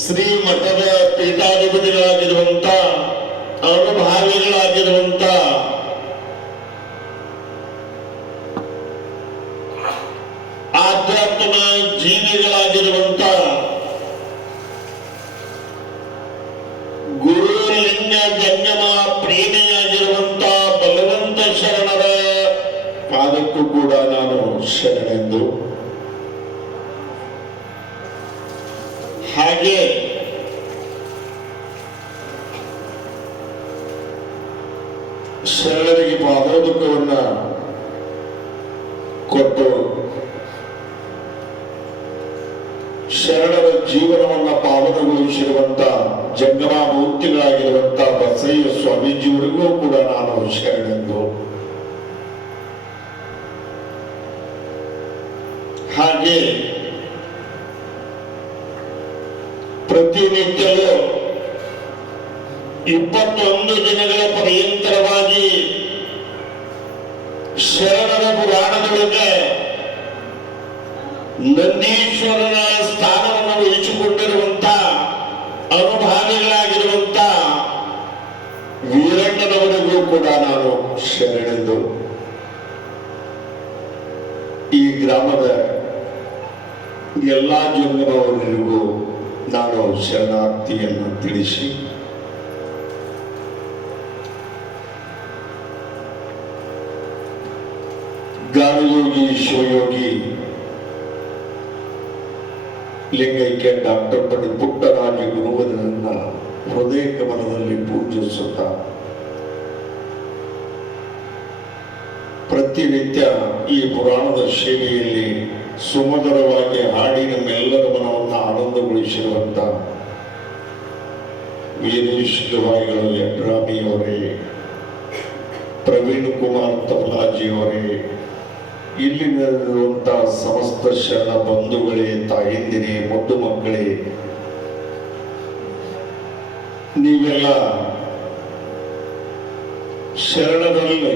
ಶ್ರೀ ಮಠದ ಪೀಠಾಧಿಪತಿಗಳಾಗಿರುವಂತ ಅನುಭಾವಿಗಳಾಗಿರುವಂತ ಆಧ್ಯಾತ್ಮ ಜೀವಿಗಳಾಗಿರುವಂತ ಗುರುಲಿಂಗ ಜಂಗಮ ಪ್ರೇಮಿಯಾಗಿರುವಂತ ಬಲವಂತ ಶರಣರ ಪಾದಕ್ಕೂ ಕೂಡ ನಾನು ಶರಣೆಂದು, ಹಾಗೆ ಶರಣರಿಗೆ ಪಾದೋದಕವನ್ನ ಕೊಟ್ಟು ಶರಣರ ಜೀವನವನ್ನ ಪಾವನಗೊಳಿಸಿರುವಂತ ಜಂಗಮ ಮೂರ್ತಿಗಳಾಗಿರುವಂತ ಬಸಯ್ಯ ಸ್ವಾಮೀಜಿಯವರಿಗೂ ಕೂಡ ನಾನು ಶರಣೆಂದು, ಹಾಗೆ ಪ್ರತಿನಿತ್ಯವೂ 21 ದಿನಗಳ ಪರ್ಯಂತರವಾಗಿ ಶರಣರ ಪುರಾಣದೊಳಗೆ ನಂದೀಶ್ವರನ ಸ್ಥಾನವನ್ನು ವಹಿಸಿಕೊಂಡಿರುವಂತ ಅನುಭಾವಿಗಳಾಗಿರುವಂತ ವೀರಣ್ಣನವರಿಗೂ ಕೂಡ ನಾನು ಶರಣೆಂದು, ಈ ಗ್ರಾಮದ ಎಲ್ಲಾ ಜಂಗಮವರಿಗೂ ನಾನು ಶರಣಾರ್ಥಿಯನ್ನು ತಿಳಿಸಿ, ಗಾನಯೋಗಿ ಶಿವಯೋಗಿ ಲಿಂಗೈಕ್ಯ ಡಾಕ್ಟರ್ ಪಂಡಿತ ಪುಟ್ಟರಾಜ ಗುರುವರನ್ನ ಹೃದಯ ಕಮಲದಲ್ಲಿ ಪೂಜಿಸುತ್ತ ಪ್ರತಿನಿತ್ಯ ಈ ಪುರಾಣದ ಸೇವೆಯಲ್ಲಿ ಸುಮಧುರವಾಗಿ ಹಾಡಿ ನಮ್ಮೆಲ್ಲರ ಮನವನ್ನು ಆನಂದಗೊಳಿಸಿರುವಂತ ವೀರೇಶ್ ಗವಾಯಿಗಳು ಯಡ್ರಾಮಿಯವರೇ, ಪ್ರವೀಣ್ ಕುಮಾರ್ ತಬಲಾಜಿಯವರೇ, ಇಲ್ಲಿರುವಂತಹ ಸಮಸ್ತ ಶರಣ ಬಂಧುಗಳೇ, ತಾಯಂದಿರೇ, ಮುದ್ದು ಮಕ್ಕಳೇ, ನೀವೆಲ್ಲ ಶರಣರಲ್ಲಿ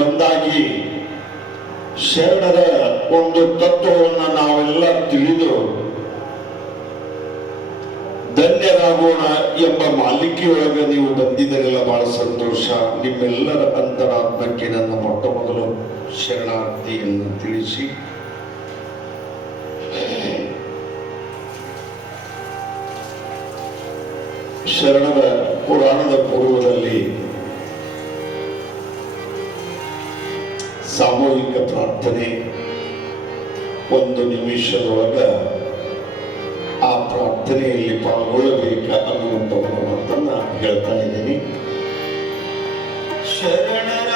ಒಂದಾಗಿ ಶರಣರ ಒಂದು ತತ್ವವನ್ನು ನಾವೆಲ್ಲ ತಿಳಿದು ಧನ್ಯರಾಗೋಣ ಎಂಬ ಮಾಲಿಕೆಯೊಳಗೆ ನೀವು ಬಂದಿದ್ದರೆಲ್ಲ ಬಹಳ ಸಂತೋಷ. ನಿಮ್ಮೆಲ್ಲರ ಅಂತರಾತ್ಮಕ್ಕೆ ನನ್ನ ಮೊಟ್ಟ ಮೊದಲು ಶರಣಾರ್ಥಿಯನ್ನು ತಿಳಿಸಿ, ಶರಣರ ಪುರಾಣದ ಪೂರ್ವದಲ್ಲಿ ಸಾಮೂಹಿಕ ಪ್ರಾರ್ಥನೆ 1 ನಿಮಿಷದೊಳಗ ಆ ಪ್ರಾರ್ಥನೆಯಲ್ಲಿ ಪಾಲ್ಗೊಳ್ಳಬೇಕ ಅನ್ನುವಂಥ ಒಂದು ಮಾತನ್ನ ಹೇಳ್ತಾ ಇದ್ದೀನಿ. ಶರಣರ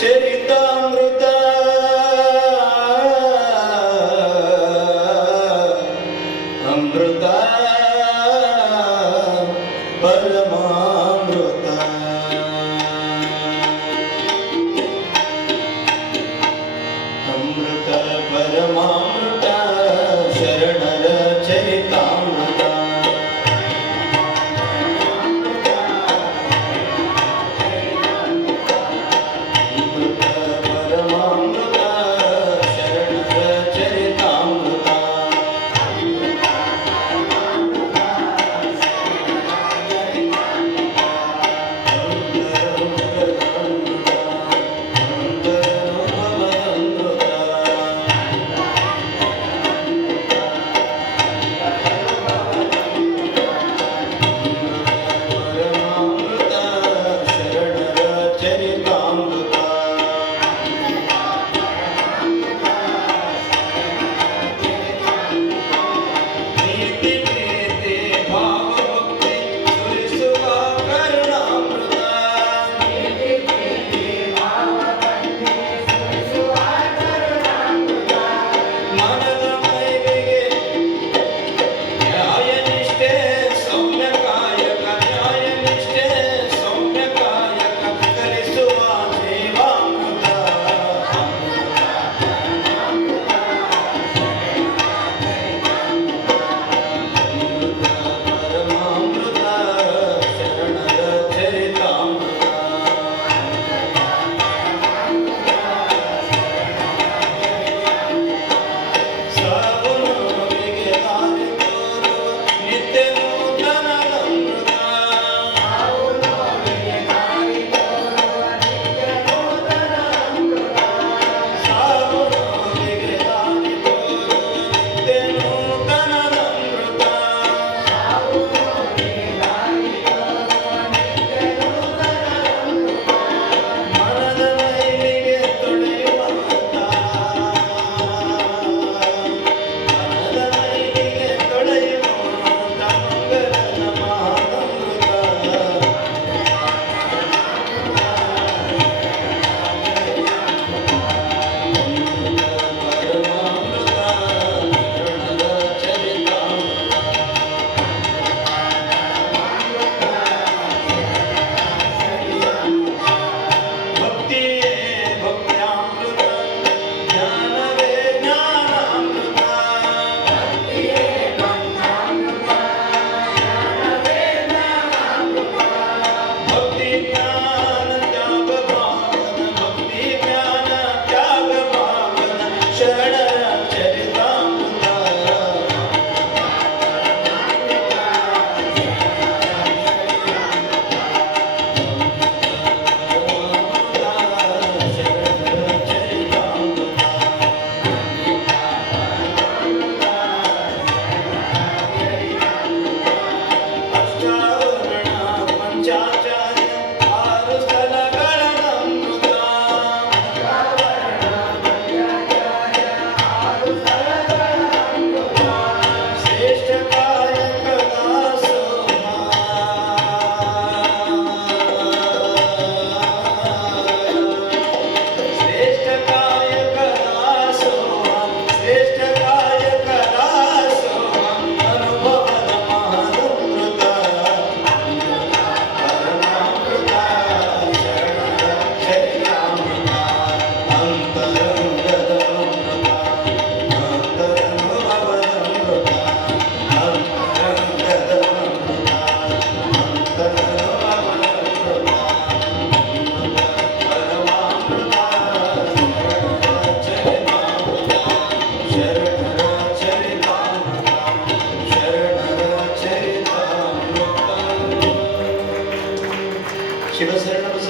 ಚರಿತಾಮೃತ ಅಮೃತ ಪರಮಾಮೃತ ಅಮೃತ ಪರಮಾಮೃತ ಶರಣರ ಚರಿತಾಮೃತ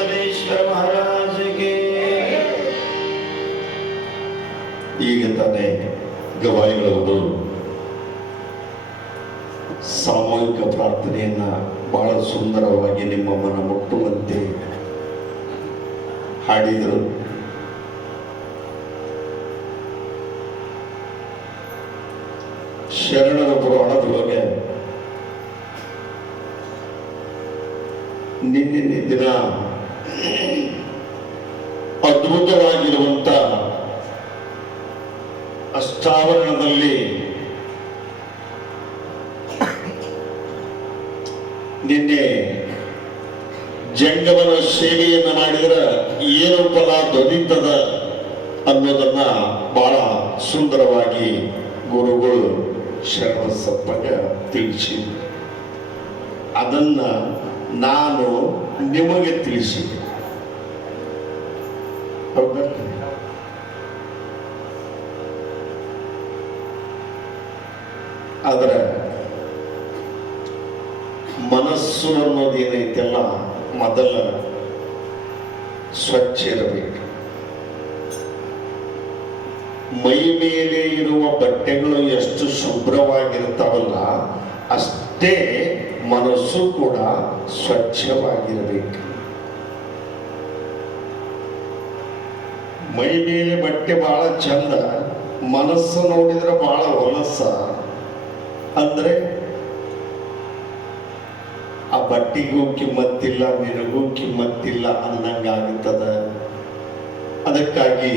ಸಿದ್ದೇಶ್ವರ ಮಹಾರಾಜಗೆ. ಈಗ ತಾನೇ ಗವಾಯಿಗಳವರು ಸಾಮೂಹಿಕ ಪ್ರಾರ್ಥನೆಯನ್ನ ಬಹಳ ಸುಂದರವಾಗಿ ನಿಮ್ಮ ಮನ ಮುಟ್ಟುವಂತೆ ಹಾಡಿದರು. ಶರಣರ ಪುರಾಣದೊಳಗೆ ನಿನ್ನೆ ದಿನ ಅದ್ಭುತವಾಗಿರುವಂತ ಅಷ್ಟಾವರಣದಲ್ಲಿ ನಿನ್ನೆ ಜಂಗಮನ ಸೇವೆಯನ್ನು ಮಾಡಿದರೆ ಏನು ಫಲ ದೊರೀತದ ಅನ್ನೋದನ್ನ ಬಹಳ ಸುಂದರವಾಗಿ ಗುರುಗಳು ಶರಣಬಸಪ್ಪಗೆ ತಿಳಿಸಿದರು. ಅದನ್ನ ನಾನು ನಿಮಗೆ ತಿಳಿಸಿದೆ. ಹೌದಾ? ಆದರೆ ಮನಸ್ಸು ಅನ್ನೋದೇನೈತೆಲ್ಲ ಮೊದಲ ಸ್ವಚ್ಛ ಇರಬೇಕು. ಮೈ ಮೇಲೆ ಇರುವ ಬಟ್ಟೆಗಳು ಎಷ್ಟು ಶುಭ್ರವಾಗಿರ್ತಾವಲ್ಲ ಅಷ್ಟೇ ಮನಸ್ಸು ಕೂಡ ಸ್ವಚ್ಛವಾಗಿರಬೇಕು. ಮೈ ಮೇಲೆ ಬಟ್ಟೆ ಬಹಳ ಚಂದ, ಮನಸ್ಸು ನೋಡಿದ್ರೆ ಬಹಳ ಹೊಲಸ. ಅಂದ್ರೆ ಆ ಬಟ್ಟಿಗೂ ಕಿಮ್ಮತ್ತಿಲ್ಲ, ನಿನಗೂ ಕಿಮ್ಮತ್ತಿಲ್ಲ ಅನ್ನಂಗಾಗುತ್ತದ. ಅದಕ್ಕಾಗಿ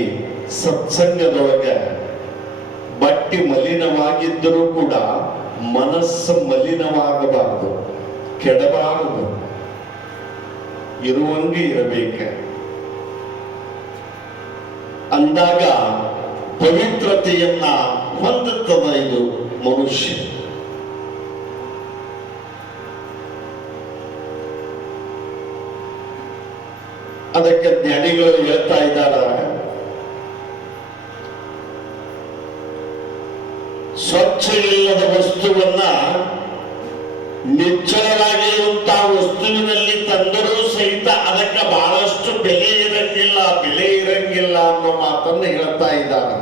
ಸತ್ಸಂಗದೊಳಗೆ ಬಟ್ಟೆ ಮಲಿನವಾಗಿದ್ದರೂ ಕೂಡ ಮನಸ್ಸು ಮಲಿನವಾಗಬಾರದು, ಕೆಡಬಾರದು, ಇರುವಂಗೆ ಇರಬೇಕು. ಅಂದಾಗ ಪವಿತ್ರತೆಯನ್ನ ಹೊಂದುತ್ತದ ಇದು ಮನುಷ್ಯ. ಅದಕ್ಕೆ ಜ್ಞಾನಿಗಳು ಹೇಳ್ತಾ ಇದ್ದಾರೆ, ಸ್ವಚ್ಛ ಇಲ್ಲದ ವಸ್ತುವನ್ನ ನಿಚ್ಚಳವಾಗಿರುವಂತಹ ವಸ್ತುವಿನಲ್ಲಿ ತಂದರೂ ಸಹಿತ ಅದಕ್ಕೆ ಬಹಳಷ್ಟು ಬೆಲೆ ಇರಂಗಿಲ್ಲ ಅನ್ನೋ ಮಾತನ್ನು ಹೇಳ್ತಾ ಇದ್ದಾರೆ.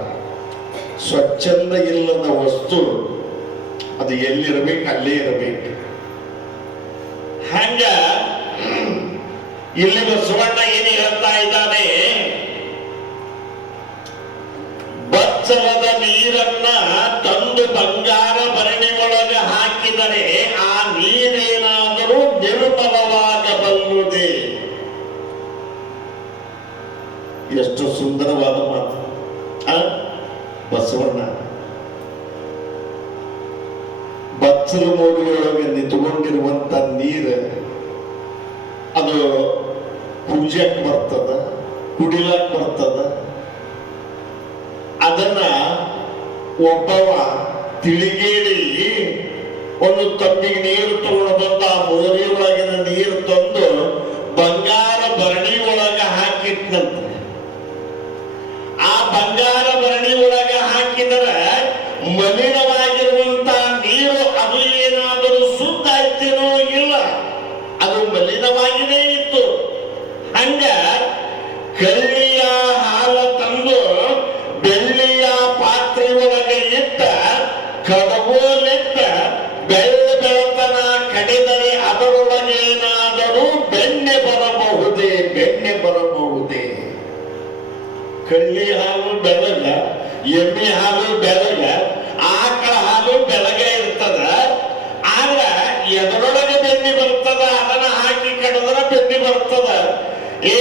ಸ್ವಚ್ಛಂದ ಇಲ್ಲದ ವಸ್ತು ಅದು ಎಲ್ಲಿರಬೇಕು ಅಲ್ಲೇ ಇರಬೇಕು. ಹಂಗ ಇಲ್ಲಿ ಬಸವಣ್ಣ ಏನು ಹೇಳ್ತಾ ಇದ್ದಾನೆ, ಬಚ್ಚಲದ ನೀರನ್ನ ತಂದು ಬಂಗಾರ ಭರಣಿ ಒಳಗೆ ಹಾಕಿದರೆ ಆ ನೀರೇನಾದರೂ ನಿರ್ಮಲವಾಗಬಲ್ಲುದೇ. ಎಷ್ಟು ಸುಂದರವಾದ ಮಾತು ಬಸವಣ್ಣ. ಬಚ್ಚಲು ಮೂಡಿಯೊಳಗೆ ನಿಂತುಕೊಂಡಿರುವಂತ ನೀರು ಅದು ಪೂಜೆಗೆ ಬರ್ತದ, ಕುಡಿಲಕ್ ಬರ್ತದ. ಅದನ್ನ ಒಬ್ಬವ ತಿಳಿಗೇಡಿ ಒಂದು ತಪ್ಪಿಗೆ ನೀರು ತಗೊಂಡು ಬಂದ, ಆ ಮೋರಿ ಒಳಗಿನ ನೀರು ತಂದು ಬಂಗಾರ ಭರಣಿ ಒಳಗ ಹಾಕಿಟ್ನಂತ. ಆ ಬಂಗಾರ ಭರಣಿ ಒಳಗ ಹಾಕಿದರೆ ಮಲಿನವಾಗಿರುವಂತ ನೀರು ಅದು ಏನಾದರೂ ಶುದ್ಧ ಆಯ್ತೇನೋ ಇಲ್ಲ, ಅದು ಮಲಿನವಾಗಿನೇ ಇತ್ತು. ಹಂಗ ಕಳ್ಳಿಯ ಹಾಲ ತಂದು ಬೆಳ್ಳಿಯ ಪಾತ್ರೆ ಒಳಗೆ ಇಟ್ಟ ಕಡಗೋಲೆತ್ತ ಬೆಳತನ ಕಡಿದರೆ ಅದರೊಳಗೇನಾದರೂ ಬೆಣ್ಣೆ ಬರಬಹುದೇ? ಕಳ್ಳಿ ಹಾಲು ಬೆಳಗ, ಎಮ್ಮೆ ಹಾಲು ಬೆಳಗ, ಆಕಳ ಹಾಲು ಬೆಳಗ ಇರ್ತದ. ಆದ್ರ ಎದರೊಳಗೆ ಬೆಣ್ಣೆ ಬರ್ತದ, ಅದನ್ನ ಹಾಕಿ ಕಡಿದ್ರೆ ಬೆಣ್ಣೆ ಬರ್ತದ. ಈ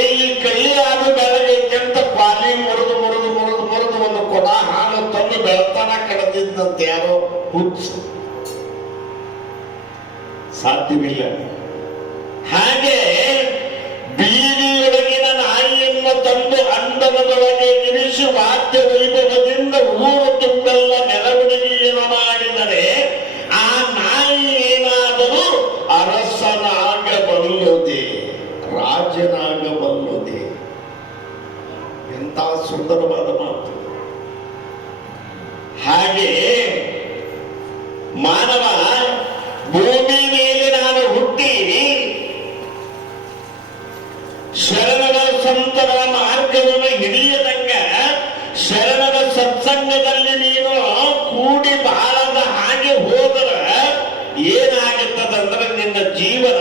ಕಳ್ಳಿ ಹಾಲು ಬೆಳಗೈತೆಂತ ಪಾಲಿ ಮುರಿದು ಒಂದು ಕೊಡ ಹಾಲು ತಂದು ಬೆಳತನ ಕಡದಿದ್ದಂತೆ ಯಾರೋ ಹುಚ್ಚ. ಸಾಧ್ಯವಿಲ್ಲ. ಹಾಗೆ ಬೀದಿಯೊಳಗಿನ ನಾಯಿಯನ್ನು ತಂದು ಅಂದನದೊಳಗೆ ಇರಿಸಿ ವಾದ್ಯ ವೈಭವದಿಂದ ಊರು ತುಂಬೆಲ್ಲ ಮೆರವಣಿಗೆಯನ್ನು ಮಾಡಿದರೆ ಆ ನಾಯಿ ಏನಾದರೂ ಅರಸನಾಗಬಲ್ಲುದೇ, ರಾಜನಾಗಬಲ್ಲುದೇ. ಎಂತ ಸುಂದರವಾದ ಮಾತು. ಹಾಗೆ ಮಾನವ ಭೂಮಿ ಮೇಲೆ ನಾನು ಹುಟ್ಟಿ ಸಂತರ ಮಾರ್ಗವನ್ನು ಹಿಡಿಯದಂಗ ಶರಣರ ಸತ್ಸಂಗದಲ್ಲಿ ನೀನು ಕೂಡಿ ಬಾಳದ ಹಾಗೆ ಹೋದರ ಏನಾಗುತ್ತದಂದ್ರೆ ನಿನ್ನ ಜೀವನ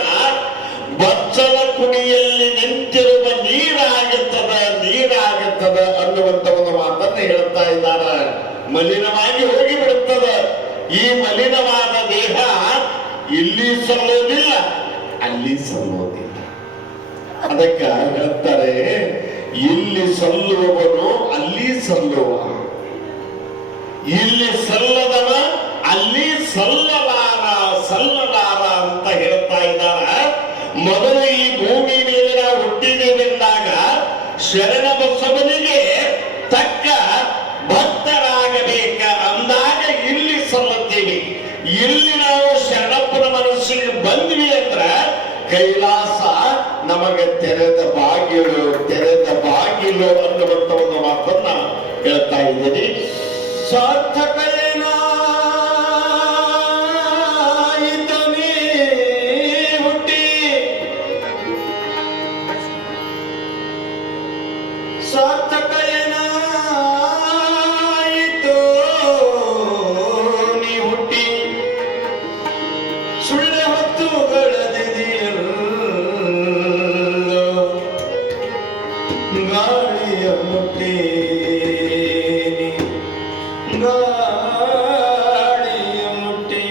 ಬಚ್ಚಲ ಕುಣಿಯಲ್ಲಿ ನಿಂತಿರುವ ನೀರಾಗುತ್ತದ ಅನ್ನುವಂತ ಒಂದು ಮಾತನ್ನು ಹೇಳ್ತಾ ಇದ್ದಾರೆ. ಮಲಿನವಾಗಿ ಹೋಗಿಬಿಡುತ್ತದೆ. ಈ ಮಲಿನವಾದ ದೇಹ ಇಲ್ಲಿ ಸಲ್ಲೋದಿಲ್ಲ, ಅಲ್ಲಿ ಸಲ್ಲೋದಿಲ್ಲ. ಅದಕ್ಕ ಹೇಳ್ತಾರೆ, ಇಲ್ಲಿ ಸಲ್ಲುವವನು ಅಲ್ಲಿ ಸಲ್ಲುವ, ಇಲ್ಲಿ ಸಲ್ಲದವ ಅಲ್ಲಿ ಸಲ್ಲಲಾರ ಅಂತ ಹೇಳ್ತಾ ಇದ್ದಾರೆ. ಮೊದಲು ಈ ಭೂಮಿ ಮೇಲೆ ನಾವು ಹುಟ್ಟಿದೇವೆಂದಾಗ ಶರಣ ಬಸವನಿಗೆ ತಕ್ಕ ಭಕ್ತರಾಗಬೇಕ ಅಂದಾಗ ಇಲ್ಲಿ ಸಲ್ಲುತ್ತೀವಿ. ಇಲ್ಲಿ ನಾವು ಶರಣಪ್ಪನ ಮನಸ್ಸಿಗೆ ಬಂದ್ವಿ ಅಂದ್ರ ಕೈಲಾಸ ನಮಗೆ ತೆರೆದ ಬಾಗಿಲು ಅನ್ನುವಂತ ಒಂದು ಮಾತನ್ನ ಹೇಳ್ತಾ ಇದ್ದೀನಿ. ಸಾರ್ಥಕೇನಾಯಿತನೇ ಹುಟ್ಟಿ, ಸಾರ್ಥಕೇನಾಯಿತು ನೀ ಹುಟ್ಟಿ, ಸುಳ್ಳೆ ಹೊತ್ತುಗಳದಿದೆಯಲ್ಲೋ ಗಾಳಿಯ ಮುಟ್ಟಿ, ಗಾಳಿಯ ಮುಟ್ಟಿ.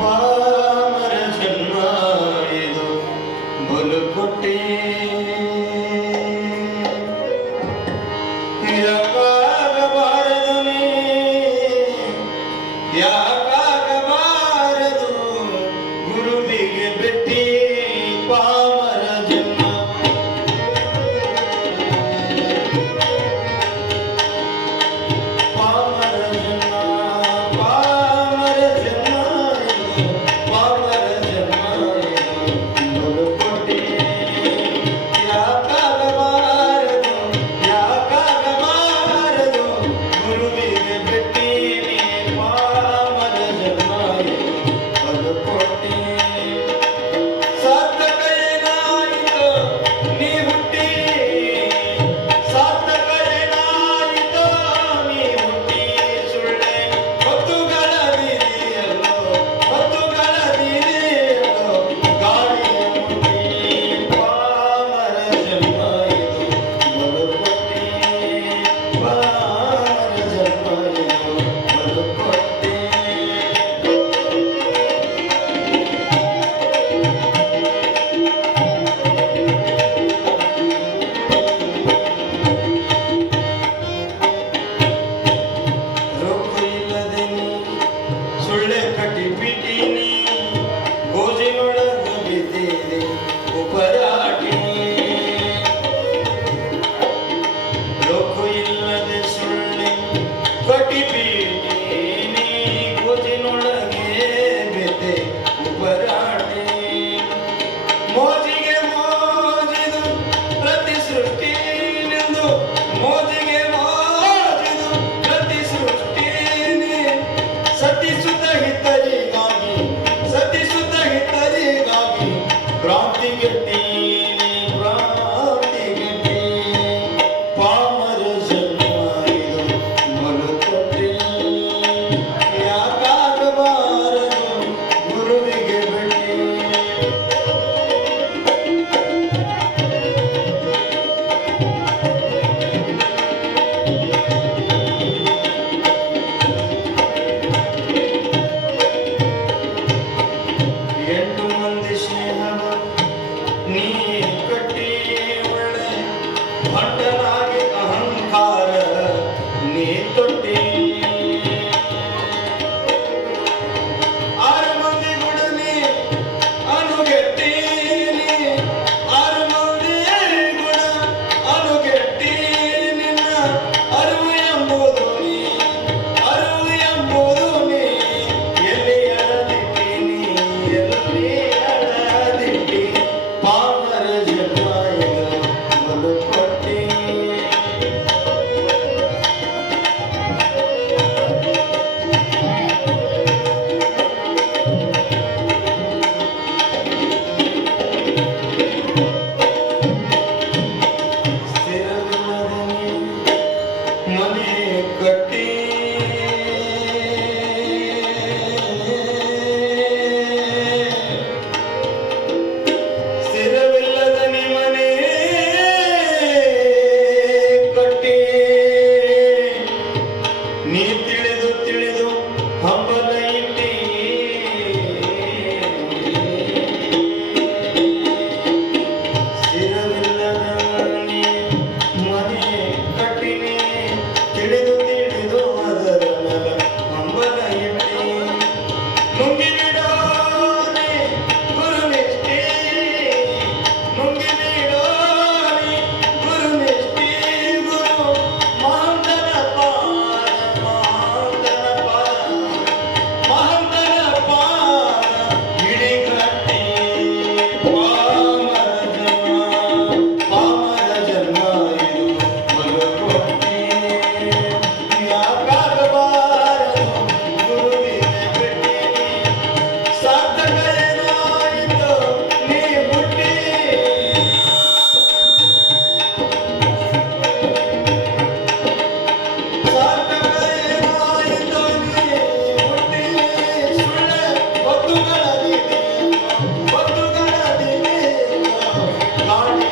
ಪಾಮರ ಜನ್ಮ ಇದು ಬಲುಕೊಟ್ಟಿ, ಯಾಕಾಗಬಾರದನೇ, ಯಾಕಾಗಬಾರದು ಗುರುವಿಗೆ ಭೇಟಿ. ಪಾಮರ ಜನ್ಮ, ಪಾಮರ ಜನ್ಮ, ಪಾಮರ ಜನ್ಮ ಇದು, ಪಾಮರ ಜನ್ಮ ಇದು ಬಲುಕೊಟ್ಟಿ. ಯಾಕಾಗಬಾರದು, ಯಾಕಾಗಬಾರದು ಗುರುವಿಗೆ ಭೇಟಿ. ಪಾಮರ ಜನ್ಮ ಇದು ಬಲುಕೊಟ್ಟಿ. ಸಾರ್ಥಕೇನಾಯಿತು ನೀ ಹುಟ್ಟಿ, ಸಾರ್ಥಕೇನಾಯಿತು ನೀ ಹುಟ್ಟಿ, ಸುಳ್ಳೆ ಹೊತ್ತುಗಳದಿದೆಯಲ್ಲೋ ಗಾಳಿಯ ಮುಟ್ಟಿ. ಪಾಮರ ಜನ್ಮ ಇದು ಬಲುಕೊಟ್ಟಿ, ಪಾಮರ ಜನ್ಮ ಇದು ಬಲುಕೊಟ್ಟಿ. ರೋಗು ಇಲ್ಲದೆ ನೀ ಸುಳ್ಳೆ ಕಟ್ಟಿ ಬಿಟ್ಟಿನಿ, ಗೋಜಿನೊಳಗೆ ಬಿದ್ದಿದೆ ಉಪರಾಟಿ. ರೋಗು ಇಲ್ಲದೆ ಸುಳ್ಳೆ ಕಟ್ಟಿ ಬಿಟ್ಟಿನಿ, ಗೋಜಿನೊಳಗೆ ಬಿದ್ದೆ ಉಪರಾಟಿ. ಮೋಜಿಗೆ ಮೋಜಿದು ಪ್ರತಿ ಸೃಷ್ಟಿನೆಂದು, ಮೋಜಿಗೆ ಮೋಜಿದು ಪ್ರತಿ ಸೃಷ್ಟಿನಿ. ಸತಿಸುತ್ತ ಹಿತರಿಗಾಗಿ, ಸತಿಸುತ್ತ ಹಿತರಿಗಾಗಿ ಭ್ರಾಂತಿಗೆಟ್ಟಿ, ಭ್ರಾಂತಿಗೆಟ್ಟಿ. ಪಾಮರ ಜನ್ಮ ಇದು ಬಲುಕೊಟ್ಟಿ. ಯಾಕಾಗಬಾರದು ಗುರುವಿಗೆ ಭೇಟಿ. ಮನೆ ಕಟ್ಟಿ ಸ್ಥಿರವಿಲ್ಲದ ನಿಮನೆ ಕಟ್ಟಿ ನೀ ತಿಳಿದು ತಿಳಿದು ಹಂಬಲ ಇಟ್ಟಿ ಸ್ಥಿರವಿಲ್ಲದ ನೀ ಮನೆ ಕಟ್ಟಿನಿ ತಿಳಿದು ತಿಳಿದು ಅದರ ಮೇಲ ಹಂಬಲ ಇಟ್ಟಿ ನುಂಗಿ ಬಿಡೋನೆ ಗುರುನಿಷ್ಠೆ ನುಂಗಿ ಬಿಡೋನೆ ಗುರುನಿಷ್ಠೆ ಗುರು ಮಹಂತನ ಪಾದ ಮಹಂತನ ಪಾದ ಮಹಂತನ ಪಾದ ಹಿಡಿಗಟ್ಟಿ ಪಾಮರ ಜನ್ಮ ಇದು ಮಲಕೊಟ್ಟಿ ಯಾಕಾಗಬಾರದು ಗುರುವಿನ ಭೇಟಿ ಸಾರ್ಥಕ ಏನಾಯಿತು ನೀ ಹುಟ್ಟಿ ಸಾರ್ಥಕ ಏನಾಯಿತು ನೀ ಹುಟ್ಟಿ ಸುಳ್ಳೆ ಒತ್ತುಗಳದಿದೆ ಒತ್ತುಗಳದಿದೆ ಗಾಳಿ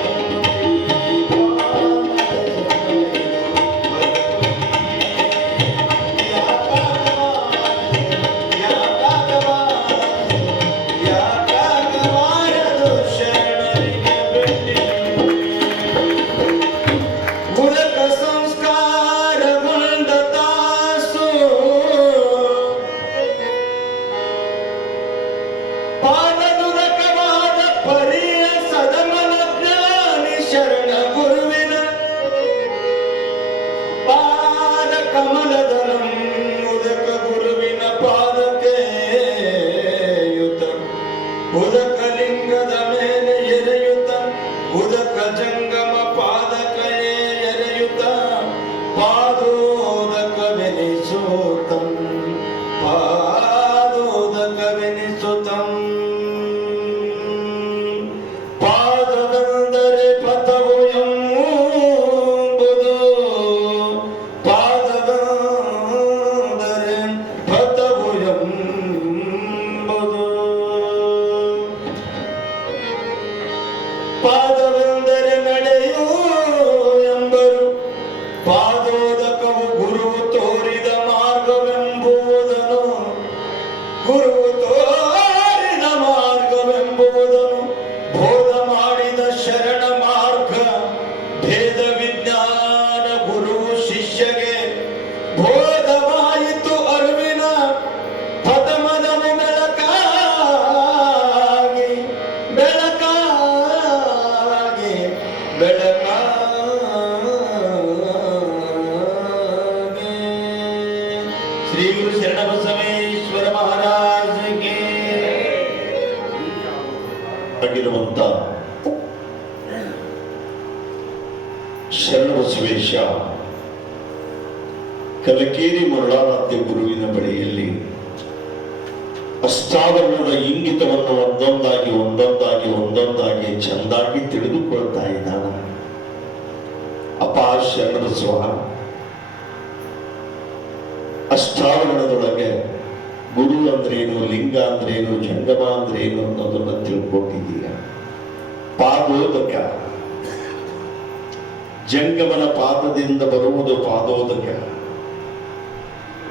ಯಾಕಾಗಬಾರದು ಶರಣರಿಗೆ ಭೇಟಿ ಉದಕ ಸಂಸ್ಕಾರ ಗುಣದ ತಾಸು ಪಾದದುರಕವಾದ ಪರಿಯ ಸದಮನ ಜ್ಞಾನಿ ಶರಣ ಗುರುವಿನ ಪಾದ ಕಮಲದನಂ ಉದಕ ಗುರುವಿನ ಪಾದಕ್ಕೆ ಯುತ ಉದಕ ಲಿಂಗದ ಮೇಲೆ ಎರೆಯುತ್ತ ಉದಕ ಜಂಗಮ ಪಾದಕ್ಕೆ ಎರೆಯುತ್ತ ಪಾದೋದಕವೆನಿಸುತ್ತಂ ಪಾದೋದಕವೆನಿಸುತ್ತಂ ಪಾದವೆಂದರೆ ಪಥವು ಎಂಬುದು ಪಾದವೆಂದರೆ ಪಥವು ಎಂಬುದು ಪಾದವೆಂದರೆ ನಡೆಯು ಎಂಬರು ಪಾದೋದಕವು ಗುರುವು ತೋರಿದ ಮಾರ್ಗವೆಂಬುದನ್ನು ಗುರುವು ತೋರಿದ ಮಾರ್ಗವೆಂಬುದನ್ನು ಬೋಧ ಮಾಡಿದ ಶರಣ ಮಾರ್ಗ ಭೇದ ವಿಜ್ಞಾನ ಗುರುವು ಶಿಷ್ಯಗೆ ಬೋಧವಾಯಿತು ಅರಿವಿನ ಪದಮದವು ಬೆಳಕಾಗಿ ಬೆಳಕಾಗಿ ಬೆಳಕಾಗಿ ಶ್ರೀ ಗುರು ಶರಣ ಬಸವೇಶ್ವರ ಮಹಾರಾಜಗೆ ಆಗಿರುವಂತ ಶರಣ ಬಸವೇಶ ಕಲಕೇರಿ ಮರುಳಾರಾಧ್ಯ ಗುರುವಿನ ಬಳಿಯಲ್ಲಿ ಅಷ್ಟಾವರಣದ ಇಂಗಿತವನ್ನು ಒಂದೊಂದಾಗಿ ಒಂದೊಂದಾಗಿ ಒಂದೊಂದಾಗಿ ಚೆಂದಾಗಿ ತಿಳಿದುಕೊಳ್ತಾ ಇದ್ದಾನ. ಅಪ್ಪ ಶರಣ ಬಸವ, ಅಷ್ಟಾವರಣದೊಳಗೆ ಗುರು ಅಂದ್ರೇನು, ಲಿಂಗ ಅಂದ್ರೇನು, ಜಂಗಮ ಅಂದ್ರೇನು ಅನ್ನೋದನ್ನ ತಿಳ್ಕೊಂಡಿದ್ದೀಯ. ಪಾದೋದಕ, ಜಂಗಮನ ಪಾದದಿಂದ ಬರುವುದು ಪಾದೋದಕ.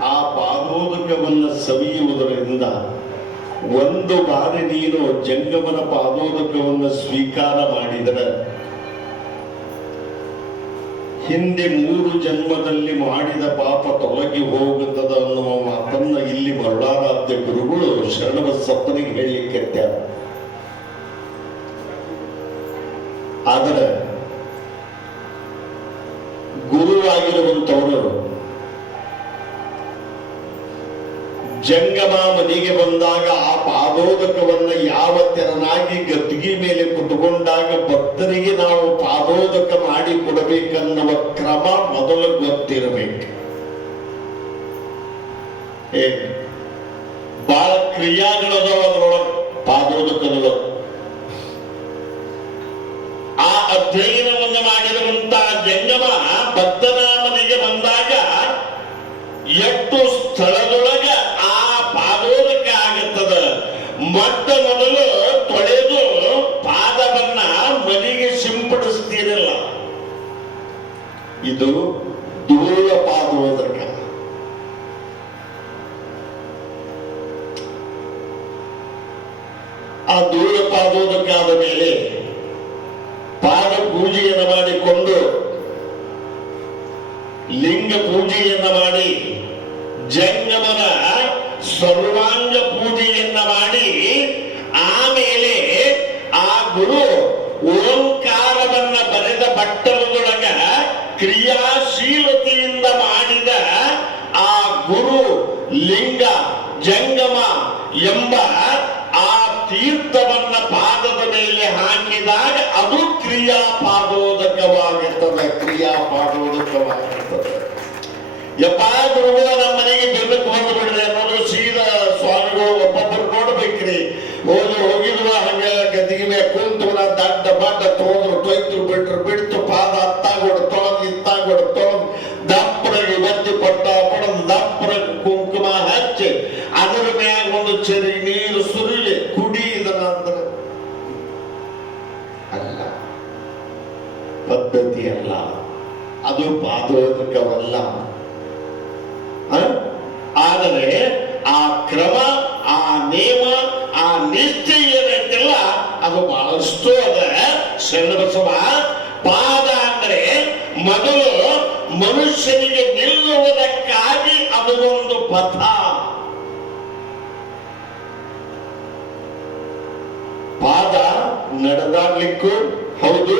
ಆ ಪಾದೋದಕವನ್ನು ಸವಿಯುವುದರಿಂದ ಒಂದು ಬಾರಿ ನೀನು ಜಂಗಮನ ಪಾದೋದಕವನ್ನು ಸ್ವೀಕಾರ ಮಾಡಿದರೆ ಹಿಂದೆ 3 ಜನ್ಮದಲ್ಲಿ ಮಾಡಿದ ಪಾಪ ತೊಲಗಿ ಹೋಗುತ್ತದೆ ಅನ್ನುವ ಮಾತನ್ನ ಇಲ್ಲಿ ಮರುಳಾರಾಧ್ಯ ಗುರುಗಳು ಶರಣಬಸಪ್ಪನಿಗೆ ಹೇಳಲಿಕ್ಕೆ. ಆದರೆ ಗುರುವಾಗಿರುವಂತವರು ಜಂಗಮ ಮನೆಗೆ ಬಂದಾಗ ಆ ಪಾದೋದಕವನ್ನ ಯಾವ ತೆರನಾಗಿ ಗದ್ದಿಗೆ ಮೇಲೆ ಕುತ್ಕೊಂಡಾಗ ಭಕ್ತರಿಗೆ ನಾವು ಪಾದೋದಕ ಮಾಡಿ ಕೊಡಬೇಕನ್ನುವ ಕ್ರಮ ಮೊದಲು ಗೊತ್ತಿರಬೇಕು. ಬಹಳ ಕ್ರಿಯಾಗಳದಾವ ಅದರೊಳಗೆ, ಪಾದೋದಕದೊಳಗೆ. ಆ ಅಧ್ಯಯನವನ್ನು ಮಾಡಿರುವಂತಹ ಜಂಗಮ ಭಕ್ತನ ಮನೆಗೆ ಬಂದಾಗ ಎಷ್ಟು ಸ್ಥಳದೊಳಗ ಆ ಪಾದೋದಕ ಆಗತ್ತದ. ಮೊಟ್ಟ ಮೊದಲು ತೊಳೆದು ಪಾದವನ್ನ ಮನೆಗೆ ಸಿಂಪಡಿಸ್ತೀರಲ್ಲ, ಇದು ಧೂಳ ಪಾದೋದಕ. ಆ ಧೂಳ ಪಾದೋದಕ ಆದ ಮೇಲೆ ಪಾದ ಪೂಜೆಯನ್ನು ಮಾಡಿಕೊಂಡು ಲಿಂಗ ಪೂಜೆಯನ್ನ ಮಾಡಿ ಜಂಗಮನ ಸರ್ವಾಂಗ ಪೂಜೆಯನ್ನ ಮಾಡಿ ಆಮೇಲೆ ಆ ಗುರು ಓಂಕಾರವನ್ನ ಬರೆದ ಬಟ್ಟಲದೊಳಗ ಕ್ರಿಯಾಶೀಲತೆಯಿಂದ ಮಾಡಿದ ಆ ಗುರು ಲಿಂಗ ಜಂಗಮ ಎಂಬ ಆ ತೀರ್ಥವನ್ನ ಪಾದದ ಮೇಲೆ ಹಾಕಿದಾಗ ಅದು ಕ್ರಿಯಾಪಾದೋದಕವಾಗಿರ್ತದೆ. ಕ್ರಿಯಾಪಾದೋದಕವಾಗಿರ್ತದೆ. ಯಪ್ಪ ಗುರುಗಳ ನಮ್ಮ ಮನೆಗೆ ಬೆಲ್ಲಕ್ಕೆ ಬಂದು ಬಿಡ್ರಿ ಅನ್ನೋದು ಸೀದಾ ಸ್ವಾಮಿಗಳು ಒಬ್ಬೊಬ್ಬರು ನೋಡ್ಬೇಕ್ರಿ. ಹೋಗಿದ್ವ ಹಂಗ ಗದ್ದಿಗೆ ಮೇಲೆ ಕುಂತು ದಡ್ಡ ಬಡ್ಡ ತೊಗೊಂಡ್ರು ತೊಯ್ತು ಬಿಡ್ತು ಪಾದ ಅತ್ತಾಗೋಡು ತೊಳೆದು ಇತ್ತಾಗೋಡು ತೊಳೆದು ದಪ್ಪರಾಗಿ ಬತ್ತಿ ಪಟ್ಟ ಪಡೆದು ದಪ್ಪರಾಗಿ ಕುಂಕುಮ ಹಚ್ಚಿ ಅದರ ಮ್ಯಾಗ ಒಂದು ಚೆರಿ ನೀರು ಸುರಿಲಿ ಕುಡಿ ಇದನ್ನ ಅಂದ್ರೆ ಅಲ್ಲ, ಪದ್ಧತಿ ಅಲ್ಲ, ಅದು ಪಾದೋದಕವಲ್ಲ. ಆದರೆ ಆ ಕ್ರಮ, ಆ ನೇಮ, ಆ ನಿಷ್ಠೆ ಏನೈತಿಲ್ಲ ಅದು ಬಹಳಷ್ಟು ಅದ. ಶರಣಬಸವ ಪಾದ ಅಂದ್ರೆ ಮೊದಲು ಮನುಷ್ಯನಿಗೆ ನಿಲ್ಲುವುದಕ್ಕಾಗಿ ಅದು ಒಂದು ಪಥ. ಪಾದ ನಡೆದಾಡ್ಲಿಕ್ಕೂ ಹೌದು,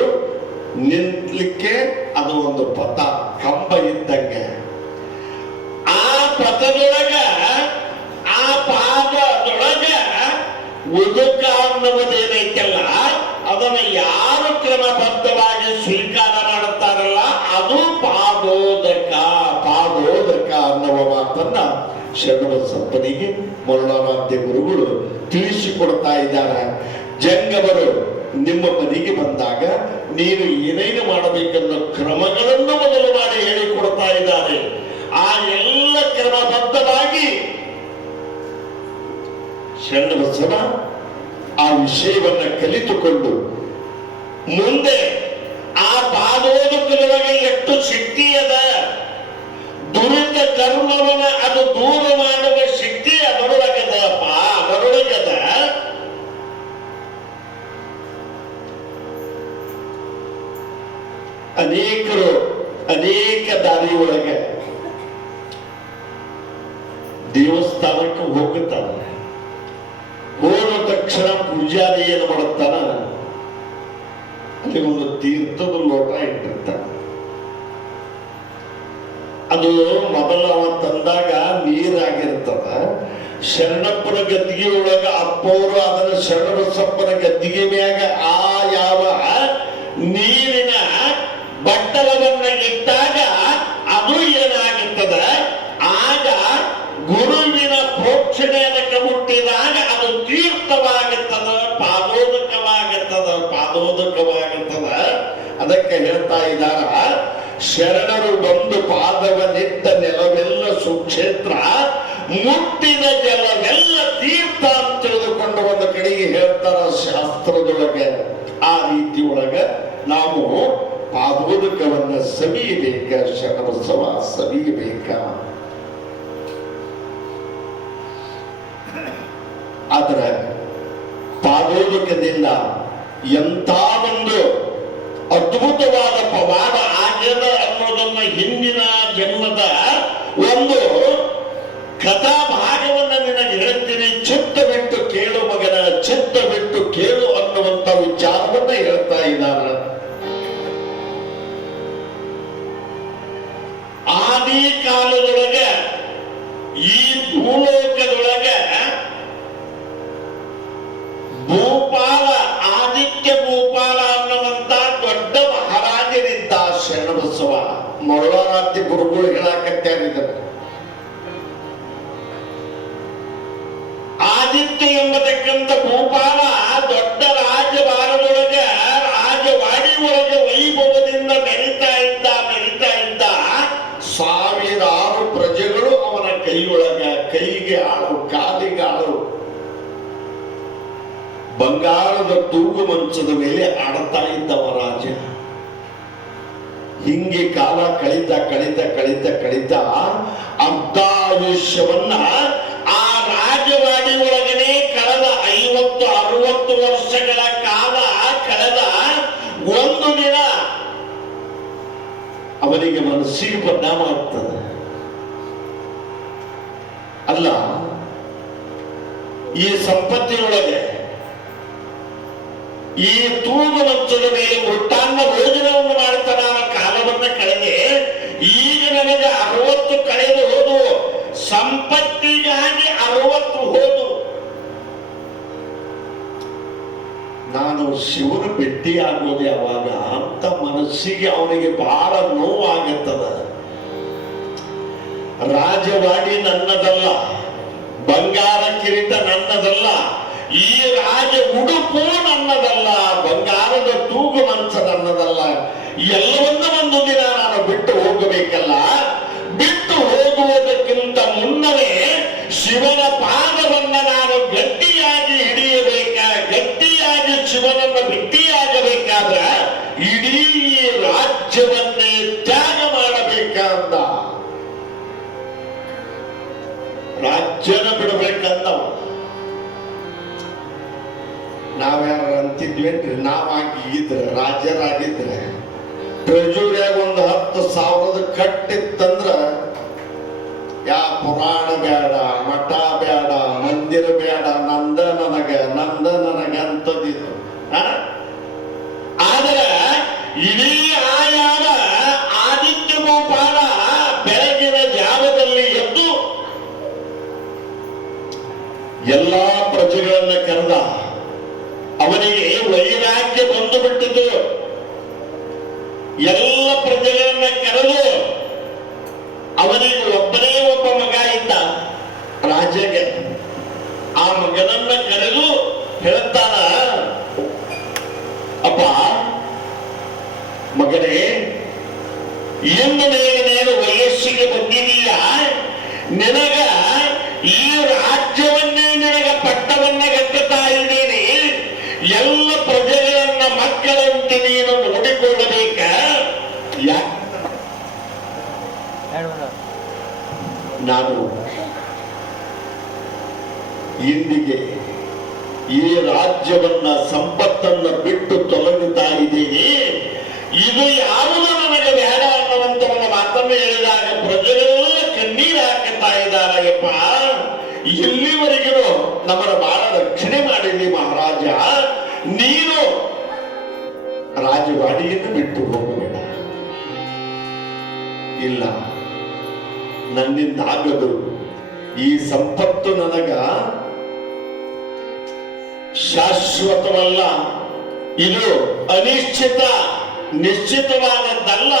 ನಿಂತಲಿಕ್ಕೆ ಅದು ಒಂದು ಪಥ, ಕಂಬ ಇದ್ದಂಗೆ. ಆ ಪಥದೊಳಗ ಆ ಪಾದದೊಳಗ ಉದುಕ ಅನ್ನುವುದೇನೈತಲ್ಲ ಅದನ್ನು ಯಾರು ಕ್ರಮಬದ್ಧವಾಗಿ ಸ್ವೀಕಾರ ಮಾಡುತ್ತಾರಲ್ಲ ಅದು ಪಾದೋದಕ ಅನ್ನುವ ಮಾತನ್ನ ಶರಣಬಸಪ್ಪನಿಗೆ ಮರುಳಾರಾಧ್ಯ ಗುರುಗಳು ತಿಳಿಸಿಕೊಡ್ತಾ ಇದ್ದಾರೆ. ಜಂಗಮರು ನಿಮ್ಮ ಮನೆಗೆ ಬಂದಾಗ ನೀನು ಏನೇನು ಮಾಡಬೇಕನ್ನೋ ಕ್ರಮಗಳನ್ನು ಮೊದಲು ಮಾಡಿ ಹೇಳಿಕೊಡ್ತಾ ಇದ್ದಾರೆ. ಆ ಎಲ್ಲ ಕ್ರಮಬದ್ಧವಾಗಿ ಶರಣಬಸವ ಆ ವಿಷಯವನ್ನ ಕಲಿತುಕೊಂಡು ಮುಂದೆ ಆ ಪಾದೋದಕದೊಳಗೆ ಎಷ್ಟು ಶಕ್ತಿ ಅದ, ದುರಿತ ಕರ್ಮವನ್ನ ಅದು ದೂರ ಮಾಡುವ ಶಕ್ತಿ ಅದರೊಳಗದಪ್ಪ, ಅದರೊಳಗದ. ಅನೇಕರು ಅನೇಕ ದಾರಿ ಒಳಗೆ ದೇವಸ್ಥಾನಕ್ಕೆ ಹೋಗುತ್ತಾನೆ. ಹೋದ ತಕ್ಷಣ ಪೂಜಾರಿ ಏನು ಮಾಡುತ್ತಾನ, ಅಲ್ಲಿ ಒಂದು ತೀರ್ಥದ ಲೋಟ ಇಟ್ಟಿರ್ತಾನೆ. ಅದು ಮೊದಲ ಅವ ತಂದಾಗ ನೀರಾಗಿರ್ತದ. ಶರಣಪ್ಪನ ಗದ್ದಿಗೆ ಒಳಗ ಅಪ್ಪವರು ಅದನ್ನ ಶರಣಬಸಪ್ಪನ ಗದ್ದಿಗೆ ಮ್ಯಾಗ ಆ ಯಾವ ನೀರಿನ ಬಟ್ಟಲವನ್ನ ಇಟ್ಟಾಗ ಅದು ಏನಾಗುತ್ತದ, ಆಗ ಗುರುವಿನ ಪ್ರೋಕ್ಷಣೆ ಅದಕ್ಕೆ ಮುಟ್ಟಿದಾಗ ಅದು ತೀರ್ಥವಾಗುತ್ತದ, ಪಾದೋದಕವಾಗುತ್ತದ. ಅದಕ್ಕೆ ಹೇಳ್ತಾ ಇದ್ದಾರ, ಶರಣರು ಬಂದು ಪಾದವನ್ನಿಟ್ಟ ನೆಲವೆಲ್ಲ ಸುಕ್ಷೇತ್ರ, ಮುಟ್ಟಿದ ಜಲವೆಲ್ಲ ತೀರ್ಥ ಅಂತ ತಿಳಿದುಕೊಂಡು ಒಂದು ಕಡೆಗೆ ಹೇಳ್ತಾರ ಶಾಸ್ತ್ರದೊಳಗೆ. ಆ ರೀತಿ ಒಳಗ ನಾವು ಪಾದೋದಕವನ್ನ ಸವಿಯಬೇಕ, ಶರಣಬಸವ ಸವಿಯಬೇಕ. ಆದ್ರೆ ಪಾದೋದಕದಿಂದ ಎಂಥ ಒಂದು ಅದ್ಭುತವಾದ ಪವಾಡ ಆಗ್ಯದ ಅನ್ನೋದನ್ನ ಹಿಂದಿನ ಜನ್ಮದ ಒಂದು ಕಥಾ ಭಾಗವನ್ನ ನಿನಗೆ ಹೇಳ್ತೀನಿ. ಚಿತ್ತ ಬಿಟ್ಟು ಕೇಳು ಮಗನ, ಚಿತ್ತ ಬಿಟ್ಟು ಕೇಳು ಅನ್ನುವಂತ ವಿಚಾರವನ್ನ ಹೇಳ್ತಾ ಇದ್ದಾರೆ. ಆದಿ ಕಾಲದೊಳಗೆ ಈ ಭೂಲೋಕದೊಳಗ ಭೂಪಾಲ, ಆದಿತ್ಯ ಭೂಪಾಲ ಅನ್ನುವಂತ ದೊಡ್ಡ ಮಹಾರಾಜರಿದ್ದ ಶರಣಬಸವ. ಮರುಳಾರಾಧ್ಯ ಗುರುಗಳು ಹೇಳಕತ್ತಾರಿದ್ದಾರೆ, ಆದಿತ್ಯ ಎಂಬತಕ್ಕಂಥ ಭೂಪಾಲ ದೊಡ್ಡ ರಾಜಭಾರದೊಳಗ ರಾಜವಾಡಿ ಒಳಗೆ ವೈಭವದಿಂದ ಮೆರಿತಾ ಇದ್ದ. ಸಾವಿರಾರು ಪ್ರಜೆಗಳು ಕೈಯೊಳಗ, ಕೈಗೆ ಆಳು, ಕಾಲಿಗೆ ಆಳು, ಬಂಗಾರದ ತೂಗು ಮಂಚದ ಮೇಲೆ ಆಡ್ತಾ ಇದ್ದವ ರಾಜ. ಹಿಂಗೆ ಕಾಲ ಕಳೀತಾ ಕಳೀತಾ ಕಳೀತಾ ಕಳೀತಾ ಅರ್ಧಾಯುಷ್ಯವನ್ನ ಆ ರಾಜವಾಡಿ ಒಳಗನೆ ಕಳೆದ 50-60 ವರ್ಷಗಳ ಕಾಲ ಕಳೆದ ಒಂದು ದಿನ ಅವನಿಗೆ ಮನಸ್ಸಿಗೆ ಪರಿಣಾಮ ಆಗ್ತದೆ. ಅಲ್ಲ, ಈ ಸಂಪತ್ತಿನೊಳಗೆ ಈ ತೂಗು ಮಂಚದ ಮೇಲೆ ಮೃಷ್ಟಾನ್ನ ಭೋಜನವನ್ನು ಮಾಡ್ತಾ ನಾನು ಕಾಲವನ್ನ ಕಳೆದೆ. ಈಗ ನನಗೆ 60 ಕಳೆದು ಹೋದು, ಸಂಪತ್ತಿಗಾಗಿ 60 ಹೋದು. ನಾನು ಶಿವನ ಭೇಟಿಯಾಗೋದು ಯಾವಾಗ ಅಂತ ಮನಸ್ಸಿಗೆ ಅವನಿಗೆ ಬಹಳ ನೋವಾಗುತ್ತದ. ರಾಜವಾಡಿ ನನ್ನದಲ್ಲ, ಬಂಗಾರ ಕಿರೀಟ ನನ್ನದಲ್ಲ, ಈ ರಾಜ ಉಡುಪು ನನ್ನದಲ್ಲ, ಬಂಗಾರದ ತೂಗು ಮಂಚ ನನ್ನದಲ್ಲ. ಎಲ್ಲವನ್ನ ಒಂದು ದಿನ ನಾನು ಬಿಟ್ಟು ಹೋಗಬೇಕಲ್ಲ. ಬಿಟ್ಟು ಹೋಗುವುದಕ್ಕಿಂತ ಮುನ್ನವೇ ಶಿವನ ಪಾದವನ್ನ ನಾನು ಗಟ್ಟಿಯಾಗಿ ಹಿಡಿಯಬೇಕ. ಗಟ್ಟಿಯಾಗಿ ಶಿವನನ್ನು ಭೇಟಿಯಾಗಬೇಕಾದ್ರ ಇಡೀ ರಾಜ್ಯವನ್ನೇ ತ್ಯಾಗ ಮಾಡಬೇಕಂದ. ರಾಜ್ಯನ ಬಿಡಬೇಕಂದ. ನಾವ್ಯಾರ ಅಂತಿದ್ವೇನ್ರಿ, ನಾವಾಗಿದ್ರೆ ರಾಜ್ಯರಾಗಿದ್ರೆ ಟ್ರೆಜುರಿಯಾಗ ಒಂದು 10,000 ಕಟ್ಟಿತ್ತಂದ್ರ ಯಾ ಪುರಾಣ ಬೇಡ, ಮಠ ಬೇಡ, ಮಂದಿರ ಬೇಡ, ನಂದ ನನಗ ಅಂತದಿದ್ರು. ಆದ್ರೆ ಇಡೀ ಆಯಾಮ ಆದಿತ್ಯ ಗೋಪಾಲ ಬೆಳಗಿನ ಜಾವದಲ್ಲಿ ಎದ್ದು ಎಲ್ಲಾ ಪ್ರಜೆಗಳನ್ನ ಕರೆದ. ಅವನಿಗೆ ವೈರಾಗ್ಯ ಬಂದು ಬಿಟ್ಟಿತು. ಎಲ್ಲ ಪ್ರಜೆಗಳನ್ನ ಕರೆದು ಅವನಿಗೆ ಒಬ್ಬನೇ ಒಬ್ಬ ಮಗ ಇದ್ದ ರಾಜಗೆ. ಆ ಮಗನನ್ನ ಕರೆದು ಹೇಳ್ತಾನ, ಅಪ್ಪ ಮಗನೇ, ಇನ್ನು ಮೇಲೆ ನೀನು ವಯಸ್ಸಿಗೆ ಬಂದಿದೀಯ, ನಿನಗ ಈ ರಾಜ್ಯವನ್ನೇ ನಿನಗ ಪಟ್ಟವನ್ನ ಗಟ್ಟುತ್ತಾ ಇದ್ದೀನಿ. ಎಲ್ಲ ಪ್ರಜೆಗಳನ್ನ ಮಕ್ಕಳಂತೆ ನೀನು ನೋಡಿಕೊಳ್ಳಬೇಕ. ನಾನು ಇಂದಿಗೆ ಈ ರಾಜ್ಯವನ್ನ ಸಂಪತ್ತನ್ನ ಬಿಟ್ಟು ತೊಲಗುತ್ತಾ ಇದ್ದೀನಿ. ಇದು ಯಾವುದು ನನಗೆ ಬೇಡ ಅನ್ನುವಂತ ಒಂದು ಮಾತನ್ನು ಹೇಳಿದಾಗ ಪ್ರಜೆಗಳೆಲ್ಲ ಕಣ್ಣೀರು ಹಾಕುತ್ತಾ ಇದ್ದಾರಪ್ಪ. ಇಲ್ಲಿವರೆಗೂ ನಮ್ಮನ್ನ ಬಹಳ ರಕ್ಷಣೆ ಮಾಡಿದ್ದಿ ಮಹಾರಾಜ, ನೀನು ರಾಜವಾಡಿಯನ್ನು ಬಿಟ್ಟು ಹೋಗಬೇಡ. ಇಲ್ಲ, ನನ್ನಿಂದ ಆಗದು. ಈ ಸಂಪತ್ತು ನನಗ ಶಾಶ್ವತವಲ್ಲ, ಇದು ಅನಿಶ್ಚಿತ, ನಿಶ್ಚಿತವಾದದ್ದಲ್ಲ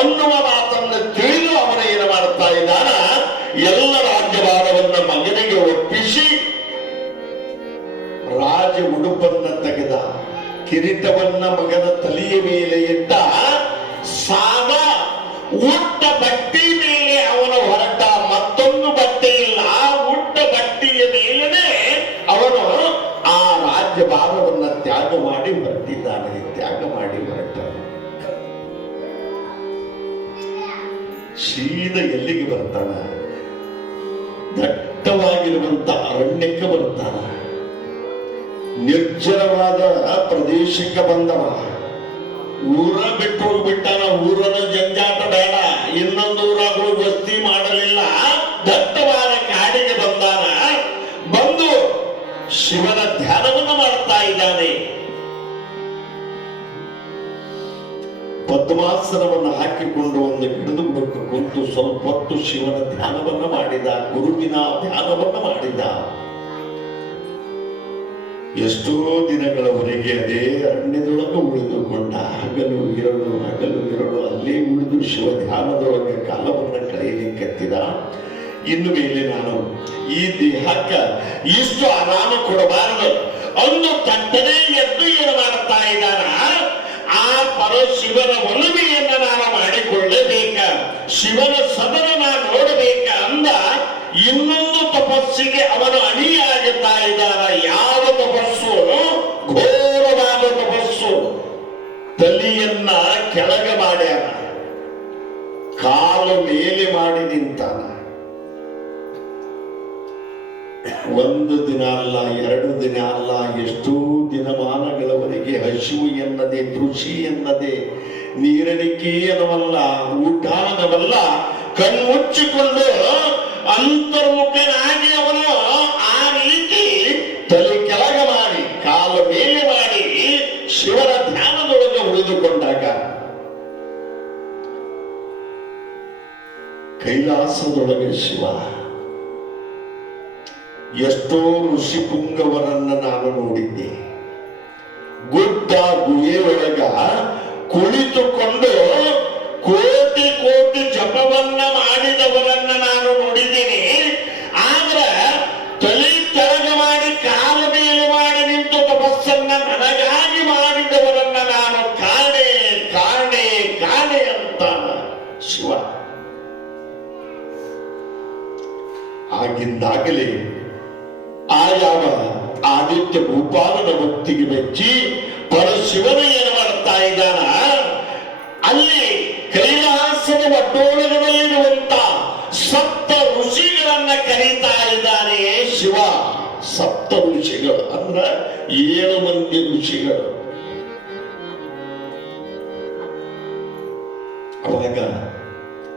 ಅನ್ನುವ ಮಾತನ್ನು ತಿಳಿದು ಅವನ ಏನು ಮಾಡ್ತಾ ಇದ್ದಾನ, ಎಲ್ಲ ರಾಜ್ಯಭಾರವನ್ನ ಮಗನಿಗೆ ಒಪ್ಪಿಸಿ ರಾಜ ಉಡುಪನ್ನ ತೆಗೆದ, ಕಿರೀಟವನ್ನ ಮಗನ ತಲೆಯ ಮೇಲೆ ಇಟ್ಟ, ಸಾದ ಉಟ್ಟ ಬಟ್ಟೆ ಮೇಲೆ ಅವನು ಹೊರಟ. ಮತ್ತೊಂದು ಬಟ್ಟೆ ಇಲ್ಲ, ಉಟ್ಟ ಬಟ್ಟೆಯ ಮೇಲೇ ಅವನು ಆ ರಾಜ್ಯಭಾರವನ್ನ ತ್ಯಾಗ ಮಾಡಿ ಹೊರಟಿದ್ದಾನೆ. ತ್ಯಾಗ ಮಾಡಿ ಹೊರಟ ಸೀದಾ ಎಲ್ಲಿಗೆ ಬರ್ತಾನ? ದಟ್ಟವಾಗಿರುವಂತ ಅರಣ್ಯಕ್ಕೆ ಬರ್ತಾನ. ನಿರ್ಜನವಾದ ಪ್ರದೇಶಕ್ಕೆ ಬಂದವ. ಊರ ಬಿಟ್ಟು ಹೋಗ್ಬಿಟ್ಟಾನ. ಊರನ ಜಂಜಾಟ ಬೇಡ, ಇನ್ನೊಂದು ಊರಾಗ ಹೋಗಿ ವಸ್ತಿ ಮಾಡಲಿಲ್ಲ. ದಟ್ಟವಾದ ಕಾಡಿಗೆ ಬಂದಾನ. ಬಂದು ಶಿವನ ಧ್ಯಾನವನ್ನು ಮಾಡ್ತಾ ಇದ್ದಾನೆ. ಪದ್ಮಾಸನವನ್ನು ಹಾಕಿಕೊಂಡು ಒಂದು ಗಿಡದ ಬುಡಕ್ಕೆ ಕುಂತು ಸ್ವಲ್ಪ ಹೊತ್ತು ಶಿವನ ಧ್ಯಾನವನ್ನು ಮಾಡಿದ, ಗುರುವಿನ ಧ್ಯಾನವನ್ನು ಮಾಡಿದ. ಎಷ್ಟೋ ದಿನಗಳವರೆಗೆ ಅದೇ ಅರಣ್ಯದೊಳಗೆ ಉಳಿದುಕೊಂಡ. ಹಗಲು ಇರಳು ಅಲ್ಲೇ ಉಳಿದು ಶಿವ ಧ್ಯಾನದೊಳಗೆ ಕಾಲವನ್ನು ಕಳೆಯಲಿಕ್ಕತ್ತಿದ. ಇನ್ನು ಮೇಲೆ ನಾನು ಈ ದೇಹಕ್ಕ ಇಷ್ಟು ಆರಾಮ ಕೊಡಬಾರದು ಅಂದು ತಟ್ಟನೆ ಎದ್ದು ಏನು ಮಾಡ್ತಾ ಇದ್ದಾನ, ಆ ಪರಶಿವನ ಒಲುಮೆಯನ್ನ ನಾನು ಮಾಡಿಕೊಳ್ಳಬೇಕ, ಶಿವನ ಸದನ ನಾನು ನೋಡಬೇಕ ಅಂದ. ಇನ್ನೊಂದು ತಪಸ್ಸಿಗೆ ಅವನು ಅಣಿಯಾಗುತ್ತಾ ಇದ್ದಾನ. ಯಾವ ತಪಸ್ಸು? ಘೋರವಾದ ತಪಸ್ಸು. ತಲೆಯನ್ನ ಕೆಳಗೆ ಮಾಡ್ಯಾನ, ಕಾಲು ಮೇಲೆ ಮಾಡಿ ನಿಂತಾನ. ಒಂದು ದಿನ ಅಲ್ಲ, ಎರಡು ದಿನ ಅಲ್ಲ, ಎಷ್ಟೋ ದಿನಮಾನಗಳವರೆಗೆ ಹಸಿವು ಎನ್ನದೆ, ಕೃಷಿ ಎನ್ನದೆ, ನೀರಡಿಕೆ ಅನ್ನವಲ್ಲ, ಊಟ ಅನ್ನವಲ್ಲ, ಕಣ್ಮುಚ್ಚಿಕೊಂಡು ಅಂತರ್ಮುಖನಾಗಿ ಅವನು ಆ ರೀತಿ ತಲೆ ಕೆಳಗೆ ಮಾಡಿ ಕಾಲು ಮೇಲೆ ಮಾಡಿ ಶಿವನ ಧ್ಯಾನದೊಳಗೆ ಉಳಿದುಕೊಂಡಾಗ ಕೈಲಾಸದೊಳಗೆ ಶಿವ ಎಷ್ಟೋ ಋಷಿ ಪುಂಗವರನ್ನ ನಾನು ನೋಡಿದ್ದೆ. ಗುಡ್ಡ ಗುಹೆಯೊಳಗ ಕುಳಿತುಕೊಂಡು ಕೋಟಿ ಕೋಟಿ ಜಪವನ್ನ ಮಾಡಿದವರನ್ನ ನಾನು ನೋಡಿದ್ದೀನಿ. ಆದ್ರೆ ತಲೆ ಕೆಳಗೆ ಮಾಡಿ ಕಾಲು ಮೇಲೆ ಮಾಡಿ ನಿಂತು ತಪಸ್ಸನ್ನ ನನಗಾಗಿ ಮಾಡಿದವರನ್ನ ನಾನು ಕಾಣೆ ಕಾಣೆ ಕಾಣೆ ಅಂತ ಶಿವ. ಆಗಿಂದಾಗಲೇ ಆ ಯಾವ ಆದಿತ್ಯ ಭೂಪಾಲನ ಭಕ್ತಿಗೆ ಮೆಚ್ಚಿ ಪರಶಿವನ ಏನು ಮಾಡ್ತಾ ಇದ್ದಾನ, ಅಲ್ಲಿ ಕೈಲಾಸದ ಒಡ್ಡೋಳಗದಲ್ಲಿರುವಂತ ಸಪ್ತ ಋಷಿಗಳನ್ನ ಕರೀತಾ ಇದ್ದಾನೆ ಶಿವ. ಸಪ್ತ ಋಷಿಗಳು ಅಂದ್ರ 7 ಮಂದಿ ಋಷಿಗಳು. ಅವಾಗ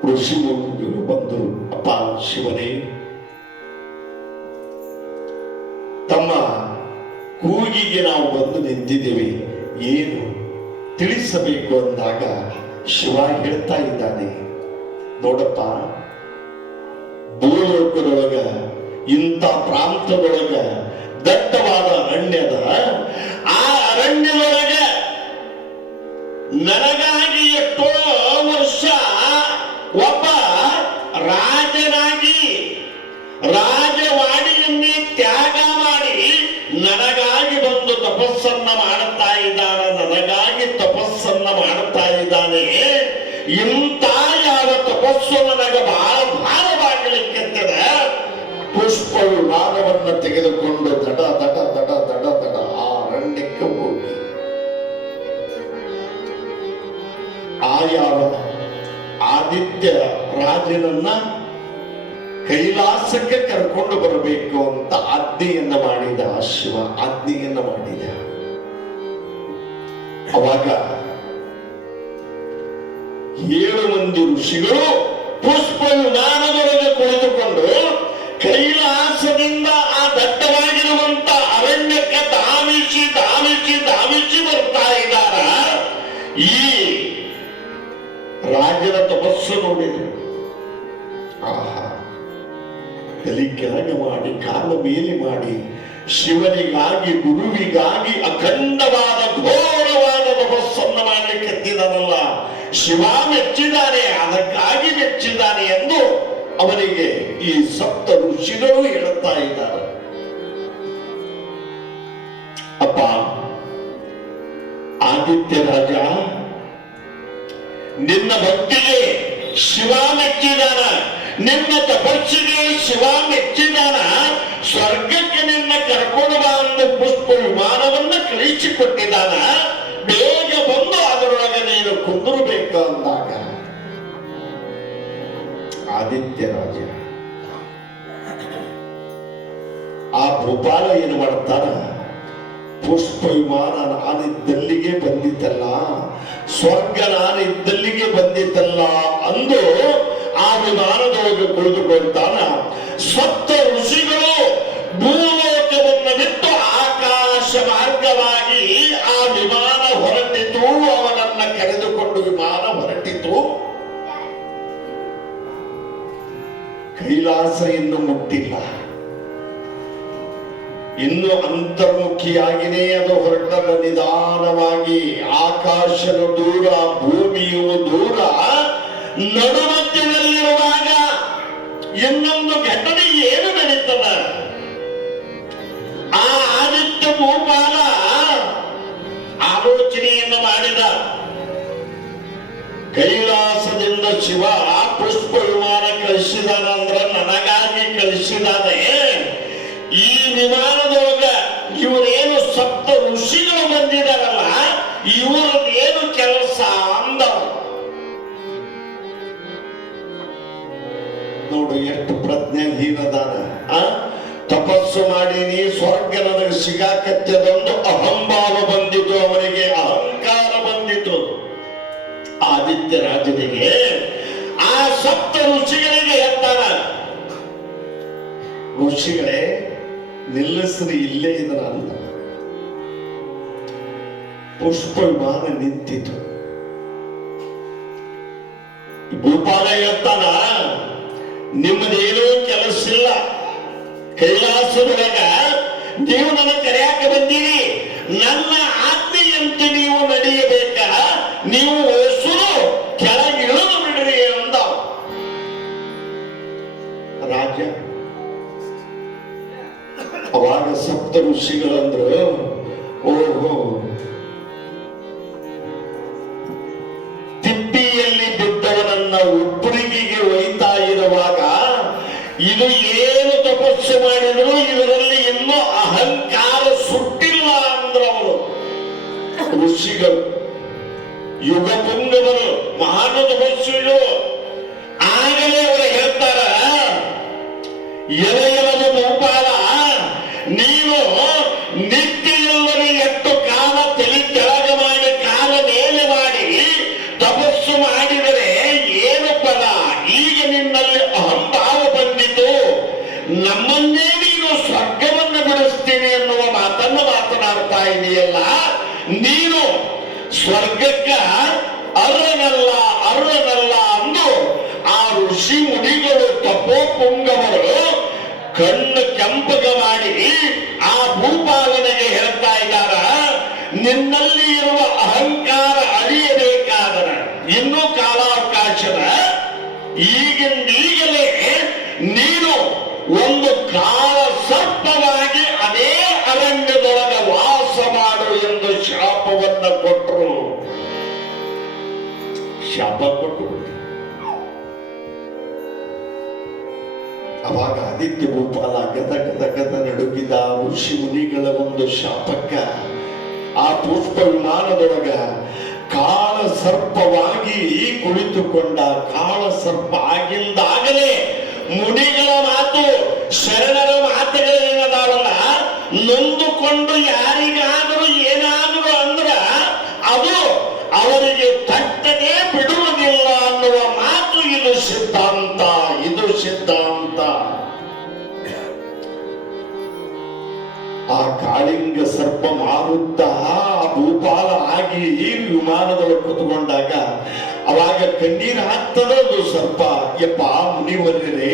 ಋಷಿ ಮುನಿಗಳು ಬಂದು, ಅಪ್ಪ ಶಿವನೇ, ತಮ್ಮ ಕೂಗಿಗೆ ನಾವು ಬಂದು ನಿಂತಿದ್ದೇವೆ, ಏನು ತಿಳಿಸಬೇಕು ಅಂದಾಗ ಶಿವ ಹೇಳ್ತಾ ಇದ್ದಾನೆ, ನೋಡಪ್ಪ, ಭೂಲೋಕದೊಳಗ ಇಂಥ ಪ್ರಾಂತದೊಳಗ ದಟ್ಟವಾದ ಅರಣ್ಯದ, ಆ ಅರಣ್ಯದೊಳಗ ನನಗಾಗಿ ಎಷ್ಟೋ ವರ್ಷ ಒಬ್ಬ ರಾಜನಾಗಿ ರಾಜವಾಡಿಯನ್ನೇ ತ್ಯಾಗ ಮಾಡಿ ನನಗಾಗಿ ಬಂದು ತಪಸ್ಸನ್ನ ಮಾಡುತ್ತಾ ಇದ್ದಾನೆ, ನನಗಾಗಿ ತಪಸ್ಸನ್ನ ಮಾಡುತ್ತಾ ಇದ್ದಾನೆ. ಇಂಥ ಯಾವ ತಪಸ್ಸು ನನಗೆ ಬಹಳ ಭಾರವಾಗಲಿಕ್ಕೆತ್ತದ. ಪುಷ್ಪ ವಿಮಾನವನ್ನು ತೆಗೆದುಕೊಂಡು ದಡ ದಡ ದಡ ದಡ ದಡ ಆ ಅರಣ್ಯಕ್ಕೆ ಹೋಗಿ ಆ ಯಾವ ಆದಿತ್ಯ ರಾಜನನ್ನ ಕೈಲಾಸಕ್ಕೆ ಕರ್ಕೊಂಡು ಬರಬೇಕು ಅಂತ ಆಜ್ಞೆಯನ್ನ ಮಾಡಿದ ಶಿವ, ಆಜ್ಞೆಯನ್ನ ಮಾಡಿದ. ಅವಾಗ 7 ಮಂದಿ ಋಷಿಗಳು ಪುಷ್ಪ ವಿಮಾನದೊಳಗೆ ಕುಳಿತುಕೊಂಡು ಕೈಲಾಸದಿಂದ ಆ ದಟ್ಟವಾಗಿರುವಂತ ಅರಣ್ಯಕ್ಕೆ ಧಾವಿಸಿ ಧಾವಿಸಿ ಧಾವಿಸಿ ಬರ್ತಾ ಇದ್ದಾರ. ಈ ರಾಜನ ತಪಸ್ಸು ನೋಡಿದ್ರು. ಆಹಾ, ತಲೆ ಕೆಳಗೆ ಮಾಡಿ ಕಾಲು ಮೇಲೆ ಮಾಡಿ ಶಿವನಿಗಾಗಿ ಗುರುವಿಗಾಗಿ ಅಖಂಡವಾದ ಘೋರವಾದ ತಪಸ್ಸನ್ನು ಮಾಡಲಿಕ್ಕೆ ಎತ್ತಿದನಲ್ಲ, ಶಿವ ಮೆಚ್ಚಿದ್ದಾನೆ, ಅದಕ್ಕಾಗಿ ಮೆಚ್ಚಿದ್ದಾನೆ ಎಂದು ಅವನಿಗೆ ಈ ಸಪ್ತ ಋಷಿಗಳು ಹೇಳುತ್ತಾ ಇದ್ದಾರೆ. ಅಪ್ಪ ಆದಿತ್ಯ ರಾಜ, ನಿನ್ನ ಭಕ್ತಿಗೆ ಶಿವ ಮೆಚ್ಚಿದಾನ, ನಿನ್ನ ತಪಸ್ಸಿಗೆ ಶಿವ ಮೆಚ್ಚಿದಾನ, ಸ್ವರ್ಗಕ್ಕೆ ನಿನ್ನ ಕರ್ಕೊಂಡು ಬಾ ಎಂದು ಪುಷ್ಪ ವಿಮಾನವನ್ನು ಕಳಿಸಿಕೊಟ್ಟಿದ್ದಾನ. ಬೇಗ ಬಂದು ಅದರೊಳಗೆ ನೀನು ಕುಂದಿರಬೇಕು ಅಂದಾಗ ಆದಿತ್ಯ ರಾಜ ಆ ಭೂಪಾಲ ಏನು ಮಾಡ್ತಾನ, ಪುಷ್ಪ ವಿಮಾನ ನಾನಿದ್ದಲ್ಲಿಗೆ ಬಂದಿತ್ತಲ್ಲ, ಸ್ವರ್ಗ ನಾನಿದ್ದಲ್ಲಿಗೆ ಬಂದಿತ್ತಲ್ಲ ಅಂದು ಆ ವಿಮಾನದೊಳಗೆ ಕುಳಿತುಕೊಳ್ತಾನ. ಸಪ್ತ ಋಷಿಗಳು ಭೂಲೋಕವನ್ನು ಬಿಟ್ಟು ಆಕಾಶ ಮಾರ್ಗವಾಗಿ ಆ ವಿಮಾನ ಹೊರಟಿತು, ಅವನನ್ನ ಕರೆದುಕೊಂಡು ವಿಮಾನ ಹೊರಟಿತು. ಕೈಲಾಸ ಇನ್ನು ಮುಟ್ಟಿಲ್ಲ, ಇನ್ನು ಅಂತರ್ಮುಖಿಯಾಗಿನೇ ಅದು ಹೊರಟಲ್ಲ. ನಿಧಾನವಾಗಿ ಆಕಾಶನು ದೂರ, ಭೂಮಿಯು ದೂರ, ನಡುಮಧ್ಯದಲ್ಲಿರುವಾಗ ಇನ್ನೊಂದು ಘಟನೆ ಏನು ನಡೀತದ. ಆ ಆದಿತ್ಯ ಭೂಪಾಲ ಆಲೋಚನೆಯನ್ನು ಮಾಡಿದ. ಕೈಲಾಸದಿಂದ ಶಿವ ಪುಷ್ಪ ವಿಮಾನ ಕಳಿಸಿದಾನಂದ್ರ ನನಗಾಗಿ ಕಳಿಸಿದ. ಕಳಿಸಿದಾನೆ. ಈ ವಿಮಾನದೊಳಗ ಇವರೇನು ಸಪ್ತ ಋಷಿಗಳು ಬಂದಿದಾರಲ್ಲ, ಇವ್ರದ್ದೇನು ಕೆಲಸ ಅಂದವ. ನೋಡು ಎಷ್ಟು ಪ್ರಜ್ಞಾಹೀನದಾನ. ತಪಸ್ಸು ಮಾಡೀನಿ, ಸ್ವರ್ಗ ನನಗೆ ಸಿಗಾಕತ್ತದೊಂದು ಅಹಂಭಾವ ಬಂದಿತು, ಅವನಿಗೆ ಅಹಂಕಾರ ಬಂದಿತು. ಆದಿತ್ಯ ರಾಜನಿಗೆ ಆ ಸಪ್ತ ಋಷಿಗಳಿಗೆ ಹೇಳ್ತಾನ, ಋಷಿಗಳೇ ನಿಲ್ಲಿಸ್ರಿ, ಇಲ್ಲೇ ಇದ್ರ ಅಂತ. ಪುಷ್ಪ ವಿಮಾನ ನಿಂತಿತು. ಭೂಪಾಲ ಹೇಳ್ತಾನ, ನಿಮ್ಮದೇನೂ ಕೆಲಸ ಇಲ್ಲ, ಕೈಲಾಸದೊಳಗ ನೀವು ನನ್ನ ಕರೆಯಾಕ ಬಂದೀರಿ, ನನ್ನ ಆಜ್ಞೆಯಂತೆ ನೀವು ನಡೆಯಬೇಕ, ನೀವು ಹೊಸರು ಕೆಳಗಿಳಿದು ಬಿಡ್ರಿ ಅಂದ ರಾಜ. ಅವಾಗ ಸಪ್ತ ಋಷಿಗಳಂದ್ರು, ಓಹೋ, ತಿಪ್ಪಿಯಲ್ಲಿ ಬಿದ್ದವನನ್ನ ಉಪ್ಪರಿಗೆಗೆ ಒಯ್ತಾ ಇರುವಾಗ ಇದು ಏನು ತಪಸ್ಸು ಮಾಡಿದ್ರು ಇವರಲ್ಲಿ ಇನ್ನೂ ಅಹಂಕಾರ ಸುಟ್ಟಿಲ್ಲ ಅಂದ್ರು ಅವರು ಋಷಿಗಳು, ಯುಗ ಪುಂಗವರು, ಮಹಾನ್ ತಪಸ್ವಿಗಳು. ಆಗಲೇ ಅವರು ಹೇಳ್ತಾರ, ಎಲೆಯಲದ ಭೂಪಾಲ, ನೀನು ನಿತ್ಯ ಎಲ್ಲರೂ ಎಷ್ಟು ಕಾಲ ತಲೆ ಕೆಳಗ ಮಾಡಿ ಕಾಲ ಮೇಲೆ ಮಾಡಿ ತಪಸ್ಸು ಮಾಡಿದರೆ ಏನು ಫಲ? ಈಗ ನಿನ್ನಲ್ಲಿ ಅಹಂಭಾವ ಬಂದಿತು, ನಮ್ಮನ್ನೇ ನೀನು ಸ್ವರ್ಗವನ್ನು ಬಿಡಿಸ್ತೀನಿ ಎನ್ನುವ ಮಾತನ್ನು ಮಾತನಾಡ್ತಾ ಇದೆಯಲ್ಲ, ನೀನು ಸ್ವರ್ಗಕ್ಕ ಅರ್ಹನಲ್ಲ ಅರ್ಹನಲ್ಲ ಅಂದು ಆ ಋಷಿ ಮುನಿಗಳು ತಪೋ ಪುಂಗವರು ಕಣ್ಣು ಕೆಂಪಗ ಮಾಡಿ ಆ ಭೂಪಾಲನೆಗೆ ಹೇಳ್ತಾ ಇದ್ದಾರ, ನಿನ್ನಲ್ಲಿ ಇರುವ ಅಹಂಕಾರ ಅಳಿಯಬೇಕಾದರೆ ಇನ್ನೂ ಕಾಲಾವಕಾಶದ, ಈಗಿಂದೀಗಲೇ ನೀನು ಒಂದು ಕಾಲ ಸರ್ಪವಾಗಿ ಅದೇ ಅರಣ್ಯದೊಳಗೆ ವಾಸ ಮಾಡು ಎಂದು ಶಾಪವನ್ನು ಕೊಟ್ಟರು. ಶಾಪ ಕೊಟ್ಟು ಅವಾಗ ಆದಿತ್ಯ ಭೂಪಾಲ ಗದ ಗದ ಗದ ನಡುಗಿದ ಋಷಿ ಮುನಿಗಳ ಒಂದು ಶಾಪಕ್ಕ ಆ ಪುಷ್ಪ ವಿಮಾನದೊಳಗ ಕಾಳ ಸರ್ಪವಾಗಿ ಕುಳಿತುಕೊಂಡ. ಕಾಳ ಸರ್ಪ ಆಗಿಂದಾಗಲೇ ಮುನಿಗಳ ಮಾತು, ಶರಣರ ಮಾತುಗಳೇನದಾವಲ್ಲ, ನೊಂದುಕೊಂಡು ಯಾರಿಗಾದರೂ ಏನಾದರೂ ಅಂದ್ರ ಅದು ಅವರಿಗೆ ತಟ್ಟನೆ ಬಿಡುವುದಿಲ್ಲ ಅನ್ನುವ ಮಾತು. ಇದು ಸಿದ್ಧಾಂತ, ಇದು ಸಿದ್ಧಾಂತ. ಆ ಕಾಳಿಂಗ ಸರ್ಪ ಮಾರುತ್ತಾ ಭೂಪಾಲ ಆಗಿ ಈ ವಿಮಾನದೊಳಗೆ ಕುತ್ಕೊಂಡಾಗ ಅವಾಗ ಕಣ್ಣೀರು ಹಾಕ್ತದದು ಸರ್ಪ. ಯಪ್ಪ ಮುನಿವರ್ಯರೇ,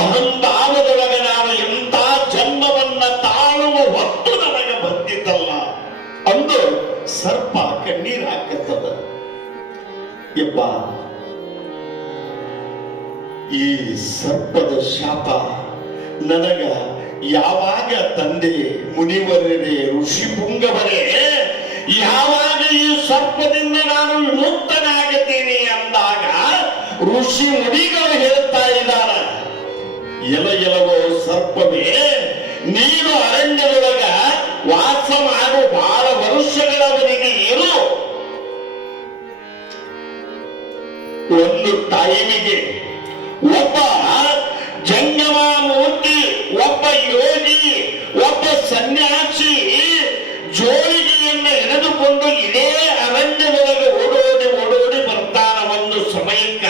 ಅಹಂಭಾವದೊಳಗೆ ನಾನು ಎಂತ ಜನ್ಮವನ್ನ ತಾಳುವ ಹೊತ್ತು ನನಗೆ ಬಂದಿದ್ದಲ್ಲ ಅಂದು ಸರ್ಪ ಕಣ್ಣೀರು ಹಾಕತ್ತದ. ಯಪ್ಪ, ಈ ಸರ್ಪದ ಶಾಪ ನನಗ ಯಾವಾಗ ತಂದೆ ಮುನಿವರರೇ, ಋಷಿ ಪುಂಗವರೇ, ಯಾವಾಗ ಈ ಸರ್ಪದಿಂದ ನಾನು ವಿಮುಕ್ತನಾಗುತ್ತೀನಿ ಅಂದಾಗ ಋಷಿ ಮುನಿಗಳು ಹೇಳ್ತಾ ಇದ್ದಾರೆ, ಎಲವೋ ಸರ್ಪವೇ, ನೀನು ಅರಣ್ಯದೊಳಗ ವಾಸ ಮಾಡು, ಬಹಳ ವರ್ಷಗಳವರೆಗೆ ಇರು. ಒಂದು ಟೈಮಿಗೆ ಒಬ್ಬ ಜಂಗಮ ಮೂರ್ತಿ, ಒಬ್ಬ ಯೋಗಿ, ಒಬ್ಬ ಸನ್ಯಾಸಿ ಜೋಳಿಗೆಯನ್ನು ಹಿಡಿದುಕೊಂಡು ಇದೇ ಅರಣ್ಯದೊಳಗೆ ಓಡೋಡಿ ಓಡೋಡಿ ಬರ್ತಾನ. ಒಂದು ಸಮಯಕ್ಕ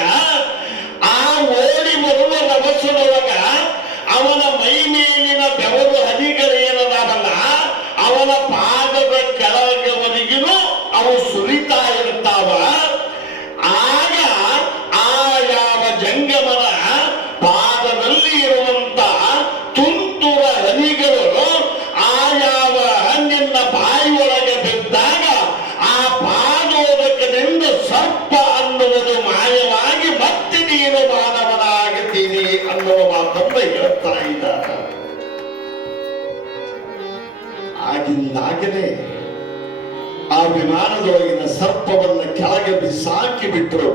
ಆ ಓಡಿ ಬರುವ ರಭಸದೊಳಗ ಅವನ ಮೈ ಮೇಲಿನ ಬೆವರು ಹನಿಗಳೇನದಾವಲ್ಲ, ಅವನ ಪಾದದ ಕೆಳಗವರೆಗೂ ಅವು ಸುರಿತಾ ಇರ್ತಾವ. ಆಗ ಆ ಯಾವ ಜಂಗಮನ ಪಾದದಲ್ಲಿ ಇರುವಂತ ತುಂತುರ ಹನಿಗಳು ಆ ಯಾವ ನಿನ್ನ ಬಾಯಿ ಒಳಗೆ ಬಿದ್ದಾಗ ಆ ಪಾದೋದಕದಿಂದ ಸರ್ಪ ಅನ್ನುವುದು ಮಾಯವಾಗಿ ಮತ್ತೆ ನೀನು ಮಾನವನಾಗುತ್ತೀನಿ ಅನ್ನುವ ಮಾತನ್ನು ಹೇಳ್ತಾ ಇದ್ದಾರೆ. ಆಗಿಂದಾಗಲೇ ಆ ವಿಮಾನದೊಳಗಿನ ಸರ್ಪವನ್ನು ಕೆಳಗೆ ಬಿಸಾಕಿ ಬಿಟ್ಟರು.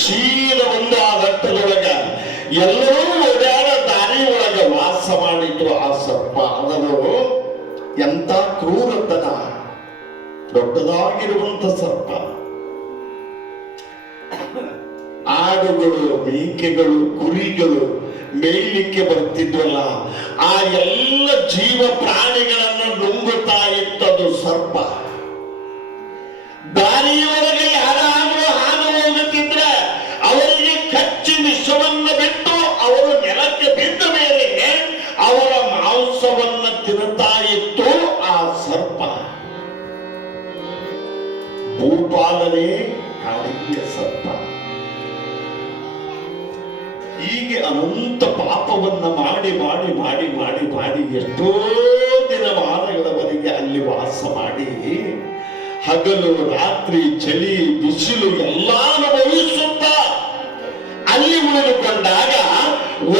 ಶೀಲ ಒಂದು ಆ ರಕ್ತದೊಳಗ ಎಲ್ಲರೂ ಓಡಾಡ ದಾರಿ ಒಳಗ ಸರ್ಪ ಅದದು ಎಂತ ಕ್ರೂರತನ, ದೊಡ್ಡದಾಗಿರುವಂತ ಸರ್ಪ. ಆಡುಗಳು, ಮೇಕೆಗಳು, ಕುರಿಗಳು ಮೇಯ್ಲಿಕ್ಕೆ ಬರ್ತಿದ್ವಲ್ಲ, ಆ ಎಲ್ಲ ಜೀವ ಪ್ರಾಣಿಗಳನ್ನು ನುಂಗುತ್ತಾ ಇತ್ತದು ಸರ್ಪ. ದಾರಿಯೊಳಗೆ ಯಾರಾದರೂ ಹಾದು ಹೋಗುತ್ತಿದ್ರೆ ಅವರಿಗೆ ಕಚ್ಚಿ ವಿಷವನ್ನು ಬಿಟ್ಟು ಅವರು ನೆಲಕ್ಕೆ ಬಿದ್ದ ಮೇಲೆ ಅವರ ಮಾಂಸವನ್ನು ತಿನ್ನುತ್ತಾ ಇತ್ತು ಆ ಸರ್ಪ. ಭೂಪಾಲನೆ ಕಾಳಿಂಗ ಸರ್ಪ. ಹೀಗೆ ಅನಂತ ಪಾಪವನ್ನ ಮಾಡಿ ಮಾಡಿ ಮಾಡಿ ಮಾಡಿ ಮಾಡಿ ಎಷ್ಟೋ ದಿನಮಾನಗಳವರೆಗೆ ಅಲ್ಲಿ ವಾಸ ಮಾಡಿ ಹಗಲು ರಾತ್ರಿ ಚಳಿ ಬಿಸಿಲು ಎಲ್ಲ ಅನುಭವಿಸುತ್ತ ಅಲ್ಲಿ ಉಳಿದುಕೊಂಡಾಗ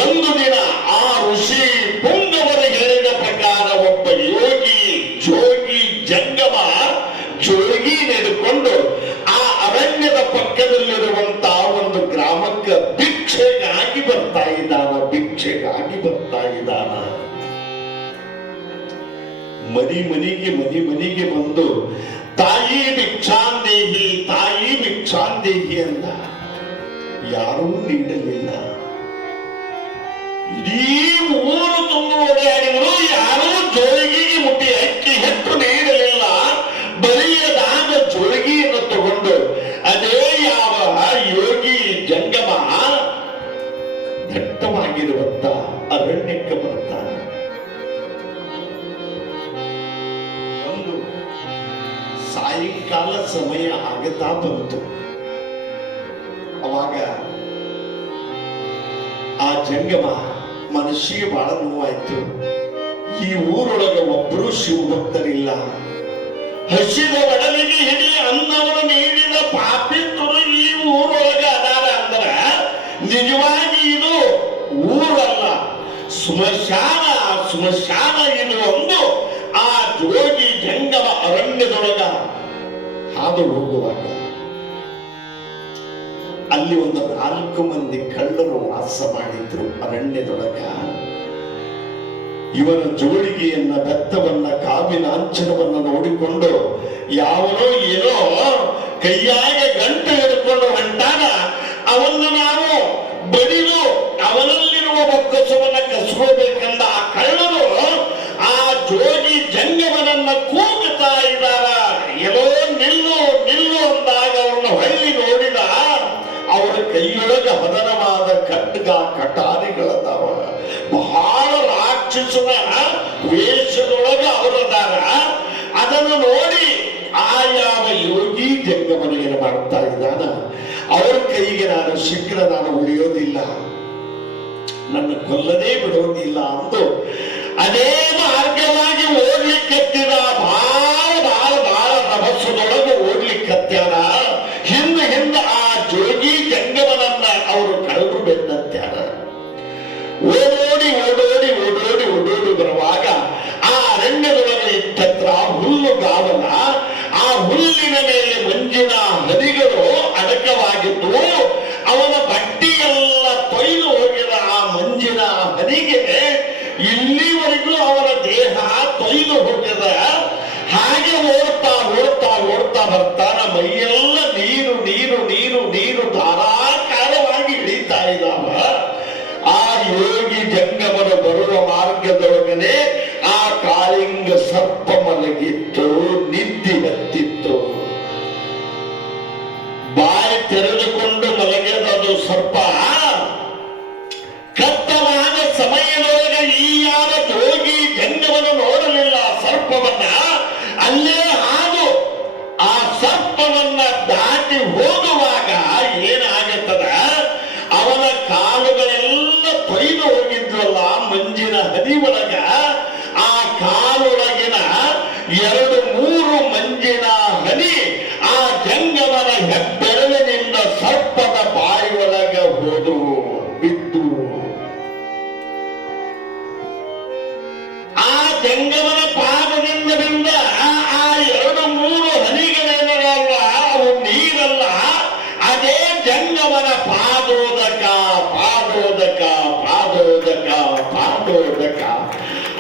ಒಂದು ದಿನ ಆ ಋಷಿ ಪುಂಗವರು ಹೇಳಿದ ಪ್ರಕಾರ ಒಬ್ಬ ಯೋಗಿ ಜೋಗಿ ಜಂಗಮ ಜೋಗಿ ನಡೆದುಕೊಂಡು ಆ ಅರಣ್ಯದ ಪಕ್ಕದಲ್ಲಿರುವಂತಹ ಒಂದು ಗ್ರಾಮಕ್ಕೆ ಭಿಕ್ಷೆಗಾಗಿ ಬರ್ತಾ ಇದ್ದಾನ. ಮನಿ ಮನಿಗೆ ಬಂದು ತಾಯಿ ಭಿಕ್ಷಾಂದೇಹಿ ಅಂದ. ಯಾರೂ ನೀಡಲಿಲ್ಲ. ಇಡೀ ಊರು ತುಂಬ ಓಡಾಡಿದ್ರು, ಯಾರೂ ಜೋಳಿಗೆಗೆ ಮುಟ್ಟಿ ಅಕ್ಕಿ ಹೆಚ್ಚು ನೀಡಲಿಲ್ಲ. ಬಲಿಯದಾದ ಜೋಳಿಗೆಯನ್ನು ತಗೊಂಡು ಅದೇ ಯಾವ ಯೋಗಿ ಜಂಗಮ ದಟ್ಟವಾಗಿರುವಂತ ಅರಣ್ಯಕ್ಕೆ ಬರ್ತಾನೆ. ಒಂದು ಸಾಯಂಕಾಲ ಸಮಯ ಆಗತಾ ಬಂತು. ಅವಾಗ ಆ ಜಂಗಮ ಮನುಷ್ಯಗೆ ಬಹಳ ನೋವಾಯ್ತು. ಈ ಊರೊಳಗೆ ಒಬ್ಬರು ಶಿವಭಕ್ತರಿಲ್ಲ. ಹಸಿದ ಒಡಲಿಗೆ ಹಿಡಿ ಅನ್ನವನ್ನು ನೀಡಿದ ಪಾಪಿತರು ಈ ಊರೊಳಗೆ ಅದಾರ ಅಂದ್ರ ನಿಜವಾಗಿ ಇದು ಊರಲ್ಲ, ಸ್ಮಶಾನ ಇದು ಒಂದು. ಆ ಜೋಗಿ ಜಂಗಮ ಅರಣ್ಯದೊಳಗ ಹಾದು ಹೋಗುವಾಗ ಅಲ್ಲಿ ಒಂದು 4 ಮಂದಿ ಕಳ್ಳರು ವಾಸ ಮಾಡಿದ್ರು ಅರಣ್ಯದೊಳಗ. ಇವನ ಜೋಳಿಗೆಯನ್ನ, ಬೆತ್ತವನ್ನ, ಕಾವಿನ ಅಂಚನವನ್ನ ನೋಡಿಕೊಂಡು ಯಾವನೋ ಏನೋ ಕೈಯಾಗ ಗಂಟು ಹಿಡ್ಕೊಂಡು ಹೊಂಟಾಗ ಅವನ್ನು ನಾವು ಬಡಿದು ಅವನಲ್ಲಿರುವ ಒಕ್ಕಸವನ್ನ ಕಸ್ಕೋಬೇಕಂದ ಆ ಕಳ್ಳರು ಆ ಜೋಗಿ ಜಂಗಮನನ್ನ ಕೂಗುತ್ತಾ ಇದ್ದಾರ. ಎಲ್ಲೋ ನಿಲ್ಲು ಅಂದಾಗ ಅವರನ್ನ ಹೊಳ್ಳಿ ನೋಡಿದ. ಅವರ ಕೈಯೊಳಗ ಹದನವಾದ ಖಡ್ಗ ಕಟಾರಿಗಳದಾವ. ಬಹಳ ರಾಕ್ಷಸನ ವೇಷದೊಳಗ ಅವರದಾರ. ಅದನ್ನು ನೋಡಿ ಆ ಯಾವ ಯೋಗಿ ಜಂಗಮನ ಏನು ಮಾಡ್ತಾ ಇದ್ದಾನ, ಅವ್ರ ಕೈಗೆ ನಾನು ಸಿಕ್ಕರೆ ನಾನು ಉಳಿಯೋದಿಲ್ಲ, ನನ್ನ ಕೊಲ್ಲದೇ ಬಿಡೋದಿಲ್ಲ ಅಂದು ಅದೇ ಮಾರ್ಗವಾಗಿ ಓಡ್ಲಿಕ್ಕತ್ತಿದ. ಬಹಳ ರಭಸದೊಳಗೆ ಓಡ್ಲಿಕ್ಕತ್ಯಾರ. ಹಿಂದ ಆ ಜೋಗಿ ಜಂಗಮನನ್ನ ಅವರು ಕಳೆದು ಬೆನ್ನತ್ಯಾರ. ಓಡೋಡಿ ಬರುವಾಗ ಆ ಅರಣ್ಯದೊಳಗೆ ಇತ್ತತ್ರ ಹುಲ್ಲುಗಾವಲ. ಆ ಹುಲ್ಲಿನ ಮೇಲೆ ಮಂಜಿನ ಹನಿಗಳು ಅಡಕವಾಗಿದ್ದು ಅವನ ಬಟ್ಟೆಯೆಲ್ಲ ತೊಯ್ದು ಹೋಗಿದ ಆ ಮಂಜಿನ ಹನಿಗೆ ಇಲ್ಲಿವರೆಗೂ ಅವನ ದೇಹ ತೊಯ್ದು ಹೋಗಿದ. ಹಾಗೆ ಓಡ್ತಾ ಬರ್ತಾನ. ಮೈಯೆಲ್ಲ ನೀರು ಧಾರಾಕಾರವಾಗಿ ಇಳಿತಾ ಇದ್ದಾವ. ಆ ಯೋಗಿ ಜಂಗಮನ ಬರುವ ಮಾರ್ಗದೊಳಗನೆ ಆ ಕಾಳಿಂಗ ಸರ್ಪ ಮಲಗಿತ್ತು, ನಿದ್ದೆ ಹತ್ತಿತ್ತು. ಬಾಯಿ ತೆರೆದುಕೊಂಡು ಮಲಗಿದದು ಸರ್ಪ. ಕತ್ತಲಾದ ಸಮಯದೊಳಗೆ ಈ ಯಾವ ಯೋಗಿ ಜಂಗಮನ ನೋಡಲಿಲ್ಲ ಸರ್ಪವನ್ನ. ಅಲ್ಲೇ ಹಾದು ಆ ಸರ್ಪವನ್ನ ದಾಟಿ ಹೋಗುವಾಗ ಏನಾಗುತ್ತದ, ಅವನ ಕಾಲುಗಳೆಲ್ಲ ತೊಯ್ದು ಹೋಗಿದ್ವಲ್ಲ ಮಂಜಿನ ಹನಿ ಒಳಗ, ಆ ಕಾಲೊಳಗಿನ 2-3 ಮಂಜಿನ ಹನಿ ಆ ಜಂಗಮನ ಹೆಬ್ಬೆರಳಿನಿಂದ ಸರ್ಪದ ಬಾಯಿಯೊಳಗ ಹೋದು ಬಿದ್ದು. ಆ ಜಂಗಮನ ಪಾದದಿಂದ ಬಿಂದ ಆ 2-3 ಹನಿಗಳೇನಲ್ಲ, ಅವು ನೀರಲ್ಲ, ಅದೇ ಜಂಗಮನ ಪಾದೋದಕ.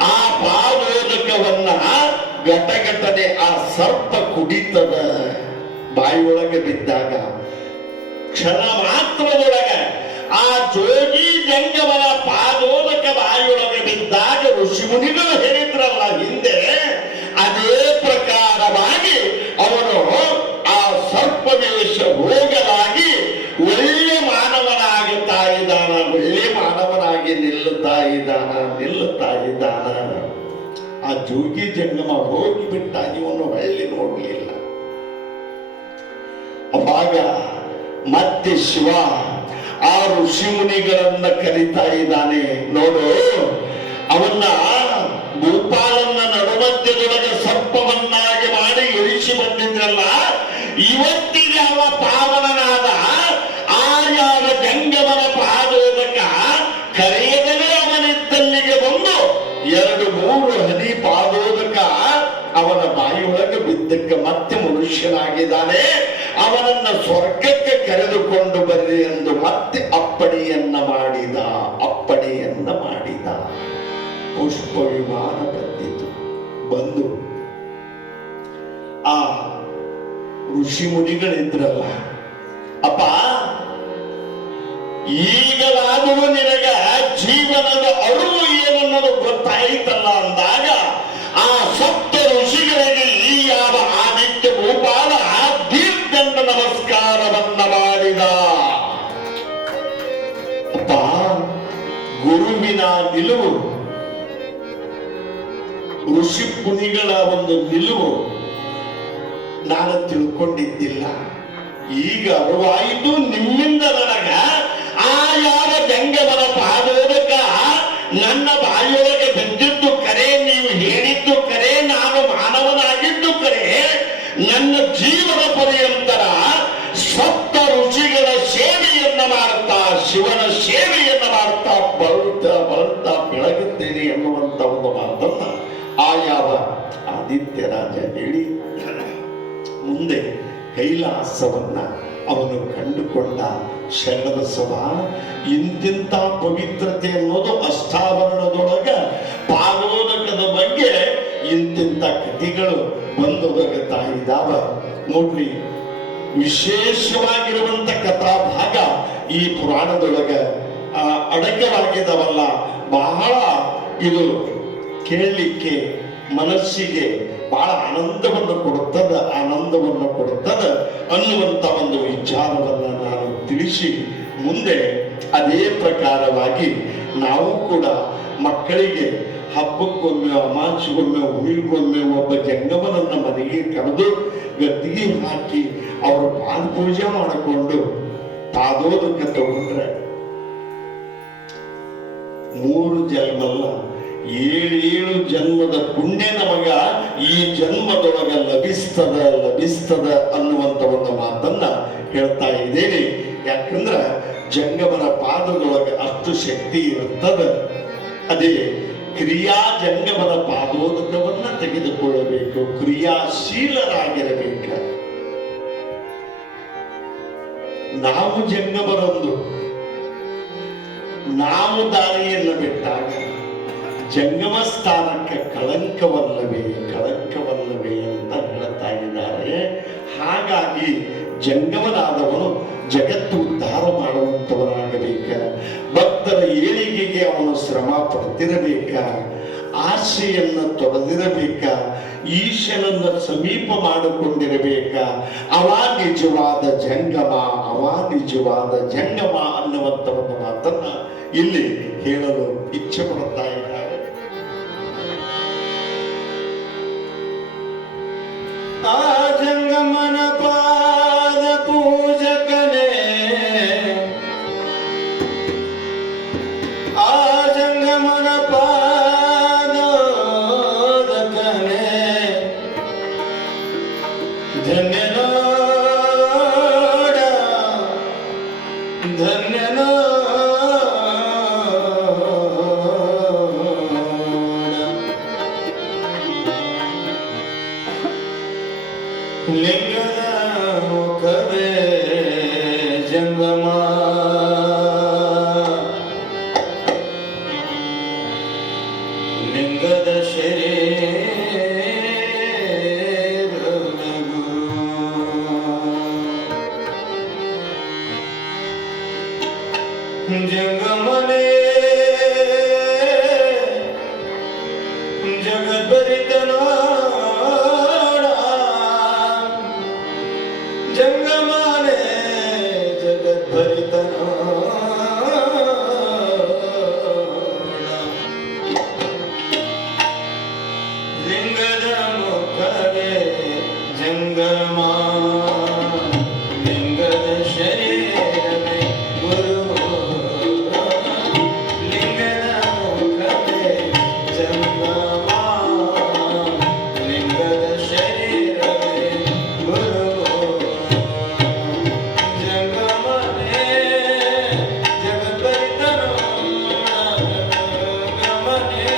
ಆ ಘಟಘಟನೆ ಆ ಸರ್ಪ ಕುಡಿತದ ಬಾಯಿಯೊಳಗೆ ಬಿದ್ದಾಗ ಕ್ಷಣ ಮಾತ್ರದೊಳಗ ಆ ಜೋಗಿ ಜಂಗಮನ ಪಾದೋದಕ ಬಾಯಿಯೊಳಗೆ ಬಿದ್ದಾಗ ಋಷಿಮುನಿಗಳು ಹೇಳಿದ್ರಲ್ಲ ಹಿಂದೆ, ಅದೇ ಪ್ರಕಾರವಾಗಿ ಅವನು ಆ ಸರ್ಪವೇಷ ಹೋಗಲಾಗಿ ಒಳ್ಳೆ ಮಾನವನಾಗುತ್ತಾ ಇದ್ದಾನ, ಒಳ್ಳೆ ಮಾನವನಾಗಿ ನಿಲ್ಲುತ್ತಾ ಇದ್ದಾನ. ಆ ಜೋಗಿ ಜಂಗಮ ಹೋಗಿಬಿಟ್ಟ, ಇವನು ಹೊಳ್ಳಿ ನೋಡಲಿಲ್ಲ. ಅವಾಗ ಮತ್ತೆ ಶಿವ ಆ ಋಷಿಮುನಿಗಳನ್ನ ಕರೀತಾ ಇದ್ದಾನೆ. ನೋಡು, ಅವನ್ನ ಭೂಪಾಲನ್ನ ನಡುಮಧ್ಯದೊಳಗೆ ಸರ್ಪವನ್ನಾಗಿ ಮಾಡಿ ಇಳಿಸಿ ಬಂದಿದ್ರಲ್ಲ, ಇವತ್ತಿಗೆ ಅವ ಪಾವನನಾದ. ಆ ಯಾವ ಜಂಗಮನ ಪಾದೋದಕ ಕರೆಯದಲೇ ಅವನಿದ್ದಲ್ಲಿಗೆ ಬಂದು 2-3 ಹನಿ ಪಾದೋದಕ ಅವನ ಬಾಯಿಯೊಳಗೆ ಬಿದ್ದಕ್ಕೆ ಮತ್ತೆ ಮನುಷ್ಯನಾಗಿದ್ದಾನೆ. ಅವನನ್ನ ಸ್ವರ್ಗಕ್ಕೆ ಕರೆದುಕೊಂಡು ಬರ್ರಿ ಎಂದು ಮತ್ತೆ ಅಪ್ಪಣೆಯನ್ನ ಮಾಡಿದ. ಪುಷ್ಪ ವಿಮಾನ ಬಂದಿತು. ಬಂದು ಆ ಋಷಿ ಮುನಿಗಳಿದ್ರಲ್ಲ, ಅಪ್ಪ ಈಗಲಾದರೂ ನಿನಗ ಜೀವನದ ಅರಿವು ಏನನ್ನೋದು ಗೊತ್ತಾಯಿತಲ್ಲ ಅಂದಾಗ ಆ ಸಪ್ತ ಋಷಿಗಳಿಗೆ ಈ ಯಾವ ಆದಿತ್ಯ ಭೂಪಾಲ ದೀರ್ಘಂಡ ನಮಸ್ಕಾರವನ್ನ ಮಾಡಿದ. ಅಪ್ಪ, ಗುರುವಿನ ನಿಲುವು, ಋಷಿ ಮುನಿಗಳ ಒಂದು ನಿಲುವು ನಾನು ತಿಳ್ಕೊಂಡಿದ್ದಿಲ್ಲ. ಈಗ ಅರಿವಾಯಿತು ನಿಮ್ಮಿಂದ ನನಗ. ಆ ಯಾವ ಜಂಗಮನ ಪಾದೋದಕ ನನ್ನ ಬಾಯಿಯೊಳಗೆ ಬಿದ್ದಿದ್ದು ಕರೆ, ನೀವು ಹೇಳಿದ್ದು ಕರೆ, ನಾನು ಮಾನವನಾಗಿದ್ದು ಕರೆ. ನನ್ನ ಜೀವನ ಪರ್ಯಂತರ ಸಪ್ತ ಋಷಿಗಳ ಸೇವೆಯನ್ನ ಮಾಡ್ತಾ, ಶಿವನ ಸೇವೆಯನ್ನ ಮಾಡ್ತಾ ಬರುತ್ತಾ ಬೆಳಗುತ್ತೇನೆ ಎನ್ನುವಂತ ಒಂದು ಮಾತನ್ನ ಆ ಯಾವ ಆದಿತ್ಯ ರಾಜ ಹೇಳಿ ಮುಂದೆ ಕೈಲಾಸವನ್ನ ಅವನು ಕಂಡುಕೊಂಡ. ಶರಣಬಸವ, ಇಂತಿಂತ ಪವಿತ್ರತೆ ಅನ್ನೋದು ಅಷ್ಟಾವರಣದೊಳಗ ಪಾದೋದಕದ ಬಗ್ಗೆ ಇಂತಿಂತ ಕಥೆಗಳು ಬಂದೊದಗುತ್ತಾ ಇದ್ದಾವ. ನೋಡ್ರಿ, ವಿಶೇಷವಾಗಿರುವಂತ ಕಥಾ ಭಾಗ ಈ ಪುರಾಣದೊಳಗ ಅಡಕವಾಗಿದವಲ್ಲ. ಬಹಳ ಇದು ಕೇಳಲಿಕ್ಕೆ ಮನಸ್ಸಿಗೆ ಬಹಳ ಆನಂದವನ್ನು ಕೊಡುತ್ತದೆ ಅನ್ನುವಂತ ಒಂದು ವಿಚಾರವನ್ನ ನಾನು ತಿಳಿಸಿ ಮುಂದೆ ಅದೇ ಪ್ರಕಾರವಾಗಿ ನಾವು ಕೂಡ ಮಕ್ಕಳಿಗೆ ಹಬ್ಬಕ್ಕೊಮ್ಮೆ, ಅಮಾವಾಸ್ಯೆಗೊಮ್ಮೆ, ಹುಣ್ಣಿಮೆಗೊಮ್ಮೆ ಒಬ್ಬ ಜಂಗಮನನ್ನ ಮನೆಗೆ ಕರೆದು ಗದ್ದಿಗೆ ಹಾಕಿ ಅವರು ಪಾದ ಪೂಜೆ ಮಾಡಿಕೊಂಡು ಪಾದೋದಕ ತಗೊಂಡ್ರೆ 3 ಜನ್ಮಲ್ಲ 7 ಜನ್ಮದ ಪುಣ್ಯ ನಮಗ ಈ ಜನ್ಮದೊಳಗ ಲಭಿಸ್ತದ ಅನ್ನುವಂತ ಒಂದು ಮಾತನ್ನ ಹೇಳ್ತಾ ಇದ್ದೇನೆ. ಯಾಕಂದ್ರ ಜಂಗಮನ ಪಾದದೊಳಗ ಅಷ್ಟು ಶಕ್ತಿ ಇರುತ್ತದೆ. ಅದೇ ಕ್ರಿಯಾ ಜಂಗಮನ ಪಾದೋದಕವನ್ನ ತೆಗೆದುಕೊಳ್ಳಬೇಕು, ಕ್ರಿಯಾಶೀಲರಾಗಿರಬೇಕು. ನಾವು ಜಂಗಮರೊಂದು ನಾವು ದಾರಿಯನ್ನು ಬಿಟ್ಟಾಗ ಜಂಗಮ ಸ್ಥಾನಕ್ಕೆ ಕಳಂಕವಲ್ಲವೇ ಅಂತ ಹೇಳ್ತಾ ಇದ್ದಾರೆ. ಹಾಗಾಗಿ ಜಂಗಮನಾದವನು ಜಗತ್ತು ಉದ್ಧಾರ ಮಾಡುವಂತವನಾಗಬೇಕ. ಭಕ್ತರ ಏಳಿಗೆಗೆ ಅವನು ಶ್ರಮ ಪಡ್ತಿರಬೇಕ, ಆಸೆಯನ್ನ ತೊರೆದಿರಬೇಕ, ಈಶನನ್ನ ಸಮೀಪ ಮಾಡಿಕೊಂಡಿರಬೇಕ. ಅವ ನಿಜವಾದ ಜಂಗಮ ಅನ್ನುವಂತ ಒಂದು ಮಾತನ್ನ ಇಲ್ಲಿ ಹೇಳಲು ಇಚ್ಛೆ ಪಡುತ್ತಾ ಇದ್ದಾರೆ. ಆ ಜಂಗಮನ ಪಾದ ಪೂಜಕನೇ, ಆ ಜಂಗಮನ ಪಾದೋದಕನೇ, ಧನ್ಯನೋಡ ಲಿಂಗದ ಜಂಗಮನೆ ಜಗದ್ಭರಿತ ನೋಡ ಜಂಗಮನೆ ಜಗದ್ಭರಿತ ಲಿಂಗದ ಮುಖವೇ ಜಂಗಮ ಲಿಂಗದ ಶರೀರವೇ ಗುರು ಲಿಂಗದ ಮುಖವೇ ಜಂಗಮ ಲಿಂಗದ ಶರೀರವೇ ಗುರು ಜಂಗಮನೇ ಜಗದ್ಭರಿತ ಜಂಗಮನೇ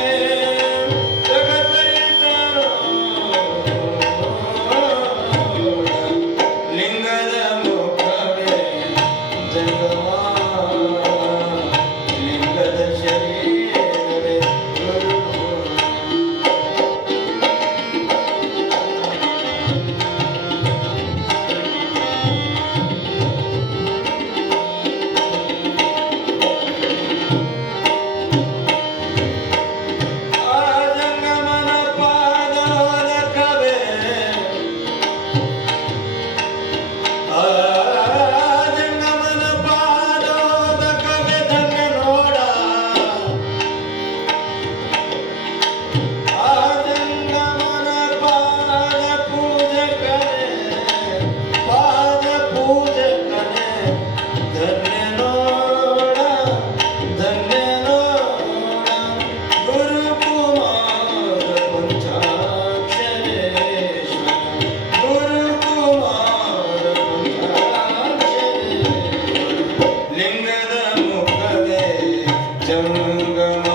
ಲಿಂಗದ ಮುಖವೇ ಜಂಗಮ ಲಿಂಗದ ಶರೀರವೇ ಗುರು ಆ ಜಂಗಮನ ಪಾದೋದಕವೇ ಆ ಜಂಗಮನ ಪಾದೋದಕವೇ ಧನ್ಯ ನೋಡ ಆ ಜಂಗಮನ ಪಾದ ಪೂಜಕನೇ ಧನ್ಯ ನೋಡ ಧನ್ಯ ನೋಡ ಗುರುಕುಮಾರ ಪಂಚಾಕ್ಷರೇಶ್ವರ ಗುರುಕುಮಾರ ಪಂಚಾಕ್ಷರೇಶ್ವರ ಲಿಂಗದ ಮುಖವೇ ಜಂಗಮ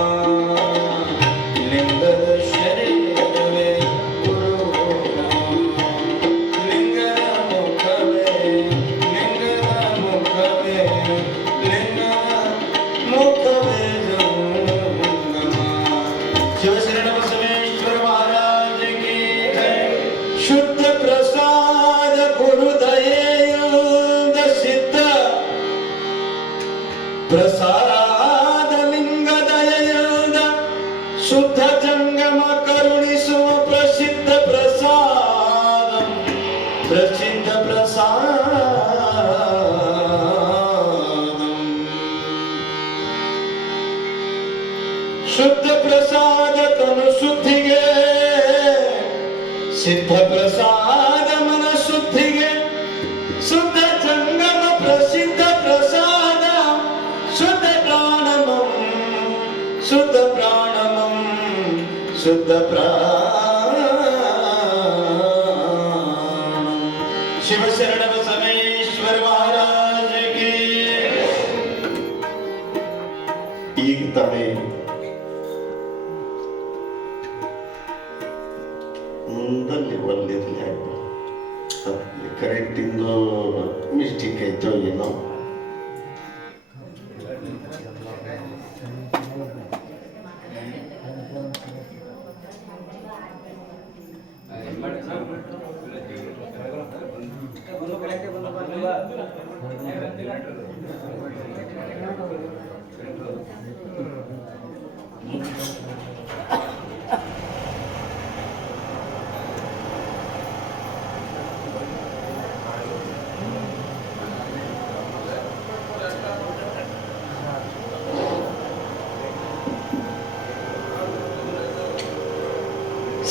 ಲಿಂಗದ ಶರೀರವೇ ಗುರು ಲಿಂಗದ ಮುಖವೇ ಲಿಂಗದ ಮುಖವೇ ಜಂಗಮ ಶಿವಶರಣ ಬಸವೇಶ್ವರ ಮಹಾರಾಜ ಕಿ ಜೈ ಶುದ್ಧ ಪ್ರಸಾದ ಗುರು ದಯೆಯಿಂದ ಸಿದ್ಧ ಪ್ರಸಾದ ಲಿಂಗ ದಯೆಯಿಂದ ಶುದ್ಧ ಜಂಗಮ ಕರುಣಿಸುವ ಪ್ರಸಿದ್ಧ ಪ್ರಸಾದ ಶುದ್ಧ ಪ್ರಸಾದ ತನು ಶುದ್ಧಿಗೆ ಸಿದ್ಧ ಪ್ರಸಾದ ಮನ ಶುದ್ಧಿಗೆ ಶುದ್ಧ ಜಂಗಮ ಪ್ರಸಿದ್ಧ ಪ್ರಸಾದ ಶುದ್ಧ ಪ್ರಾಣಮಂ ಶುದ್ಧ ಪ್ರಾಣಮಂ ಶುದ್ಧ ಪ್ರಾಣಂ ಶಿವಶರಣ ಬಸವೇಶ್ವರ ಮಹಾರಾಜ ಕಿ ಈಗ ತಾನೇ ಮುಂದಲ್ಲಿ ಒಳ್ಳೆದಿಲ್ಲ ಕರೆಕ್ಟ್ ಇಂದು ಮಿಸ್ಟೇಕ್ ಆಯ್ತೋ ಏನೋ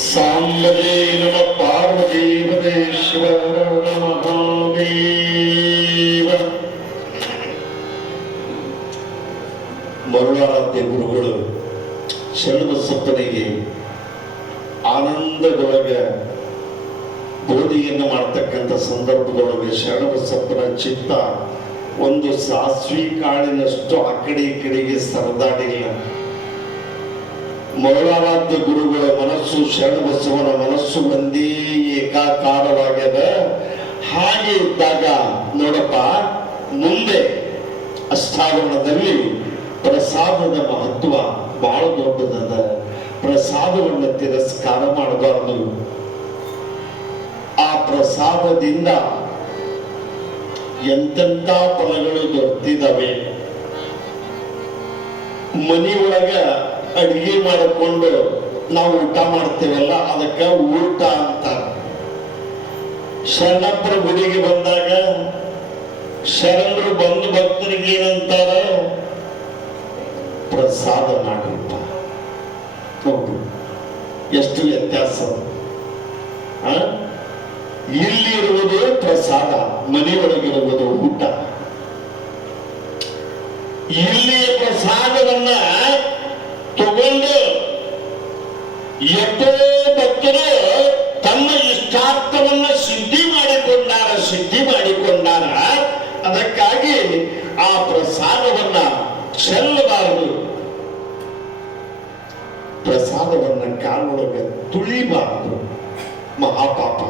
ಸಾಂಬದೇ ನಮ ಪಾರ್ವದೇವದೇ ಶಿವ ಮಹಾದೇವ ಮರುಳಾರಾಧ್ಯ ಗುರುಗಳು ಶರಣಬಸಪ್ಪನಿಗೆ ಆನಂದದೊಳಗೆ ಬೋಧಿಯನ್ನು ಮಾಡ್ತಕ್ಕಂಥ ಸಂದರ್ಭದೊಳಗೆ ಶರಣಬಸಪ್ಪನ ಚಿತ್ತ ಒಂದು ಸಾಸ್ವಿ ಕಾಳಿನಷ್ಟು ಆ ಕಡೆ ಈ ಕಡೆಗೆ ಸರದಾಡಿಲ್ಲ. ಮರುಳಾರಾಧ್ಯ ಗುರುಗಳ ಮನಸ್ಸು ಶರಣಬಸವನ ಮನಸ್ಸು ಒಂದೇ ಏಕಾಕಾರವಾಗ್ಯದ. ಹಾಗೆ ಇದ್ದಾಗ ನೋಡಪ್ಪ, ಮುಂದೆ ಅಷ್ಟಾವರಣದಲ್ಲಿ ಪ್ರಸಾದದ ಮಹತ್ವ ಬಹಳ ದೊಡ್ಡದದ. ಪ್ರಸಾದವನ್ನು ತಿರಸ್ಕಾರ ಮಾಡಬಾರದು. ಆ ಪ್ರಸಾದದಿಂದ ಎಂತೆಂಥ ಫಲಗಳು ದೊರೆತಿದ್ದಾವೆ. ಮನೆಯೊಳಗ ಅಡಿಗೆ ಮಾಡಿಕೊಂಡು ನಾವು ಊಟ ಮಾಡ್ತೇವಲ್ಲ ಅದಕ್ಕ ಊಟ ಅಂತ. ಶರಣಪ್ಪರ ಗುಡಿಗೆ ಬಂದಾಗ ಶರಣರು ಬಂದು ಭಕ್ತರಿಗೆ ಏನಂತಾರ? ಪ್ರಸಾದ ಮಾಡಿರ್ತ. ಹೌದು, ಎಷ್ಟು ವ್ಯತ್ಯಾಸ. ಇಲ್ಲಿ ಇರುವುದು ಪ್ರಸಾದ, ಮನೆಯೊಳಗಿರುವುದು ಊಟ. ಇಲ್ಲಿಯ ಪ್ರಸಾದವನ್ನ ತಗೊಂಡು ಎಷ್ಟೋ ಭಕ್ತರು ತಮ್ಮ ಇಷ್ಟಾರ್ಥವನ್ನ ಸಿದ್ಧಿ ಮಾಡಿಕೊಂಡಾರ. ಅದಕ್ಕಾಗಿ ಆ ಪ್ರಸಾದವನ್ನ ಚೆಲ್ಲಬಾರದು, ಪ್ರಸಾದವನ್ನ ಕಾಲೊಳಗೆ ತುಳಿಬಾರದು. ಮಹಾಪಾಪ.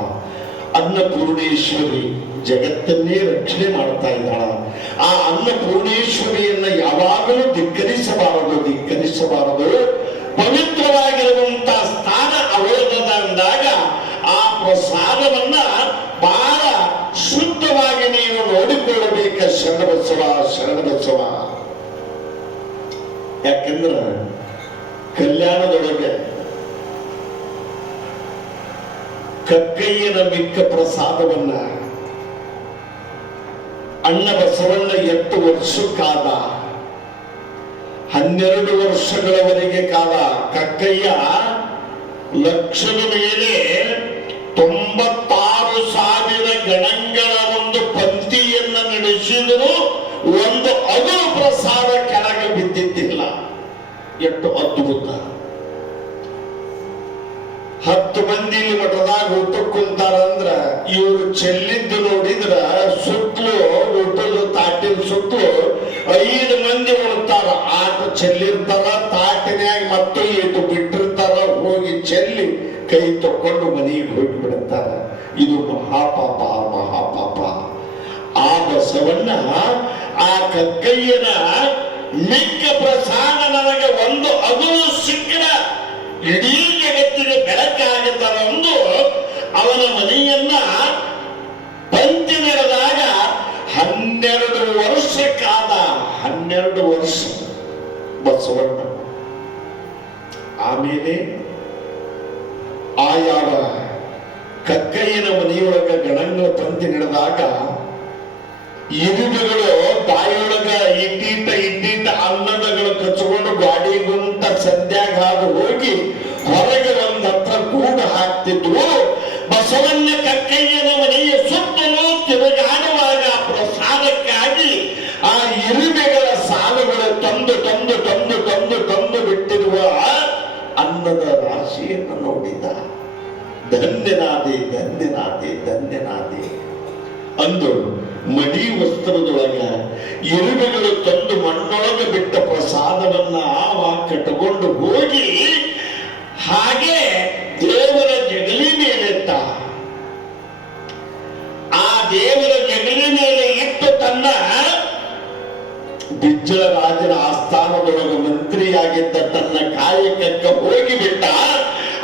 ಅನ್ನಪೂರ್ಣೇಶ್ವರಿ ಜಗತ್ತನ್ನೇ ರಕ್ಷಣೆ ಮಾಡ್ತಾ ಇದ್ದಾಳ. ಆ ಅನ್ನಪೂರ್ಣೇಶ್ವರಿಯನ್ನ ಯಾವಾಗಲೂ ಧಿಕ್ಕರಿಸಬಾರದು. ಪವಿತ್ರವಾಗಿರುವಂತಹ ಸ್ಥಾನ ಅವಳದ ಅಂದಾಗ ಆ ಪ್ರಸಾದವನ್ನ ಬಹಳ ಶುದ್ಧವಾಗಿ ನೀನು ನೋಡಿಕೊಳ್ಳಬೇಕ. ಶರಣಬಸವ. ಯಾಕಂದ್ರ ಕಲ್ಯಾಣದೊಳಗೆ ಕಕ್ಕಯ್ಯನ ಮಿಕ್ಕ ಪ್ರಸಾದವನ್ನ ಅಣ್ಣ ಬಸವಣ್ಣ 8 ವರ್ಷ ಕಾಲ, 12 ವರ್ಷಗಳವರೆಗೆ ಕಾಲ ಕಕ್ಕಯ್ಯ ಲಕ್ಷದ ಮೇಲೆ 96,000 ಗಣಗಳ ಒಂದು ಪಂಕ್ತಿಯನ್ನ ನಡೆಸಿದರೂ ಒಂದು ಅಗಲು ಪ್ರಸಾದ ಕೆಳಗೆ ಬಿದ್ದಿದ್ದಿಲ್ಲ. ಎಷ್ಟು ಅದ್ಭುತ. 10 ಮಂದಿ ಮಠದಾಗ ಊಟಕ್ಕೆ ಕುಂತಾರಂದ್ರ ಇವರು ಚೆಲ್ಲಿದ್ದು ನೋಡಿದ್ರ ಸುತ್ತಲೂ ಊಟದ ತಾಟಿನ ಸುತ್ತಲೂ 5 ಮಂದಿ ಉಣ್ತಾರ. ಆಟ ಚೆಲ್ಲಿರ್ತಾರ, ತಾಟಿನ್ಯಾಗ ಮತ್ತು ಇಟ್ಟು ಬಿಟ್ಟಿರ್ತಾರ. ಹೋಗಿ ಚೆಲ್ಲಿ ಕೈ ತಕೊಂಡು ಮನೆಗೆ ಹೋಗಿಬಿಡ್ತಾರ. ಇದು ಮಹಾಪಾಪ. ಆ ಬಸವಣ್ಣ ಆ ಕಕ್ಕಯ್ಯನ ಮಿಕ್ಕ ಪ್ರಸಾದ ನನಗೆ ಒಂದು ಅಗಲು ಸಿಕ್ಕಿದ ಇಡೀ ಜಗತ್ತಿಗೆ ಬೆಳಕಾಗುತ್ತಾರ ಎಂದು ಅವನ ಮನೆಯನ್ನ ಪಂಕ್ತಿ ನಡೆದಾಗ 12 ವರ್ಷ ಕಾಲ, 12 ವರ್ಷ ಬಸವಣ್ಣ. ಆಮೇಲೆ ಆ ಯಾವ ಕಕ್ಕಯ್ಯನ ಮನೆಯೊಳಗ ಗಣಂಗಳ ಪಂಕ್ತಿ ನಡೆದಾಗ ಇರುವೆಗಳು ಬಾಯಿಯೊಳಗ ಇಟ್ಟೀಟ ಅನ್ನದಗಳು ಕಚ್ಕೊಂಡು ಗಾಡಿ ಗುಂಟ ಸದ್ಯಾಗ ಹಾದು ಹೋಗಿ ಹೊರಗೆ ಒಂದ್ ಹತ್ರ ಗೂಡು ಹಾಕ್ತಿದ್ರು. ಬಸವಣ್ಣ ಕಕ್ಕಯ್ಯನ ಮನೆಯ ಸುತ್ತಲೂ ತಿರುಗಾಡುವಾಗ ಪ್ರಸಾದಕ್ಕಾಗಿ ಆ ಇರುವೆಗಳ ಸಾಲುಗಳು ತಂದು ಬಿಟ್ಟಿರುವ ಅನ್ನದ ರಾಶಿಯನ್ನು ನೋಡಿದ. ಧನ್ಯನಾದೆ ಅಂದು ಮಡಿ ವಸ್ತ್ರದೊಳಗ ಇರುವೆಗಳು ತಂದು ಮಣ್ಣೊಳಗೆ ಬಿಟ್ಟ ಪ್ರಸಾದವನ್ನ ಕಟ್ಟಿಕೊಂಡು ಹೋಗಿ ಹಾಗೆ ದೇವರ ಜಗಲಿ ಮೇಲಿಟ್ಟ. ಆ ದೇವರ ಜಗಲಿ ಮೇಲೆ ಇಟ್ಟು ತನ್ನ ಬಿಜ್ಜಳ ರಾಜನ ಆಸ್ಥಾನದೊಳಗೆ ಮಂತ್ರಿಯಾಗಿದ್ದ ತನ್ನ ಕಾಯಕಕ್ಕೆ ಹೋಗಿಬಿಟ್ಟ.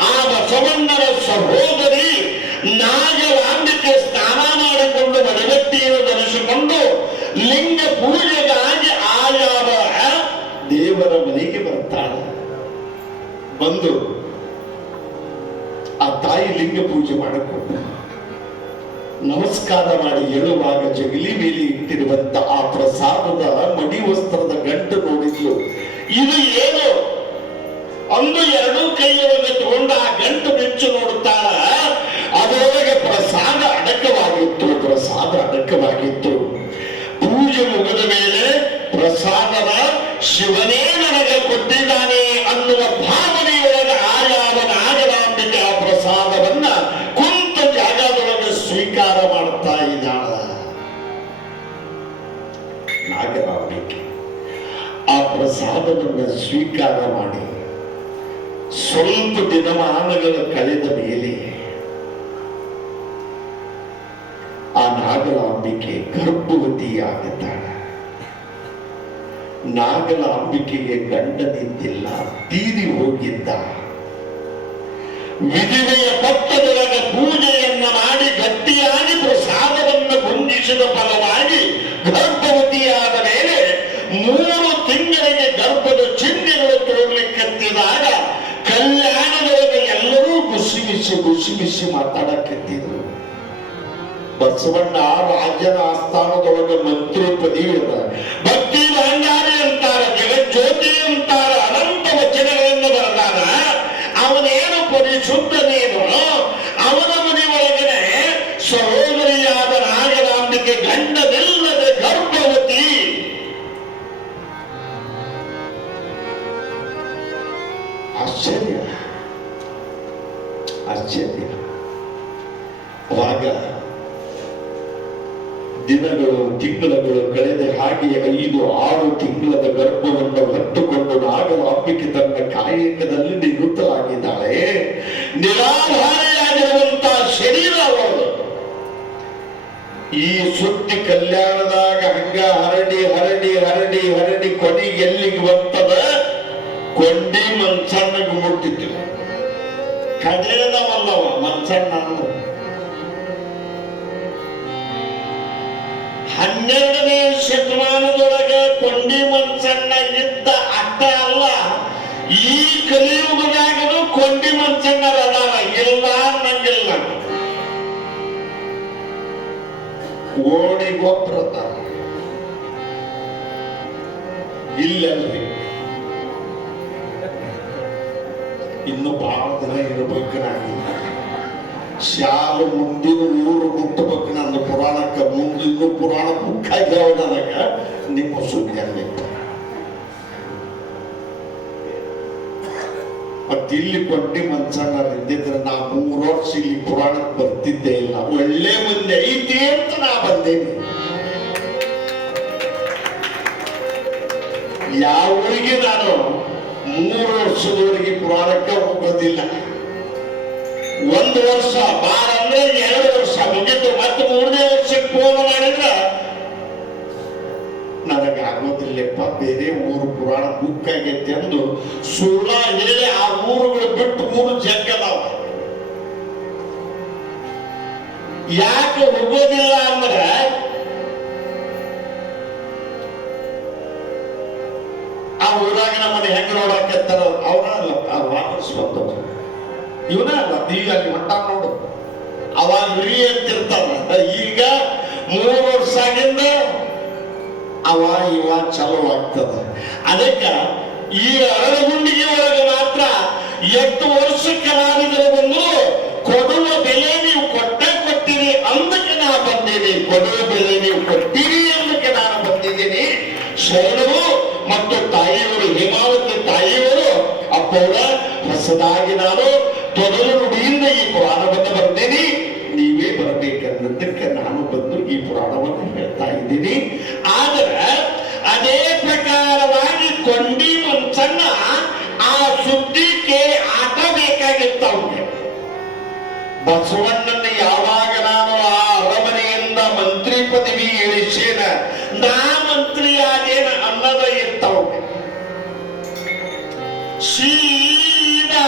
ಆ ಬಸವಣ್ಣನ ಸಹೋದರಿ ನಾಗಲಾಂಬಿಕೆ ಸ್ನಾನ ಮಾಡಿಕೊಂಡು ಮಡಗಟ್ಟಿಯನ್ನು ಧರಿಸಿಕೊಂಡು ಲಿಂಗ ಪೂಜೆಗಾಗಿ ಆಯಾವ ದೇವರ ಮನೆಗೆ ಬರ್ತಾಳೆ. ಬಂದು ಆ ತಾಯಿ ಲಿಂಗ ಪೂಜೆ ಮಾಡಿಕೊಂಡು ನಮಸ್ಕಾರ ಮಾಡಿ ಹೇಳುವಾಗ ಜಗಲಿ ಮೇಲೆ ಇಟ್ಟಿರುವಂತ ಆ ಪ್ರಸಾದದ ಮಡಿ ವಸ್ತ್ರದ ಗಂಟು ನೋಡಿದ್ಲು. ಇದು ಏನು ಅಂದು 2 ಕೈಯೊಳಗೆ ತಗೊಂಡು ಆ ಗಂಟು ಬೆಚ್ಚು ನೋಡುತ್ತಾಳ. ಅದರೊಳಗೆ ಪ್ರಸಾದ ಅಡಕವಾಗಿತ್ತು. ಪೂಜೆ ಮುಗಿದ ಮೇಲೆ ಪ್ರಸಾದದ ಶಿವನೇ ನನಗೆ ಕೊಟ್ಟಿದ್ದಾನೆ ಅನ್ನುವ ಭಾವನೆಯೊಳಗೆ ಆಯಾವ ನಾಗಲಾಂಬಿಕೆ ಆ ಪ್ರಸಾದವನ್ನ ಕುಂತ ಜಾಗದೊಳಗೆ ಸ್ವೀಕಾರ ಮಾಡ್ತಾ ಇದ್ದಾಳ. ನಾಗಲಾಂಬಿಕೆ ಆ ಪ್ರಸಾದವನ್ನು ಸ್ವೀಕಾರ ಮಾಡಿ ಸ್ವಲ್ಪ ದಿನಮಾನಗಳ ಕಳೆದ ಮೇಲೆ ಆ ನಾಗಲಾಂಬಿಕೆ ಗರ್ಭವತಿಯಾಗುತ್ತಾಳೆ. ನಾಗಲಾಂಬಿಕೆಗೆ ಗಂಡನಿದ್ದಿಲ್ಲ, ತೀರಿ ಹೋಗಿದ್ದ. ವಿಧವೆಯ ಪಕ್ಕದೊಳಗೆ ಪೂಜೆಯನ್ನ ಮಾಡಿ ಗಟ್ಟಿಯಾಗಿ ಪ್ರಸಾದವನ್ನು ಹೊಂದಿಸಿದ ಫಲವಾಗಿ ಗರ್ಭವತಿಯಾದ ಮೇಲೆ 3 ತಿಂಗಳಿಗೆ ಗರ್ಭದ ಖುಷಿ ಮಾತಾಡಕತ್ತಿದ್ರು. ಬಸವಣ್ಣ ರಾಜನ ಆಸ್ಥಾನದೊಳಗೆ ಮಂತ್ರಿ ಪದವಿ ಅದ, ಭಕ್ತಿ ಭಂಡಾರಿ ಅಂತಾರ, ಜಗಜ್ಯೋತಿ ಅಂತಾರ, ಅನಂತ ವಚನಗಳಿಂದ ಬರದಾನ. ಅವನೇನು ಪರಿಶುದ್ಧನೇನು, ಅವನ ಮನೆ ಒಳಗಡೆ ಸಹೋದರಿಯಾದ ನಾಗರಾಂಬಿಕೆ ಗಂಡನಿಲ್ಲದೆ ಗರ್ಭವತಿ. ಆಶ್ಚರ್ಯ ಆಶ್ಚರ್ಯ. ಅವಾಗ ದಿನಗಳು ತಿಂಗಳುಗಳು ಕಳೆದ ಹಾಗೆ 5-6 ತಿಂಗಳ ಗರ್ಭವನ್ನು ಹೊತ್ತುಕೊಂಡು ನಾಗರಾಂಬಿಕೆ ತನ್ನ ಕಾಯಕದಲ್ಲಿ ನಿವೃತ್ತರಾಗಿದ್ದಾಳೆ. ನಿರಾಧಾರಿಯಾಗಿರುವಂತಹ ಶರೀರ ಅವಳು. ಈ ಸುದ್ದಿ ಕಲ್ಯಾಣದಾಗ ಹಂಗ ಹರಡಿ ಹರಡಿ ಹರಡಿ ಹರಡಿ ಕೊನೆಗೆ ಎಲ್ಲಿಗೆ ಬರ್ತದ? ಕೊಂಡಿ ಮನ್ಸಣ್ಣಗೆ ಮುಟ್ಟಿತ್ತು. ಕಡೆಯದವಲ್ಲವ ಮನ್ಸಣ್ಣ. 12ನೇ ಶತಮಾನದೊಳಗೆ ಕೊಂಡಿ ಮನ್ಸಣ್ಣ ಇದ್ದ ಅಟ್ಟ ಅಲ್ಲ, ಈ ಕಲಿಯುಗದಾಗನು ಕೊಂಡಿ ಮನ್ಸಣ್ಣರ ಅದಾರ, ಇಲ್ಲ ಅನ್ನಂಗಿಲ್ಲ. ಓಣಿಗೊಬ್ಬರದ ಇಲ್ಲಲ್ರಿ, ಇನ್ನು ಬಹಳ ದಿನ ಇರಬೇಕು. ನಾನು ಶಾಲು ಮುಂದಿನ ಊರು ಮುಟ್ಟಬೇಕು. ನನ್ನ ಪುರಾಣಕ್ಕೆ ಮುಂದಿನ ಪುರಾಣ ಬುಕ್ ಆಗ್ಯಾವ ನನಗ. ನಿಮ್ಮ ಸುದ್ದಿ ಮತ್ತಿಲ್ಲಿ ಕೊಂಡಿ ಮನ್ಸಣ್ಣ ನಿಂದಿದ್ರೆ ನಾ 3 ವರ್ಷ ಇಲ್ಲಿ ಪುರಾಣಕ್ಕೆ ಬರ್ತಿದ್ದೇ ಇಲ್ಲ. ಒಳ್ಳೆ ಮಂದಿ ಐತಿ ಅಂತ ನಾ ಬಂದೇನಿ. ಯಾವ ಊರಿಗೆ ನಾನು 3 ವರ್ಷದವರೆಗೆ ಪುರಾಣಕ್ಕೆ ಹೋಗೋದಿಲ್ಲ. 1 ವರ್ಷ ಬಾರ ಅಂದ್ರೆ 2 ವರ್ಷ ಮುಗಿತು. ಮತ್ತೆ 3ನೇ ವರ್ಷಕ್ಕೆ ಫೋನ್ ಮಾಡಿದ್ರ ನನಗೆ ಆಗೋದಿಲ್ಲಪ್ಪ, ಬೇರೆ ಊರು ಪುರಾಣ ಬುಕ್ ಆಗೈತೆ ಎಂದು ಸುಳ್ಳ ಹೇಳಿ ಆ ಊರುಗಳು ಬಿಟ್ಟು 3 ಜಗ್ಗದಾವ. ಯಾಕೆ ಹೋಗೋದಿಲ್ಲ ಅಂದ್ರೆ ಆ ಊರಾಗ ನಮ್ಮನೆ ಹೆಂಗ ನೋಡಾಕತ್ತಾರ ಅವ್ರ ವಾಪಸ್ ಬಂದವರು. ಇವನ ಅಲ್ಲ ಈಗ ಅಲ್ಲಿ ಮಟ್ಟ ನೋಡು. ಅವಾಗ ಹಿರಿಯ ಅಂತಿರ್ತಾರ. ಈಗ 3 ವರ್ಷ ಆಗಿಂದ ಅವ ಇವ ಚಲೋ ಆಗ್ತದ. ಅದಕ್ಕ ಈ ಅರಳಗುಂಡಿಗೆ ಒಳಗೆ ಮಾತ್ರ 8 ವರ್ಷ ಕಲಾವಿದರು ಬಂದು ಕೊಡುವ ಬೆಲೆ ನೀವು ಕೊಟ್ಟಿರಿ ಅಂದಕ್ಕೆ ನಾ ಬಂದೀನಿ. ಕೊಡುವ ಬೆಲೆ ನೀವು ಕೊಟ್ಟಿರಿ ಅಂದಕ್ಕೆ ನಾನು ಬಂದಿದ್ದೀನಿ. ಶರಣರು ಮತ್ತು ತಾಯಿಯವರು, ಹೇಮಾವತಿ ತಾಯಿಯವರು ಅಪ್ಪವರ ಹೊಸದಾಗಿ ನಾನು ತೊದಲು ನುಡಿಯಿಂದ ಈ ಪುರಾಣವನ್ನು ಬರ್ತೀನಿ. ನೀವೇ ಬರಬೇಕನ್ನೋದಕ್ಕೆ ನಾನು ಬಂದು ಈ ಪುರಾಣವನ್ನು ಹೇಳ್ತಾ ಇದ್ದೀನಿ. ಆದರೆ ಅದೇ ಪ್ರಕಾರವಾಗಿ ಕೊಂಡಿ ಮನ್ಸಣ್ಣ ಆ ಸುದ್ದಿಗೆ ಆಟ ಬೇಕಾಗಿತ್ತು ಅವ್ರಿಗೆ. ಬಸವಣ್ಣನ ಯಾವಾಗ ನಾನು ಆ ಅರಮನೆಯಿಂದ ಮಂತ್ರಿ ಪದವಿ ಇಳಿಸೇನ, ನಾ ಮಂತ್ರಿ ಆದೇನ ಅನ್ನದ ಇತ್ತವ್ರಿಗೆ. ಸೀದಾ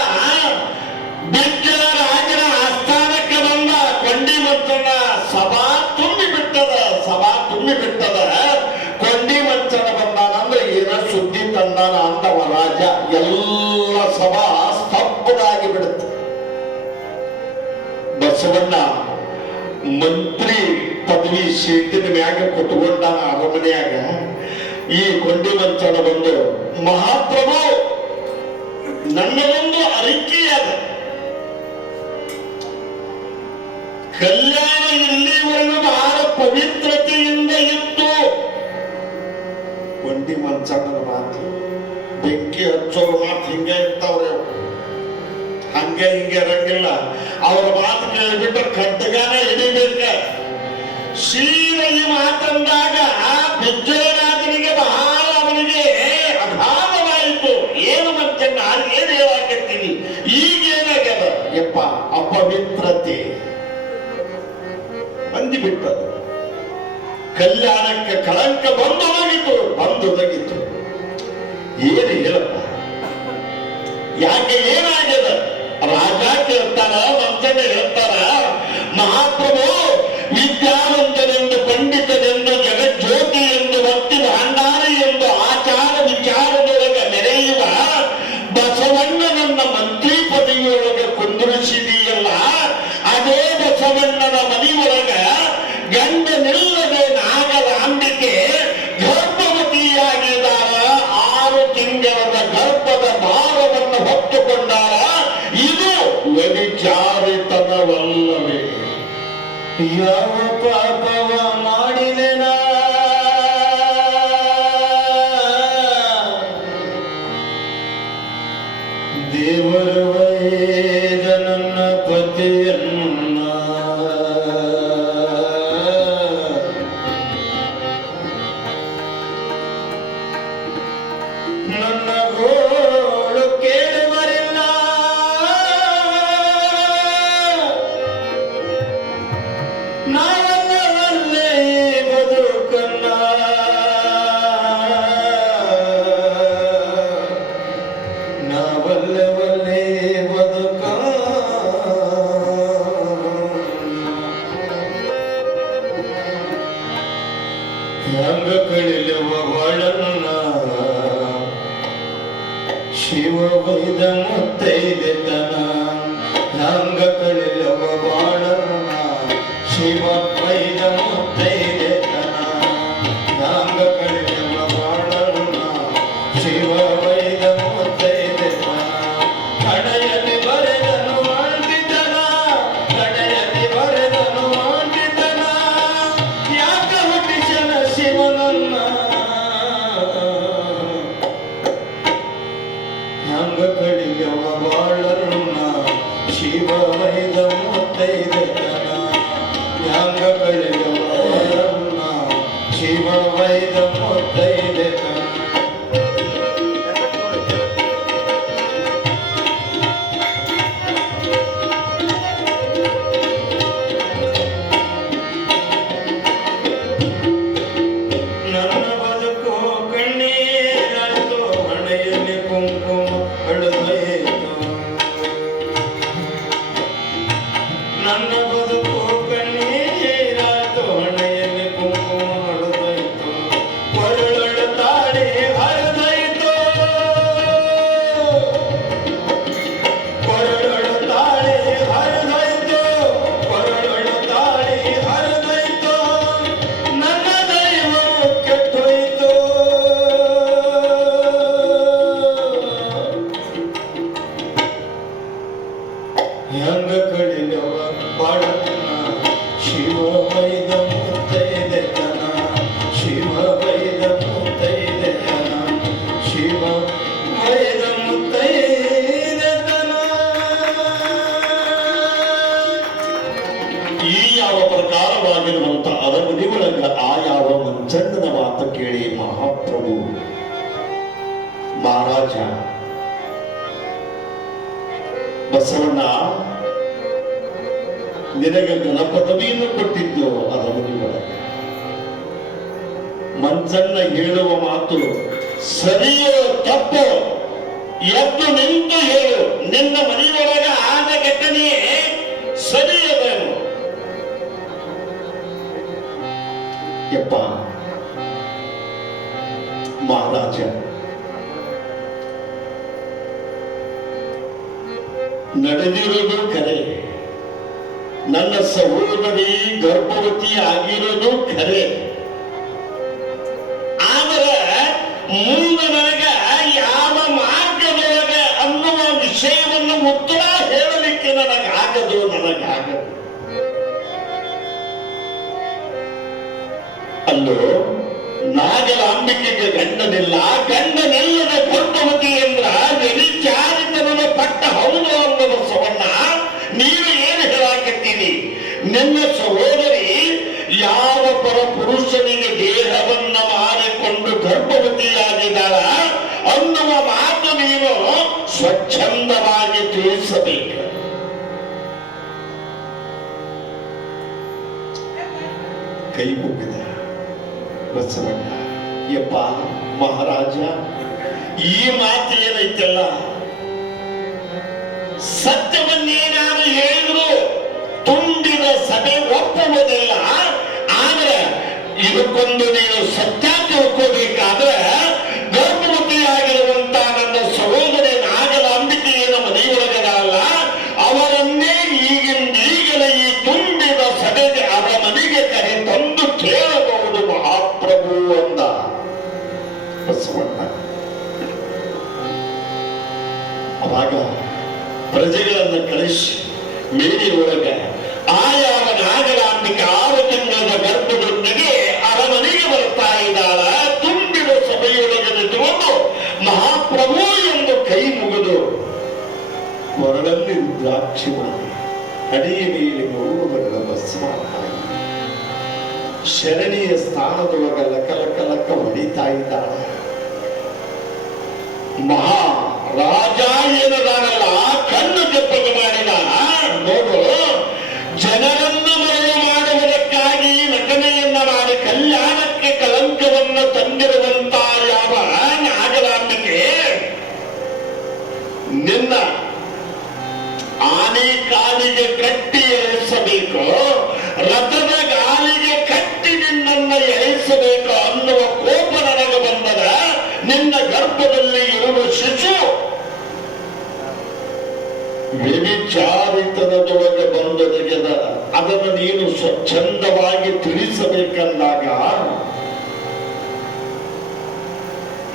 ಬಿಜ್ಜಳ ರಾಜನ ಆಸ್ಥಾನಕ್ಕೆ ಬಂದ ಕೊಂಡಿ ಮನ್ಸಣ್ಣ. ಸಭಾ ತುಂಬಿ ಬಿಟ್ಟದ. ಕೊಂಡಿ ಮನ್ಸಣ್ಣ ಬಂದಾನಂದ್ರೆ ಏನ ಸುದ್ದಿ ತಂದಾನ ಅಂತವ ರಾಜ. ಎಲ್ಲ ಸಭಾ ಸ್ತಬ್ಧವಾಗಿ ಬಿಡುತ್ತೆ. ಬಸವಣ್ಣ ಮಂತ್ರಿ ಪದವಿ ಸೀಟಿನ ಮ್ಯಾಗ ಕುತ್ಕೊಂಡಾನ ಅರಮನೆಯಾಗ. ಈ ಕೊಂಡಿ ಮನ್ಸಣ್ಣ ಬಂದು, ಮಹಾಪ್ರಭು ನನ್ನದೊಂದು ಅರಿಕೆಯಾದ ಕಲ್ಯಾಣ ಇಲ್ಲಿವರೆಗೂ ಬಹಳ ಪವಿತ್ರತೆಯಿಂದ ಇತ್ತು. ಕೊಂಡಿ ಮನ್ಸಣ್ಣನ ಮಾತು, ಬೆಂಕಿ ಹಚ್ಚೋರು ಮಾತು ಹಿಂಗೆ ಇರ್ತಾವ್ರೆ. ಹಂಗೆ ಹಿಂಗೆ ಇರಂಗಿಲ್ಲ. ಅವರ ಮಾತು ಕೇಳಿಬಿಟ್ಟು ಖಡ್ಗಾನ ಹಿಡಿಬೇಕ. ಸೀರೆ ಈ ಮಾತಂದಾಗ ಬಿಜ್ಜಳರಾಜನಿಗೆ ಬಹಳ ಅವನಿಗೆ ಅಗಾಧವಾಯಿತು. ಏನು ಮನ್ಸಣ್ಣ ಏನು ಹೇಳಾಕತ್ತೀನಿ, ಈಗೇನಾಗ್ಯದ ಯಪ್ಪ ಅಪವಿತ್ರತೆ ಬಂದಿಬಿಟ್ಟದು. ಕಲ್ಯಾಣಕ್ಕೆ ಕಳಂಕ ಬಂದೊದಗಿತು. ಏನು ಹೇಳಪ್ಪ, ಯಾಕೆ ಏನಾಗ್ಯದ? ರಾಜ ಕೇಳ್ತಾರ, ಮಂಚಣ್ಣ ಹೇಳ್ತಾರ, ಮಹಾಪ್ರಭು ವಿದ್ಯಾವಂತನೆಂದು, ಪಂಡಿತನೆಂದು, ಜಗಜ್ಯೋತಿ ಎಂದು, ಭಕ್ತಿ ಭಂಡಾರಿ ಎಂದು ಆಚಾರ ವಿಚಾರದೊಳಗೆ ನೆರೆಯುವ ಬಸವಣ್ಣನನ್ನ ಮಂತ್ರಿ ಪದವಿಯೊಳಗೆ ಕುಂದಿರಿಸಿದೆಯಲ್ಲ, ತಿಂಗಳ ಗರ್ಭದ ಭಾರವನ್ನು ಹೊತ್ತುಕೊಂಡಾರ. ಇದು ವ್ಯಭಿಚಾರಿತನವಲ್ಲವೇ? ಯಾವ ಪಾಪವ ಮಾಡಿದೆನ ದೇವರು ವೈದ ನನ್ನ ಪತಿಯನ್ನ ನನ್ನ ಗೋಳು ಕೇಳುವರಿಲ್ಲ ನಾವಲ್ಲವಲ್ಲೇ ಬದುಕನ್ನ ನಾವಲ್ಲವಲ್ಲೇ ಬದುಕ ಹಂಗ ಕಳಿಲುವ ಬಾಳನ್ನ ಶಿವ ವೈದ ಮುತ್ತೈದೆತನ ಹಂಗ ಕಳಿಲುವ ಬಾಳನ್ನ ಶಿವ ವೈದ ಮುತ್ತೈದೆತನ ಹಂಗ ಕಳಿಲುವ ಬಾಳನ್ನ ಶಿವ ವೈದ ಮುತ್ತೈದೆತನ ಕಡೆಯಲ್ಲಿ ಬರೆದನು ಅಂಟಿತನ ಕಡೆಯಲ್ಲಿ ಬರೆದನು ಅಂಟಿತನ ಯಾಕ ಹುಟ್ಟಿಸನ ಶಿವನನ್ನ ಹಂಗ ಕಡಿಯವ ಬಾಳನ್ನ ಶಿವ ವೈದ ಮುತ್ತೈದೆತನ ಹಂಗ ಕಡಿಯವ ಬಾಳನ್ನ ಶಿವ ವೈದ ಮುತ್ತೈದೆತನ ನನ್ನ ಬದುಕು ಕಣ್ಣೀರಾಯ್ತು ಹಣೆಯಲ್ಲಿ ಕುಂಕುಮ ಅಳುವಾಯಿತು ನನ್ನ ಬದುಕು ಕಣ್ಣೀರಾಯ್ತು ಹಣೆಯಲ್ಲಿ ಕುಂಕುಮ ಅಳುವಾಯಿತು ಕೊರಳೊಳ ತಾಳಿ ಹರಿದಾಯಿತು ಕೊರಳೊಳ ತಾಳಿ ಹರಿದಾಯಿತು ಕೊರಳೊಳ ತಾಳಿ ಹರಿದಾಯಿತು ನನ್ನ ದೈವ ಕೆಟ್ಟೋಯಿತು ಹೆಂಗ ಕಡಿಲವ ಬಾಳನ್ನ ಶಿವ ವೈದ ಮುತ್ತೈದೆತನ ಶಿವ ವೈದ ಮುತ್ತೈದೆತನ ಶಿವ ವೈದ ಮುತ್ತೈದೆತನ ಈ ಯಾವ ಪ್ರಕಾರವಾಗಿರುವಂತ ಅರಮನೆ ಒಳಗ ಆ ಯಾವ ಮಂಚಣ್ಣನ ಮಾತು ಕೇಳಿ ಮಹಾಪ್ರಭು ಮಹಾರಾಜ ಬಸವಣ್ಣ ನಿನಗೆ ಗಣಪದವಿಯನ್ನು ಕೊಟ್ಟಿದ್ದು ಅರಮನೆ ಒಳಗೆ. ಮಂಚಣ್ಣ ಹೇಳುವ ಮಾತು ಸರಿಯೋ ತಪ್ಪು ಎದ್ದು ನಿಂತು ಹೇಳು. ನಿನ್ನ ಮನೆಯೊಳಗ ಆದ ಘಟನೆಯೇ ಸರಿಯದೇನು? ಯಪ್ಪ ಮಹಾರಾಜ, ನಡೆದಿರೋದು ಕರೆ. ನನ್ನ ಸಹೋದರಿ ಗರ್ಭವತಿ ಆಗಿರೋದು ಖರೆ. ಆದರೆ ಮುಂದೆ ನನಗ ಯಾವ ಮಾರ್ಗದೊಳಗ ಅನ್ನುವ ವಿಷಯವನ್ನು ಉತ್ತರ ಹೇಳಲಿಕ್ಕೆ ನನಗಾಗದು. ಅಲ್ಲೋ ನಾಗಲಾಂಬಿಕೆಗೆ ಗಂಡನಿಲ್ಲ, ಗಂಡನಿಲ್ಲದ ಗರ್ಭವತಿ ಎಂದ್ರ ವ್ಯಭಿಚಾರಿತನ ಪಟ್ಟ ಹೌದು ಅನ್ನೋದು ಬಸವಣ್ಣ. ನೀವು ಏನು ಹೇಳಾಕತ್ತೀರಿ? ನಿನ್ನ ಸಹೋದರಿ ಯಾವ ಪರ ಪುರುಷನಿಗೆ ದೇಹವನ್ನ ಮಾರಿಕೊಂಡು ಗರ್ಭವತಿಯಾಗಿದ್ದಾಳ ಅನ್ನುವ ಮಾತು ನೀನು ಸ್ವಚ್ಛಂದವಾಗಿ ತಿಳಿಸಬೇಕು. ಕೈ ಮುಗಿದ ಬಸವಣ್ಣ. ಯಪ್ಪ ಮಹಾರಾಜ, ಈ ಮಾತು ಏನೈತಲ್ಲ, ಸತ್ಯವನ್ನೇನಾದ್ರು ಹೇಳಿದ್ರು ತುಂಬಿದ ಸಭೆ ಒಪ್ಪುವುದಿಲ್ಲ. ಆದ್ರೆ ಇದಕ್ಕೊಂದು ನೀನು ಸತ್ಯ ತಿಳ್ಕೋಬೇಕಾದ್ರೆ ಗರ್ಭವತಿಯಾಗಿರುವಂತ ನನ್ನ ಸಹೋದರಿ ನಾಗಲಾಂಬಿಕೆಯ ಮನೆಯೊಳಗದಲ್ಲ, ಅವರನ್ನೇ ಈಗಿಂದೀಗಲೇ ಈ ತುಂಬಿದ ಸಭೆಗೆ ಅವರ ಮನೆಗೆ ಕರೆ ತಂದು ಕೇಳಬಹುದು ಮಹಾಪ್ರಭು ಅಂದ ಬಸವಣ್ಣ. ಅವಾಗ ಪ್ರಜೆಗಳನ್ನು ಕಳಿಸಿ ಮೇಡಿ ಒಳಗ ಆಯಾವ ನಾಗರಾಂಬಿಕೆ 6 ತಿಂಗಳ ಗರ್ಭದೊಂದಿಗೆ ಅರಮನೆಗೆ ಬರ್ತಾ ಇದ್ದಾಳ. ತುಂಬಿದ ಸಭೆಯೊಳಗೆ ನಿಂತುಕೊಂಡು ಮಹಾಪ್ರಭು ಎಂದು ಕೈ ಮುಗಿದು ಕೊರಳಲ್ಲಿ ರುದ್ರಾಕ್ಷಿ ಮಾಡಿ ಅಡಿಯ ಮೇಲೆ ಮೌನಗಳ ಭಸ್ಮ ಶರಣಿಯ ಸ್ಥಾನದೊಳಗ ಲಕ ಲಕ ಲಕ ಹೊಡಿತಾ ಇದ್ದಾಳ. ಮಹಾ ರಾಜ ಏನದಾನಲ್ಲ ಕಣ್ಣು ಕೆಪ್ಪಗೆ ಮಾಡಿದ. ನೋಡು, ಜನರನ್ನು ಮರಳು ಮಾಡುವುದಕ್ಕಾಗಿ ನಟನೆಯನ್ನ ಮಾಡಿ ಕಲ್ಯಾಣಕ್ಕೆ ಕಳಂಕವನ್ನು ತಂದಿರುವಂತ ಯಾವ ನಾಗರಾಂಬಿಕೆ ನಿನ್ನ ಆನೆ ಕಾಲಿಗೆ ಕಟ್ಟಿ ಎಳೆಸಬೇಕು, ರಥದ ಗಾಲಿಗೆ ಕಟ್ಟಿ ನಿನ್ನನ್ನ ಎಳೆಸಬೇಕು ಅನ್ನುವ ಕೋಪ ನನಗೆ ಬಂದದ. ನಿನ್ನ ಗರ್ಭದಲ್ಲಿ ಇರುವ ಶಿಶು ವ್ಯಭಿಚಾರಿತನದೊಳಗೆ ಬಂದೊದಗಿದ. ಅದನ್ನು ನೀನು ಸ್ವಚ್ಛಂದವಾಗಿ ತಿಳಿಸಬೇಕಂದಾಗ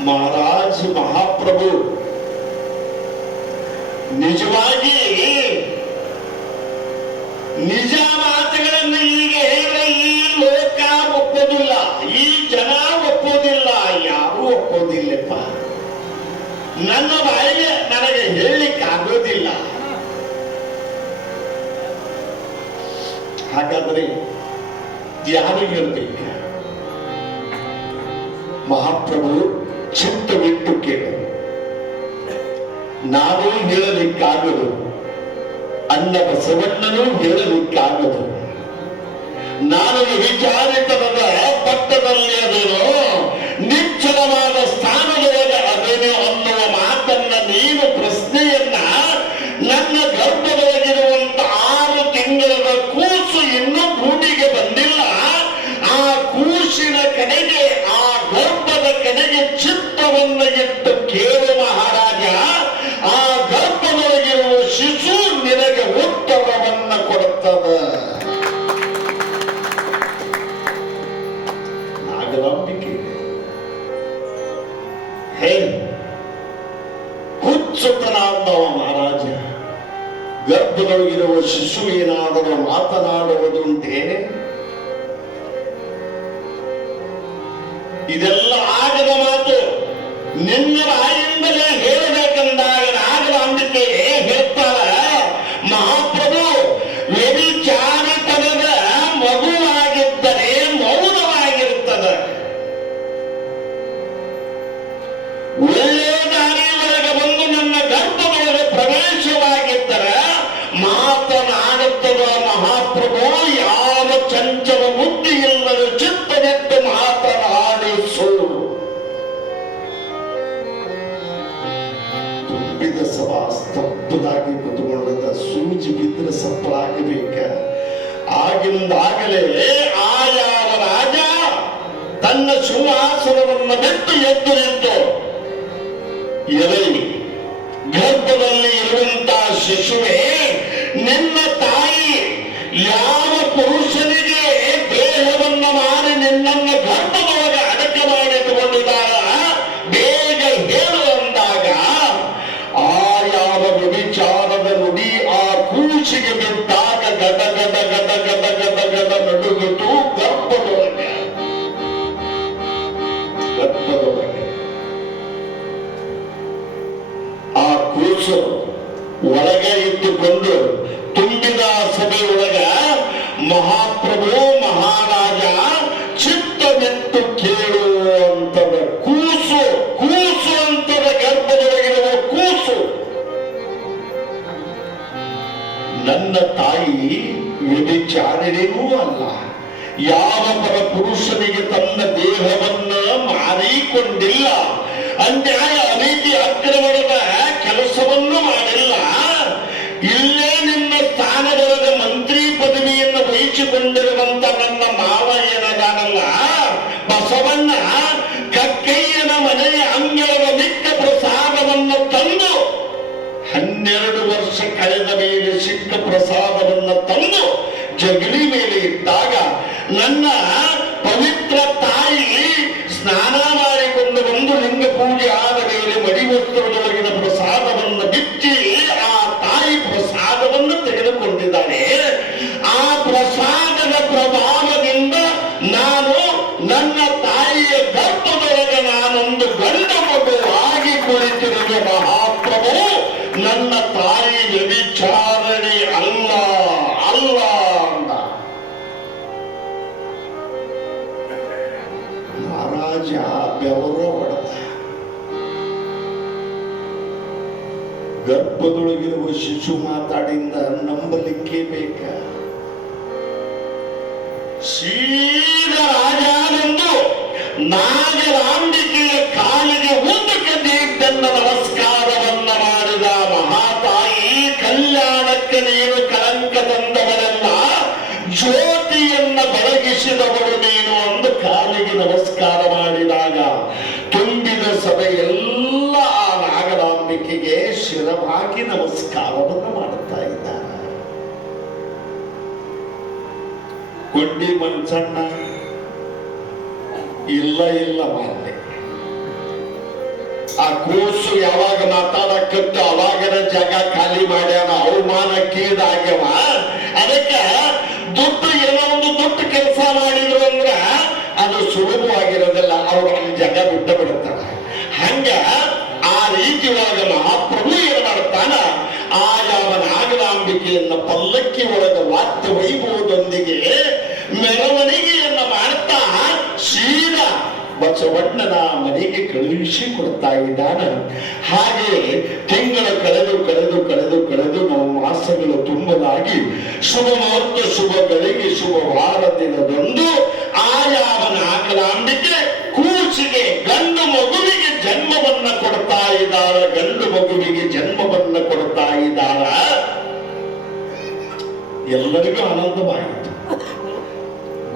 ಮಹಾರಾಜ್ ಮಹಾಪ್ರಭು ನಿಜವಾಗಿ ನಿಜ ಮಾತುಗಳನ್ನು ಈಗ ಹೇಳಿದ್ರೆ ಈ ಲೋಕ ಒಪ್ಪೋದಿಲ್ಲ, ಈ ಜನ ಒಪ್ಪೋದಿಲ್ಲ, ಯಾರೂ ಒಪ್ಪೋದಿಲ್ಲಪ್ಪ. ನನ್ನ ಬಾಯಿಗೆ ನನಗೆ ಹೇಳಲಿಕ್ಕೆ ಆಗೋದಿಲ್ಲ. ಹಾಗಾದ್ರೆ ಯಾರು ಹೇಳ್ಬೇಕು? ಮಹಾಪ್ರಭು ಚಿತ್ತವಿಟ್ಟು ಕೇಳು. ನಾನು ಹೇಳಲಿಕ್ಕಾಗದು, ಅನ್ನ ಬಸವಣ್ಣನೂ ಹೇಳಲಿಕ್ಕಾಗದು. ನಾನು ವಿಚಾರಿತನದ ಪಟ್ಟದಲ್ಲಿ ಅದೇನೋ ನಿಚ್ಚಳವಾದ ಸ್ಥಾನದೊಳಗೆ ಅದೇನೋ ಅನ್ನುವ ಮಾತನ್ನ ನೀನು ಪ್ರಶ್ನೆಯನ್ನ ನನ್ನ ಗರ್ಭದೊಳಗಿರುವಂತ 6 ತಿಂಗಳ ಕೂಸು ಇನ್ನೂ ಭೂಮಿಗೆ ಬಂದಿಲ್ಲ. ಆ ಕೂಸಿನ ಕಡೆಗೆ, ಆ ಗರ್ಭದ ಕಡೆಗೆ ಚಿತ್ತವನ್ನು ಇಟ್ಟು ಕೇಳು ಮಹಾರಾಜ. ಆ ಗರ್ಭದೊಳಗಿರುವ ಶಿಶು ನಿನಗೆ ಉತ್ತರವನ್ನ ಕೊಡುತ್ತದೆ. ನಾಗರಾಂಬಿಕೆ ಹೇ ಹುಚ್ಚುತನಾದವ ಮಹಾರಾಜ. ಗರ್ಭದೊಳಗಿರುವ ಶಿಶು ಏನಾದರೂ ಮಾತನಾಡುವುದುಂಟೆ? ಇದೆಲ್ಲ ಆಗದ ಮಾತು. ನಿನ್ನ ಬಾಯಿಂದಲೇ ಹೇಳಬೇಕಂದಾಗ ನಾಗರಾಂಬಿಕೆ ಹೇಳ್ತಾಳ, ಮಹಾಪ್ರಭು ವ್ಯಭಿಚಾರಿತನದ ಮಗುವಾಗಿದ್ದರೆ ಮೌನವಾಗಿರುತ್ತದೆ. ಒಳ್ಳೆಯ ದಾರಿಯೊಳಗೆ ಬಂದು ನನ್ನ ಗರ್ಭದೊಳಗೆ ಪ್ರವೇಶವಾಗಿದ್ದರೆ ಮಾತನಾಡುತ್ತದೆ ಮಹಾಪ್ರಭು. ಯಾವ ಚಂಚಲ ಬುದ್ಧಿ ಇಲ್ಲದ ಚಿತ್ತವಿಟ್ಟು ಮಾತನಾಡಿಸು. ತುಂಬಿದ ಸಭಾ ಸ್ತಬ್ಧದಾಗಿ ಕುತುಕೊಂಡದ. ಸೂಜಿ ಬಿದ್ದರೆ ಸಪ್ಪಳಾಗಬೇಕ. ಆಗಿಂದಾಗಲೇ ಆ ಯಾವ ರಾಜ ತನ್ನ ಸಿಂಹಾಸನವನ್ನು ಬಿಟ್ಟು ಎದ್ದು ನಿಂತು, ಎಲೆ ಗರ್ಭದಲ್ಲಿ ಇರುವಂತಹ ಶಿಶುವೆ, ನಿನ್ನ ತಾಯಿ ಯಾವ ಪುರುಷನಿಗೆ ದೇಹವನ್ನು ಮಾಡಿ ನಿನ್ನನ್ನು ಗರ್ಭದೊಳಗೆ ಅಡಕೆ ಮಾಡಿಟ್ಟುಕೊಂಡಿದ್ದಾರ ಬೇಗ ಹೇಳು ಅಂದಾಗ ಆ ಯಾವ ವಿಚಾರದ ನುಡಿ ಆ ಕೂಸಿಗೆ ಬಿದ್ದಾಗ ಗದ ಗದ ಗದ ಗದ ಗದ ಗದ ನಡುಗಿತು ಗರ್ಭದೊಳಗೆ. ಆ ಕೂಸು ಒಳಗೆ ಇಟ್ಟುಕೊಂಡು ತುಂಬಿದ ಸಭೆಯೊಳಗ ಮಹಾಪ್ರಭು ಮಹಾರಾಜ ಚಿತ್ತವಿಟ್ಟು ಕೇಳು ಅಂತದ. ಕೂಸು ಕೂಸು ಅಂತದ, ಗರ್ಭದೊಳಗಿರುವ ಕೂಸು. ನನ್ನ ತಾಯಿ ವ್ಯಭಿಚಾರಿಣಿಯೂ ಅಲ್ಲ, ಯಾವ ಪರ ಪುರುಷನಿಗೆ ತನ್ನ ದೇಹವನ್ನ ಮಾರಿಕೊಂಡಿಲ್ಲ, ಅನ್ಯಾಯ ಅನೀತಿ ಅಕ್ರಮಣದ ಕೆಲಸವನ್ನು ಮಾಡಿಲ್ಲ. ಇಲ್ಲೇ ನಿಮ್ಮ ಸ್ಥಾನದೊಳಗೆ ಮಂತ್ರಿ ಪದವಿಯನ್ನು ವಹಿಸಿಕೊಂಡಿರುವಂತ ನನ್ನ ಮಾವ ಏನದಾನಲ್ಲ ಬಸವಣ್ಣ, ಕಕ್ಕಯ್ಯನ ಮನೆಯ ಅಂಗಳದ ನಿತ್ಯ ಪ್ರಸಾದವನ್ನು ತಂದು 12 ವರ್ಷ ಕಳೆದ ಮೇಲೆ ಸಿಕ್ಕ ಪ್ರಸಾದವನ್ನು ತಂದು ಜಗಲಿ ಮೇಲೆ ಇಟ್ಟಾಗ ನನ್ನ ಪವಿತ್ರ ತಾಯಿ ಸ್ನಾನ ಮಾಡಿಕೊಂಡು ಬಂದು ಲಿಂಗ ಪೂಜೆ ಆದ ಮೇಲೆ ಮಡಿ ವಸ್ತ್ರದೊಳಗಿನ ಪ್ರಸಾದವನ್ನು ಬಿಚ್ಚಿ ನನ್ನ ತಾಯಿ ವ್ಯಭಿಚಾರಣೆ ಅಲ್ಲ ಅಲ್ಲ ಅಂದ. ಮಹಾರಾಜ ಬೆವರ ಹೊಡೆದ. ಗರ್ಭದೊಳಗಿರುವ ಶಿಶು ಮಾತಾಡಿಂದ ನಂಬಲಿಕ್ಕೆ ಬೇಕ. ಸೀದ ರಾಜನೆಂದು ನಾಗರಾಂಬಿಕೆಯ ಕಾಲಿಗೆ ಉದ್ದಕ್ಕೆ ದೀರ್ಘನ್ನ ನಮಸ್ಕಾರವನ್ನ ಮಾಡಿದ. ಮಹಾತಾಯಿ, ಕಲ್ಯಾಣಕ್ಕೆ ನೀನು ಕಳಂಕ ತಂದವರಲ್ಲ, ಜ್ಯೋತಿಯನ್ನ ಬೆಳಗಿಸಿದವರು ನೀನು ಅಂದು ಕಾಲಿಗೆ ನಮಸ್ಕಾರ ಮಾಡಿದಾಗ ತುಂಬಿದ ಸಭೆಯೆಲ್ಲ ಆ ನಾಗರಾಂಬಿಕೆಗೆ ಶಿರವಾಗಿ ನಮಸ್ಕಾರವನ್ನು ಮಾಡುತ್ತಾ ಇದ್ದಾರೆ. ಕೊಂಡಿ ಮನ್ಸಣ್ಣ ಇಲ್ಲ ಇಲ್ಲ ಮಾನ್ಯ. ಆ ಕೂಸು ಯಾವಾಗ ಮಾತಾಡಕತ್ತು ಅವಾಗನ ಜಾಗ ಖಾಲಿ ಮಾಡ್ಯಾನ, ಅವಮಾನಕ್ಕೀಡಾಗ್ಯವ. ಅದಕ್ಕೆ ದುಡ್ಡು ಏನೋ ಒಂದು ದುಡ್ಡು ಕೆಲಸ ಮಾಡಿದ್ರು ಅಂದ್ರ ಅದು ಸುಲಭವಾಗಿರೋದಿಲ್ಲ, ಅವ್ರು ಅಲ್ಲಿ ಜಾಗ ಬಿಟ್ಟು ಬಿಡುತ್ತಾರೆ. ಹಂಗ ಆ ರೀತಿ ಒಳಗ ಮಹಾಪ್ರಭು ಏನ್ ಮಾಡ್ತಾನ, ಆ ಯಾವ ನಾಗರಾಂಬಿಕೆಯನ್ನ ಪಲ್ಲಕ್ಕಿ ಒಳಗ ವಾದ್ಯ ವೈಭವದೊಂದಿಗೆ ಮೆರವಣಿಗೆಯನ್ನ ಮಾಡ್ತಾ ಸೀದಾ ಬಸವಣ್ಣನ ಮನೆಗೆ ಕಳುಹಿಸಿ ಕೊಡ್ತಾ ಇದ್ದಾನ. ಹಾಗೆ ತಿಂಗಳು ಕಳೆದು ಕಳೆದು ಕಳೆದು ಕಳೆದು ನಾವು ಮಾಸಗಳು ತುಂಬಲಾಗಿ ಶುಭ ಮುಹೂರ್ತ, ಶುಭ ಗಳಿಗೆ, ಶುಭ ವಾರ ದಿನದಂದು ಆ ಯಾವ ನಾಗರಾಂಬಿಕೆ ಕೂಸಿಗೆ ಗಂಡು ಮಗುವಿಗೆ ಜನ್ಮವನ್ನ ಕೊಡ್ತಾ ಇದ್ದಾಳ. ಗಂಡು ಮಗುವಿಗೆ ಜನ್ಮವನ್ನ ಕೊಡ್ತಾ ಇದ್ದಾಳ. ಎಲ್ಲರಿಗೂ ಆನಂದವಾಯಿತು.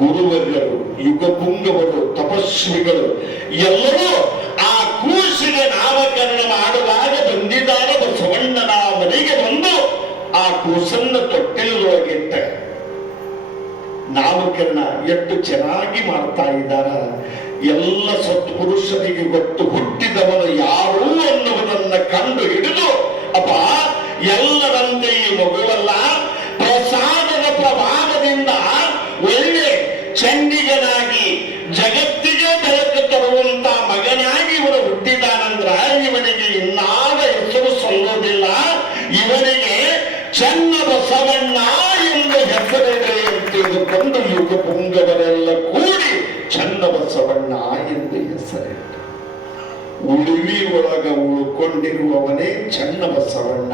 ಗುರುವರ್ಯರು, ಯುಗಪುಂಗವರು, ತಪಸ್ವಿಗಳು ಎಲ್ಲರೂ ಆ ಕೂಸಿಗೆ ನಾಮಕರಣ ಮಾಡುವಾಗ ಬಂದಿದ್ದಾರೆ. ಬಸವಣ್ಣನ ಮನೆಗೆ ಬಂದು ಆ ಕೂಸನ್ನ ತೊಟ್ಟಿಲೊಳಗಿಟ್ಟ ನಾಮಕರಣ ಎಷ್ಟು ಚೆನ್ನಾಗಿ ಮಾಡ್ತಾ ಇದ್ದಾರ. ಎಲ್ಲ ಸತ್ಪುರುಷರಿಗೆ ಗೊತ್ತು, ಹುಟ್ಟಿದವನು ಯಾರು ಅನ್ನುವುದನ್ನ ಕಂಡು ಹಿಡಿದು, ಅಪ್ಪ ಎಲ್ಲರಂತೆ ಈ ಮಗುವಲ್ಲ, ಪ್ರಸಾದದ ಪ್ರಭಾವದಿಂದ ಒಳ್ಳೆ ಚಂಡಿಗನಾಗಿ ಜಗತ್ತಿಗೆ ಬೆಳಕು ತರುವಂತ ಮಗನಾಗಿ ಇವನು ಹುಟ್ಟಿದಾನಂದ್ರ ಇವನಿಗೆ ಇನ್ನಾದ ಹೆಸರು ಸಲ್ಲೋದಿಲ್ಲ. ಇವನಿಗೆ ಚನ್ನ ಬಸವಣ್ಣ ಎಂದು ಹೆಸರಿದೆ ಎಂತೆಂದುಕೊಂಡು ಯುಗ ಪುಂಗವರೆಲ್ಲ ಕೂಡಿ ಚನ್ನ ಬಸವಣ್ಣ ಎಂದು ಹೆಸರಿಟ್ಟು ಉಳಿವಿ ಒಳಗ ಉಳ್ಕೊಂಡಿರುವವನೇ ಚನ್ನ ಬಸವಣ್ಣ.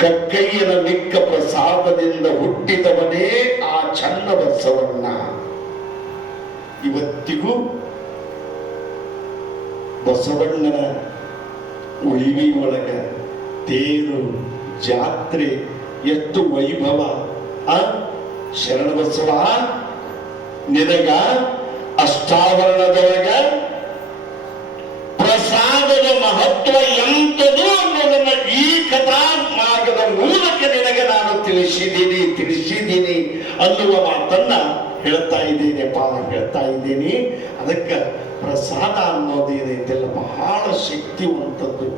ಕಕ್ಕಯ್ಯನ ಮಿಕ್ಕ ಪ್ರಸಾದದಿಂದ ಹುಟ್ಟಿದವನೇ ಆ ಚನ್ನ ಬಸವಣ್ಣ. ಇವತ್ತಿಗೂ ಬಸವಣ್ಣನ ಉಳಿವಿ ಒಳಗ ತೇರು ಜಾತ್ರೆ ಎಷ್ಟು ವೈಭವ. ಶರಣ ಬಸವ, ನಿನಗ ಅಷ್ಟಾವರಣದೊಳಗ ಪ್ರಸಾದದ ಮಹತ್ವ ಎಂಥದು ಅನ್ನೋದನ್ನ ಈ ಕಥಾ ಮಾರ್ಗದ ಮೂಲಕ ನಿನಗೆ ನಾನು ತಿಳಿಸಿದ್ದೀನಿ ಅನ್ನುವ ಮಾತನ್ನ ಹೇಳ್ತಾ ಇದ್ದೀನಿ. ಅದಕ್ಕೆ ಪ್ರಸಾದ ಅನ್ನೋದೇನೈತೆಲ್ಲ ಬಹಳ ಶಕ್ತಿವಂತದ್ದು.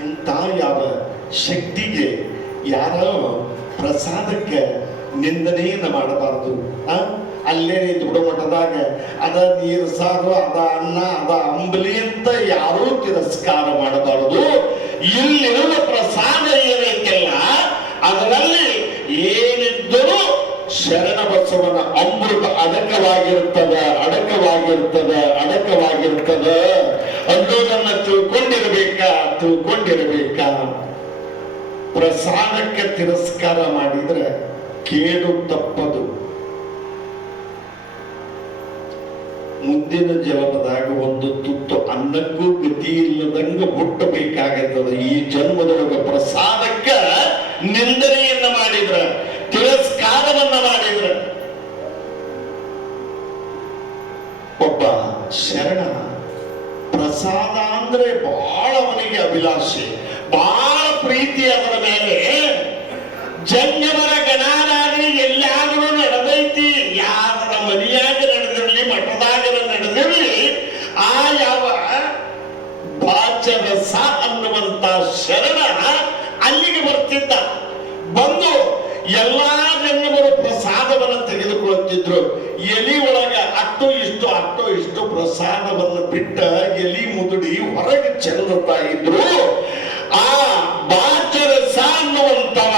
ಇಂಥ ಯಾವ ಶಕ್ತಿಗೆ ಯಾರೋ ಪ್ರಸಾದಕ್ಕೆ ನಿಂದನೆಯನ್ನು ಮಾಡಬಾರದು. ಅಲ್ಲೇ ದೊಡ್ಡ ಮಠದಾಗ ಅದ ನೀರು ಸಾರು, ಅದ ಅನ್ನ, ಅದ ಅಂಬಲಿ ಅಂತ ಯಾರೂ ತಿರಸ್ಕಾರ ಮಾಡಬಾರದು. ಇಲ್ಲಿರುವ ಪ್ರಸಾದ ಏನೈತೆಲ್ಲ ಅದರಲ್ಲಿ ಏನಿದ್ದರೂ ಶರಣ ಬಸವನ ಅಮೃತ ಅಡಕವಾಗಿರ್ತದ ಅನ್ನೋದನ್ನ ತಿಳ್ಕೊಂಡಿರಬೇಕ. ಪ್ರಸಾದಕ್ಕೆ ತಿರಸ್ಕಾರ ಮಾಡಿದ್ರೆ ಕೇಡು ತಪ್ಪದು. ಮುಂದಿನ ಜನ್ಮದಾಗ ಒಂದು ತುತ್ತು ಅನ್ನಕ್ಕೂ ಗತಿ ಇಲ್ಲದಂಗ ಹುಟ್ಟಬೇಕಾಗತ್ತದ. ಈ ಜನ್ಮದೊಳಗ ಪ್ರಸಾದಕ್ಕ ನಿಂದನೆಯನ್ನ ಮಾಡಿದ್ರ, ತಿರಸ್ಕಾರವನ್ನ ಮಾಡಿದ್ರ, ಒಬ್ಬ ಶರಣ ಪ್ರಸಾದ ಅಂದ್ರೆ ಬಹಳ ಅವನಿಗೆ ಅಭಿಲಾಷೆ, ಬಹಳ ಪ್ರೀತಿ ಅದರ ಮೇಲೆ. ಜಂಗಮರ ಗಣಾರಾಧನೆ ಎಲ್ಲಾದರೂ ನಡೆದೈತಿ, ಯಾರ ಮನೆಯಾಗ ನಡೆದಿರಲಿ, ಮಠದಾಗ ನಡೆದಿರಲಿ, ಆ ಯಾವ ಬಾಚರಸ ಅನ್ನುವಂತ ಶರಣ ಅಲ್ಲಿಗೆ ಬರ್ತಿದ್ದ. ಬಂದು ಎಲ್ಲಾ ಜಂಗಮರು ಪ್ರಸಾದವನ್ನು ತೆಗೆದುಕೊಳ್ಳುತ್ತಿದ್ರು. ಎಲಿ ಒಳಗ ಅಟ್ಟು ಇಷ್ಟು ಪ್ರಸಾದ ಪ್ರಸಾದವನ್ನು ಬಿಟ್ಟ ಎಲಿ ಮುದುಡಿ ಹೊರಗೆ ಚೆಲ್ಲುತ್ತಾ ಇದ್ರು. ಆ ಬಾಚರಸ ಅನ್ನುವಂತವ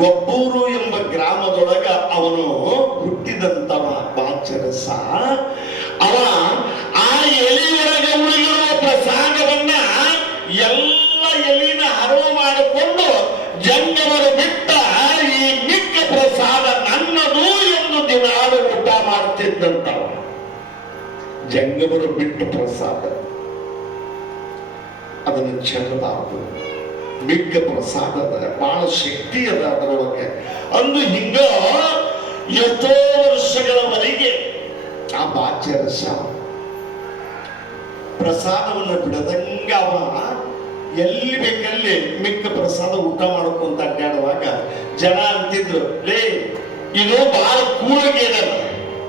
ಗೊಬ್ಬೂರು ಎಂಬ ಗ್ರಾಮದೊಳಗ ಅವನು ಹುಟ್ಟಿದಂತವ. ಬಾಚರಸ ಅವ ಆ ಎಲಿಯೊಳಗೆ ಉಳಿದಿರುವ ಪ್ರಸಾದವನ್ನ ಎಲ್ಲ ಎಲಿನ ಹರವು ಮಾಡಿಕೊಂಡು ಜಂಗಮರು ಬಿಟ್ಟ ಈ ಮಿಕ್ಕ ಪ್ರಸಾದ ನನ್ನದು ಎಂದು ದಿನಾಲು ಊಟ ಮಾಡ್ತಿದ್ದಂತವ. ಜಂಗಮರು ಬಿಟ್ಟ ಪ್ರಸಾದ ಅದನ್ನು ಚೆಲ್ಲಬಾರದು. ಮಿಕ್ಕ ಪ್ರಸಾದದ ಬಹಳ ಶಕ್ತಿ ಅದ ಅದರೊಳಗೆ. ಅಂದು ಹಿಂಗ ಎಷ್ಟೋ ವರ್ಷಗಳವರೆಗೆ ಆ ಬಾಚರಸ ಪ್ರಸಾದವನ್ನು ಬಿಡದಂಗ ಅವ ಎಲ್ಲಿ ಬೇಕಲ್ಲಿ ಮಿಕ್ಕ ಪ್ರಸಾದ ಊಟ ಮಾಡ್ಕೊಂತ ಅಡ್ಡಾಡುವಾಗ ಜನ ಅಂತಿದ್ರು, ಲೇ ಇದು ಬಹಳ ಕೂಳಿಗೇನದ,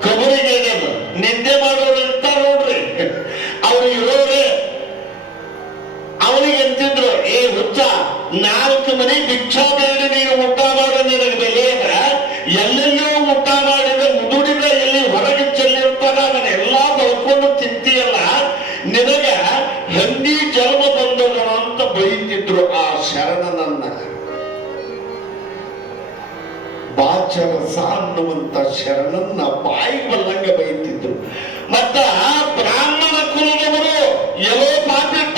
ಕಬರಿಗೇನದ, ನಿಂದೆ ಮಾಡೋರು ಇರ್ತಾರ ನೋಡ್ರಿ, ಅವ್ರು ಇರೋರೇ. ಅವನಿಗೆ ಅಂತಿದ್ರು, ಏ ಹುಚ್ಚ, 4 ಮನೆ ಭಿಕ್ಷಾ ಬೇಡ ನೀನು ಊಟ ಮಾಡೋ, ನಿನಗೆ ಬೆಲೆ ಎಲ್ಲೆಲ್ಲೋ ಊಟ ಮಾಡಿದ ಮುದುಡಿದ ಎಲ್ಲಿ ಹೊರಗೆ ಚೆಲ್ಲಿರ್ತಾನ ಅದನ್ನೆಲ್ಲಾ ಬಳ್ಕೊಂಡು ತಿಂತೀಯಲ್ಲ, ನಿನಗ ಹಂದಿ ಜನ್ಮ ಬಂದನು ಅಂತ ಬೈತಿದ್ರು ಆ ಶರಣನನ್ನ. ಬಾಚರಸ ಅನ್ನುವಂತ ಶರಣನ್ನ ಬಾಯಿ ಬಲ್ಲಂಗ ಬೈತಿದ್ರು. ಮತ್ತ ಬ್ರಾಹ್ಮಣ ಕುಲದವರು ಎಲ್ಲೋ ಪಾಪಿಟ್ಟ,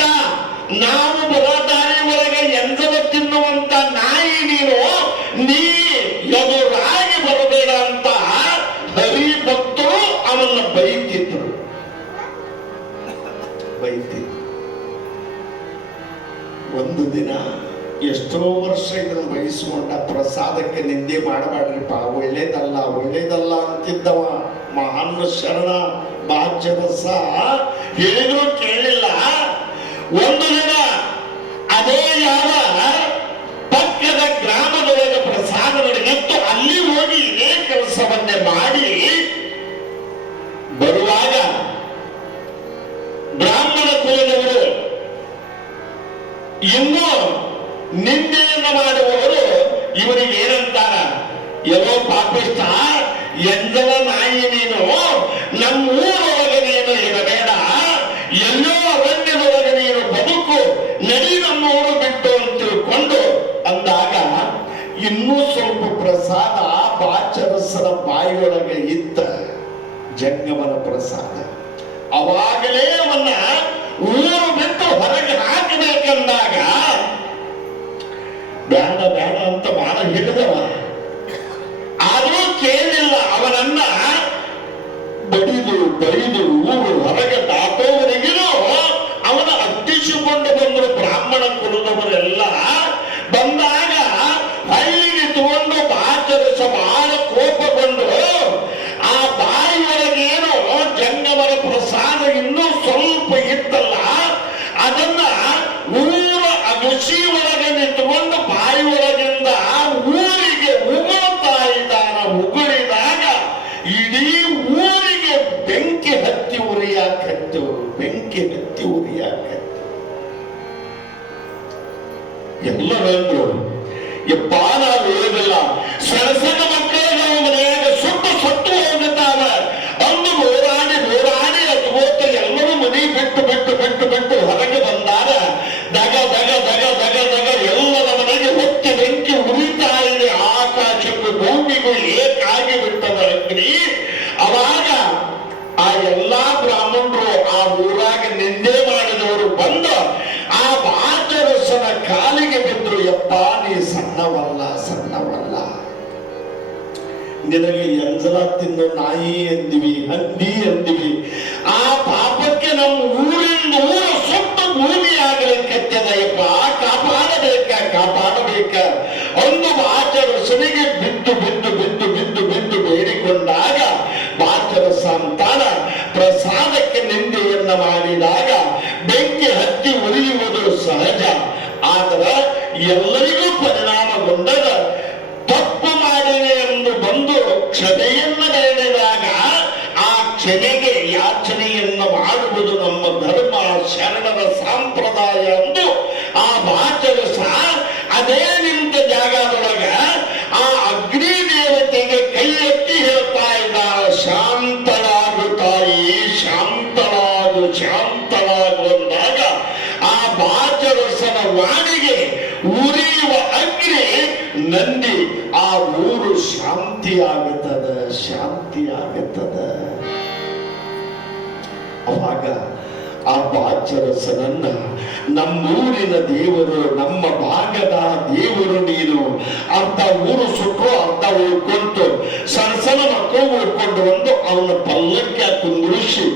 ನಾವು ಬರದಾರಿ ಒಳಗೆ ಎಂಜಲ ತಿನ್ನುವಂತ ನಾಯಿ ನೀನು, ನೀ ಎದುರಾಗಿ ಬರಬೇಡ ಅಂತ ಹರಿಭಕ್ತರು ಅವನ್ನ ಬೈತಿದ್ರು. ಒಂದು ದಿನ ಎಷ್ಟೋ ವರ್ಷ ಇದನ್ನು ವಹಿಸಿಕೊಂಡ, ಪ್ರಸಾದಕ್ಕೆ ನಿಂದೆ ಮಾಡಬೇಡ್ರಿಪ್ಪ, ಒಳ್ಳೇದಲ್ಲ ಒಳ್ಳೇದಲ್ಲ ಅಂತಿದ್ದವ ಮಹಾನ್ ಶರಣ ಬಾಚರಸ. ಹೇಳಿದ್ರು ಕೇಳಿಲ್ಲ. ಒಂದು ದಿನ ಅದೇ ಯಾವ ಪಕ್ಕದ ಗ್ರಾಮದೊಳಗೆ ಪ್ರಸಾದ ನಡೆಯಿತು, ಅಲ್ಲಿ ಹೋಗಿ ಇದೇ ಕೆಲಸವನ್ನೇ ಮಾಡಿ ಬರುವಾಗ ಬ್ರಾಹ್ಮಣ ಕುಲದವರು ಇನ್ನೂ ನಿಂದೆಯನ್ನು ಮಾಡುವವರು ಇವರಿಗೆ ಏನಂತಾರ, ಎಲ್ಲೋ ಪಾಪಿಷ್ಟ, ಎಂದವ ನಾಯಿ ನೀನು, ನಮ್ಮೂರೊಳಗೆ ನೀನು ಇರಬೇಡ, ಎಲ್ಲೋ ಅರಣ್ಯದೊಳಗೆ ನೀನು ಬದುಕು, ನಡಿ ನಮ್ಮೂರು ಬಿಟ್ಟು ಅಂತ ತಿಳ್ಕೊಂಡು ಅಂದಾಗ ಇನ್ನೂ ಸ್ವಲ್ಪ ಪ್ರಸಾದ ಬಾಚರಸನ ಬಾಯಿಯೊಳಗೆ ಇದ್ದ ಜಂಗಮನ ಪ್ರಸಾದ. ಅವಾಗಲೇ ಅವನ್ನ ಊರು ಬಿಟ್ಟು ಹೊರಗೆ ಹಾಕಬೇಕಂದಾಗ ಬೇಡ ಬೇಡ ಅಂತ ಬಾಳ ಹಿಡಿದವ. ಆದ್ರೂ ಕೇಳಿಲ್ಲ. ಅವನನ್ನ ಬಡಿದು ಬೈದು ಊರು ಹೊರಗೆ ದಾಟೋವರೆಗೂ ಅವನ ಅಟ್ಟಿಸಿಕೊಂಡು ಬಂದರು ಬ್ರಾಹ್ಮಣ ಕುಲದವರೆಲ್ಲ. ಬಂದಾಗ ಹಳ್ಳಿಗೆ ತಗೊಂಡು ಬಾಚರಸ ಬಹಳ ಕೋಪಗೊಂಡು ಆ ಬಾಯಿಯೊಳಗೇನು ಜಂಗಮರ ಪ್ರಸಾದ ಇನ್ನೂ ಸ್ವಲ್ಪ ಇತ್ತಲ್ಲ, ಅದನ್ನ ಊರ ಅಗಸಿ ಒಳಗೆ ನಿಂತುಕೊಂಡು ಬಾಯಿ ಒಳಗಿಂದ ಊರಿಗೆ ಉಗುಳ್ತಾ ಇದ್ದಾನ. ಉಗುಳಿದಾಗ ಇಡೀ ಊರಿಗೆ ಬೆಂಕಿ ಹತ್ತಿ ಉರಿಯಾಕತ್ತು. ಬೆಂಕಿ ಹತ್ತಿ ಉರಿಯಾಕತ್ತು. ಎಲ್ಲರೂ ಯಪ್ಪ ನಾವು ಹೇಳೋದಿಲ್ಲ, ಸಣ್ಣ ಸಣ್ಣ ಮಕ್ಕಳಿಗೆ ನಾವು ಮನೆಯಾಗ ಸುಟ್ಟು ಹೋಗುತ್ತಾವ ಅಂದು ಹೋರಾಡಿ ಅದ್ಭುತ ಎಲ್ಲರೂ ಮನೆ ಬಿಟ್ಟು ಹೊರಗೆ ಬಂದಾಗ ದಗ ದಗ ದಗ ದಗ ದಗ ಎಲ್ಲರ ಮನೆಗೆ ಹೊತ್ತಿ ಬೆಂಕಿ ಉರಿತಾ ಇದೆ. ಆಕಾಶಕ್ಕೂ ಭೂಮಿಗೂ ಏಕಾಗಿ ಬಿಟ್ಟದ ಅಗ್ನಿ. ಅವಾಗ ಆ ಎಲ್ಲಾ ಬ್ರಾಹ್ಮಣರು ಆ ಊರಾಗ ನಿಂದೆ ಮಾಡಿದವರು ಬಂದು ಆ ಬಾಚರಸನ ಕಾಲಿಗೆ ಬಿದ್ರು. ಯಪ್ಪ ನೀ ಸಣ್ಣವಲ್ಲ, ನಿನಗೆ ಎಂಜಲ ತಿನ್ನೋ ನಾಯಿ ಎಂದಿವಿ, ಹಂದಿ ಎಂದಿವಿ. ಆ ಪಾಪಕ್ಕೆ ನಮ್ಮ ಊರಿಂದ ಊರು ಸುಟ್ಟು ಭೂಮಿ ಆಗಲಿಕ್ಕತ್ತದಯ್ಯಪ್ಪ, ಕಾಪಾಡಬೇಕ ಒಂದು ಬಾಚರಸನಿಗೆ ಬಿದ್ದು ಬೇಡಿಕೊಂಡಾಗ ಬಾಚರಸ ಅಂತಾನ ಪ್ರಸಾದಕ್ಕೆ ನಿಂದೆಯನ್ನ ಮಾಡಿದಾಗ ಬೆಂಕಿ ಹತ್ತಿ ಉರಿಯುವುದು ಸಹಜ. ಆದರೆ ಎಲ್ಲರಿಗೂ ಪರಿಣಾಮಗೊಂಡದ. ತಪ್ಪು ಮಾಡಿದೆ ಎಂದು ಬಂದು ಕ್ಷಮೆಯನ್ನು ಬೇಡಿದಾಗ ಆ ಕ್ಷಮೆಗೆ ಯಾಚನೆಯನ್ನು ಮಾಡುವುದು ನಮ್ಮ ಧರ್ಮ, ಶರಣರ ಸಂಪ್ರದಾಯ ಎಂದು ಆ ಬಾಚರಸ ಅದೇ ನಿಂತ ಜಾಗದೊಳಗ ಆ ಅಗ್ನಿ ದೇವತೆಗೆ ಕೈ ಎತ್ತಿ ಹೇಳ್ತಾ ಇದ್ದ, ಶಾಂತವಾಗಿ ಬಂದಾಗ ಆ ಬಾಚರಸನ ವಾಣಿಗೆ ಉರಿಯುವ ಅಗ್ನಿ ನಂದಿ ಆ ಊರು ಶಾಂತಿ ಆಗುತ್ತದ. ಅವಾಗ ಆ ಬಾಚರಸನನ್ನ ನಮ್ಮೂರಿನ ದೇವರು, ನಮ್ಮ ಭಾಗದ ದೇವರು ನೀನು. ಅರ್ಧ ಊರು ಸುಟ್ಟು ಅರ್ಧ ಉಳ್ಕೊಂಡು ಸಣ್ಣ ಮಕ್ಕಳು ಉಳ್ಕೊಂಡು ಬಂದು ಅವನ ಪಲ್ಲಕ್ಕೆ ಕುಂದಿರಿಸಿ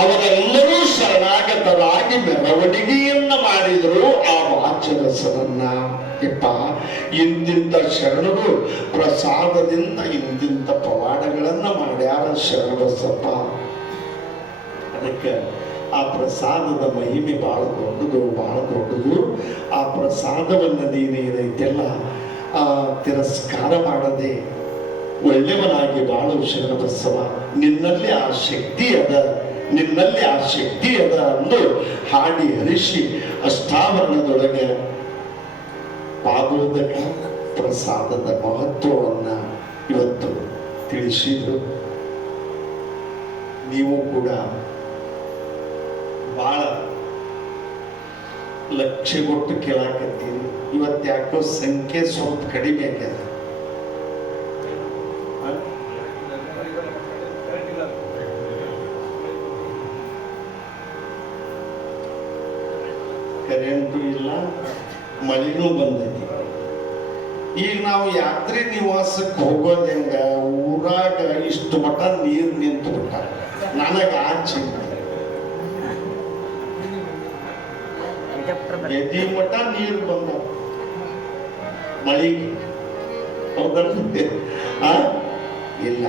ಅವರೆಲ್ಲರೂ ಶರಣಾಗತರಾಗಿ ಮೆರವಣಿಗೆಯನ್ನ ಮಾಡಿದರು ಆ ಬಾಚರಸನನ್ನ. ಯಪ್ಪ, ಇಂತಿಂತ ಶರಣರು ಪ್ರಸಾದದಿಂದ ಇಂತಿಂತ ಪವಾಡಗಳನ್ನ ಮಾಡ್ಯಾರ ಶರಣಬಸಪ್ಪ. ಅದಕ್ಕೆ ಆ ಪ್ರಸಾದದ ಮಹಿಮೆ ಬಹಳ ದೊಡ್ಡದು. ಆ ಪ್ರಸಾದವನ್ನು ನೀನೇನೈತೆಲ್ಲ ತಿರಸ್ಕಾರ ಮಾಡದೆ ಒಳ್ಳೆಯವನಾಗಿ ಬಾಳು ಶರಣಬಸವ. ನಿನ್ನಲ್ಲಿ ಆ ಶಕ್ತಿ ಅದ ಅಂದು ಹಾಡಿ ಹರಿಸಿ ಅಷ್ಟಾವರಣದೊಳಗೆ ಪಾದೋದಕ ಪ್ರಸಾದದ ಮಹತ್ವವನ್ನ ಇವತ್ತು ತಿಳಿಸಿದ್ರು. ನೀವು ಕೂಡ ಬಹಳ ಲಕ್ಷ್ಯ ಕೊಟ್ಟು ಕೇಳಾಕತ್ತೀರಿ. ಇವತ್ತು ಯಾಕೋ ಸಂಖ್ಯೆ ಸ್ವಲ್ಪ ಕಡಿಮೆ ಆಗ್ಯದ. ಕರೆಂಟು ಇಲ್ಲ, ಮಳೆನೂ ಬಂದೈತಿ. ಈಗ ನಾವು ಯಾತ್ರೆ ನಿವಾಸಕ್ಕೆ ಹೋಗೋದು ಹೆಂಗ? ಊರಾಗ ಇಷ್ಟು ಮಠ ನೀರು ನಿಂತು ಬಿಟ್ಟ. ನನಗ ಆಚೆ ಎದಿ ಮಠ ನೀರು ಬಂದ ಮಳಿಗೆ. ಇಲ್ಲ,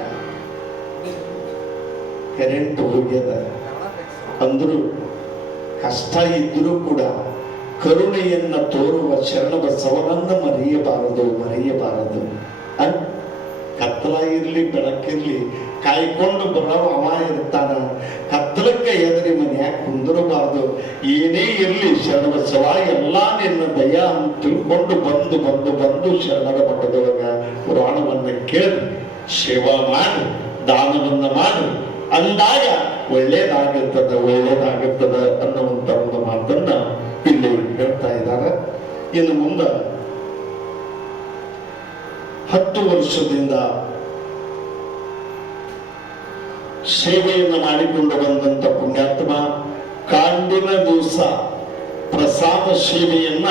ಕರೆಂಟ್ ಹೋಗ್ಯದ ಅಂದ್ರು ಕಷ್ಟ ಇದ್ರೂ ಕೂಡ ಕರುಣೆಯನ್ನ ತೋರುವ ಶರಣಬಸವನನ್ನ ಮರೆಯಬಾರದು. ಕತ್ತಲ ಇರ್ಲಿ ಬೆಳಕಿರ್ಲಿ ಕಾಯ್ಕೊಂಡು ಬರೋವ ಅವ ಇರ್ತಾನ. ಕತ್ತಲಕ್ಕೆ ಎದರಿ ಮನ್ಯಾಗ ಕುಂದಿರಬಾರ್ದು. ಏನೇ ಇರ್ಲಿ ಶರಣಬಸವ ಎಲ್ಲ ನಿನ್ನ ದಯ ಅಂತ ತಿಳ್ಕೊಂಡು ಬಂದು ಶರಣರ ಮಠದೊಳಗ ಪುರಾಣವನ್ನ ಕೇಳಿ ಸೇವಾ ಮಾಡಿ ದಾನವನ್ನ ಮಾಡಿ ಅಂದಾಗ ಒಳ್ಳೇದಾಗುತ್ತದೆ ಅನ್ನುವಂತ ಒಂದು ಮಾತನ್ನ ಇಲ್ಲಿ ಹೇಳ್ತಾ ಇದ್ದಾರೆ. ಇನ್ನು ಮುಂದೆ 10 ವರ್ಷದಿಂದ ಸೇವೆಯನ್ನು ಮಾಡಿಕೊಂಡು ಬಂದಂತ ಪುಣ್ಯಾತ್ಮ ಕಾಂಡಿನ ದಿವಸ ಪ್ರಸಾದ ಸೇವೆಯನ್ನ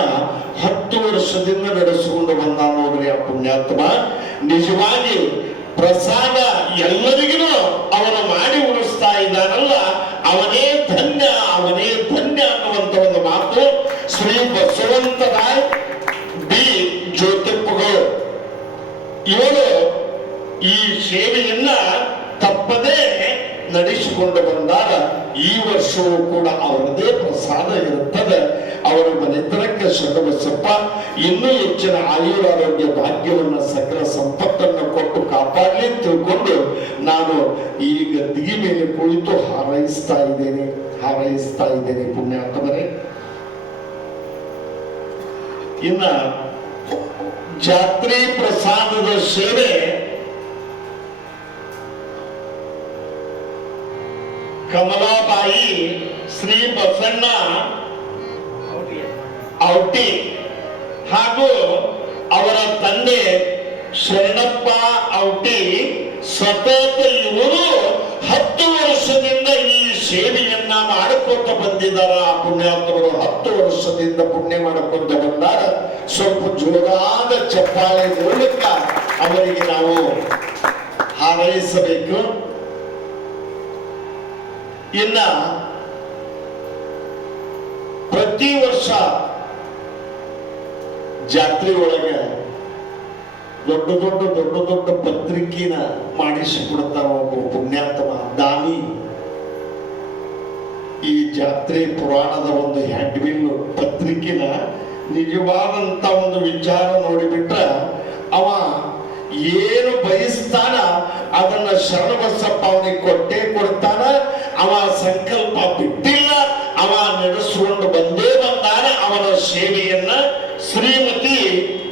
10 ವರ್ಷದಿಂದ ನಡೆಸಿಕೊಂಡು ಬಂದ ನೋಡ್ರಿ ಆ ಪುಣ್ಯಾತ್ಮ. ನಿಜವಾಗಿ ಪ್ರಸಾದ ಎಲ್ಲರಿಗೂ ಅವನು ಮಾಡಿ ಉಳಿಸ್ತಾ ಇದ್ದಾನಲ್ಲ, ಅವನೇ ಧನ್ಯ ಅನ್ನುವಂತ ಒಂದು ಮಾತು ಶ್ರೀ ಬಸವಂತರಾಯ ಬಿ ಜ್ಯೋತಿಪ್ಪಗಳು ಇವರು ಈ ಸೇವೆಯನ್ನ ತಪ್ಪದೇ ನಡೆಸಿಕೊಂಡು ಬಂದಾಗ ಈ ವರ್ಷವೂ ಕೂಡ ಅವರದೇ ಪ್ರಸಾದ ಇರುತ್ತದೆ. ಅವರ ಮನೆತನಕ್ಕೆ ಶರಣಬಸಪ್ಪ ಇನ್ನೂ ಹೆಚ್ಚಿನ ಆಯುರಾರೋಗ್ಯ ಭಾಗ್ಯವನ್ನ ಸಕಲ ಸಂಪತ್ತನ್ನು ಕೊಟ್ಟು ಕಾಪಾಡಲಿ ತಿಳ್ಕೊಂಡು ನಾನು ಈ ಗದ್ದಿಗೆ ಮೇಲೆ ಕುಳಿತು ಹಾರೈಸ್ತಾ ಇದ್ದೇನೆ ಪುಣ್ಯಾತ್ಮರೇ. ಇನ್ನ ಜಾತ್ರೆ ಪ್ರಸಾದದ ಸೇವೆ ಕಮಲಾಬಾಯಿ ಶ್ರೀ ಬಸಣ್ಣ ಔಟಿ ಹಾಗೂ ಅವರ ತಂದೆ ಶರಣಪ್ಪ ಔಟಿ ಸತತ ಇವರು 10 ವರ್ಷದಿಂದ ಈ ಸೇವೆಯನ್ನ ಮಾಡಿಕೊತ ಬಂದಿದ್ದಾರೆ. ಆ ಪುಣ್ಯಾತ್ಮರು 10 ವರ್ಷದಿಂದ ಪುಣ್ಯ ಮಾಡಿಕೊಂತ ಬಂದಾರ. ಸ್ವಲ್ಪ ಜೋರಾದ ಚಪ್ಪಾಳೆ ಮೂಲಕ ಅವರಿಗೆ ನಾವು ಹಾರೈಸಬೇಕು. ಇನ್ನ ಪ್ರತಿ ವರ್ಷ ಜಾತ್ರೆ ಒಳಗೆ ದೊಡ್ಡ ಪತ್ರಿಕೆನ ಮಾಡಿಸಿಕೊಡ್ತಾರ ಒಬ್ಬ ಪುಣ್ಯಾತ್ಮ ದಾನಿ. ಈ ಜಾತ್ರೆ ಪುರಾಣದ ಒಂದು ಹ್ಯಾಂಡ್ಬಿಲ್ ಪತ್ರಿಕೆನ ನಿಜವಾದಂತ ಒಂದು ವಿಚಾರ ನೋಡಿಬಿಟ್ರೆ ಅವ ಏನು ಬಯಸ್ತಾನ ಅದನ್ನ ಶರಣಬಸಪ್ಪ ಅವನಿಗೆ ಕೊಟ್ಟೇ ಕೊಡ್ತಾನ. ಅವ ಸಂಕಲ್ಪ ಬಿಟ್ಟಿಲ್ಲ, ಅವ ನಡೆಸಿಕೊಂಡು ಬಂದೇ ಬಂದಾನ ಅವನ ಸೇವೆಯನ್ನ. ಶ್ರೀಮತಿ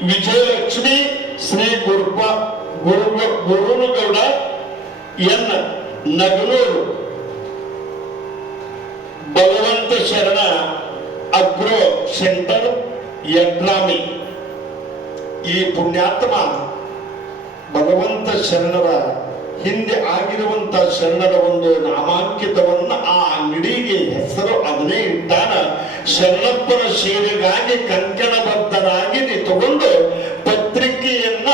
ವಿಜಯಲಕ್ಷ್ಮಿ ಶ್ರೀ ಗುರುನುಗೌಡ ಎನ್ ನಗನೂರು ಭಗವಂತ ಶರಣ ಅಗ್ರೋ ಸೆಂಟರ್ ಯಡ್ರಾಮಿ. ಈ ಪುಣ್ಯಾತ್ಮ ಭಗವಂತ ಶರಣರ ಹಿಂದೆ ಆಗಿರುವಂತ ಶರಣರ ಒಂದು ನಾಮಾಂಕಿತವನ್ನ ಆ ಅಂಗಡಿಗೆ ಹೆಸರು ಅದನ್ನೇ ಇಟ್ಟಾನ. ಶರಣಪ್ಪನ ಸೇವೆಗಾಗಿ ಕಂಕಣಬದ್ಧನಾಗಿ ತಗೊಂಡು ಪತ್ರಿಕೆಯನ್ನ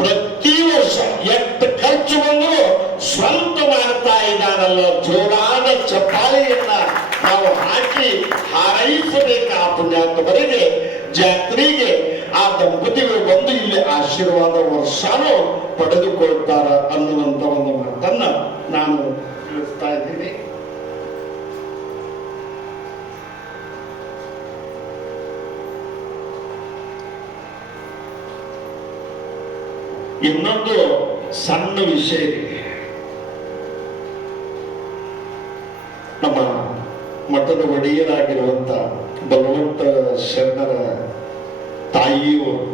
ಪ್ರತಿ ವರ್ಷ ಎಷ್ಟು ಖರ್ಚು ಬಂದರೂ ಸ್ವಂತ ಮಾಡ್ತಾ ಇದ್ದಾನಲ್ಲ. ಜೋರಾದ ಚಪ್ಪಾಳೆಯನ್ನ ನಾವು ಹಾಕಿ ಹಾರೈಸಬೇಕು ಆ ಪುಣ್ಯಾತ್ಮರಿಗೆ. ಜಾತ್ರೆಗೆ ಆ ದಂಪತಿಗಳು ಬಂದು ಇಲ್ಲಿ ಆಶೀರ್ವಾದ ವರ್ಷಾನು ಪಡೆದುಕೊಳ್ತಾರ ಅನ್ನುವಂತ ಒಂದು ಮಾತನ್ನ ನಾನು ತಿಳಿಸ್ತಾ ಇದ್ದೀನಿ. ಇನ್ನೊಂದು ಸಣ್ಣ ವಿಷಯ ಇದೆ. ನಮ್ಮ ಮಠದ ಒಡೆಯರಾಗಿರುವಂತ ಭಗವಂತ ಶರಣರ ತಾಯಿಯವರು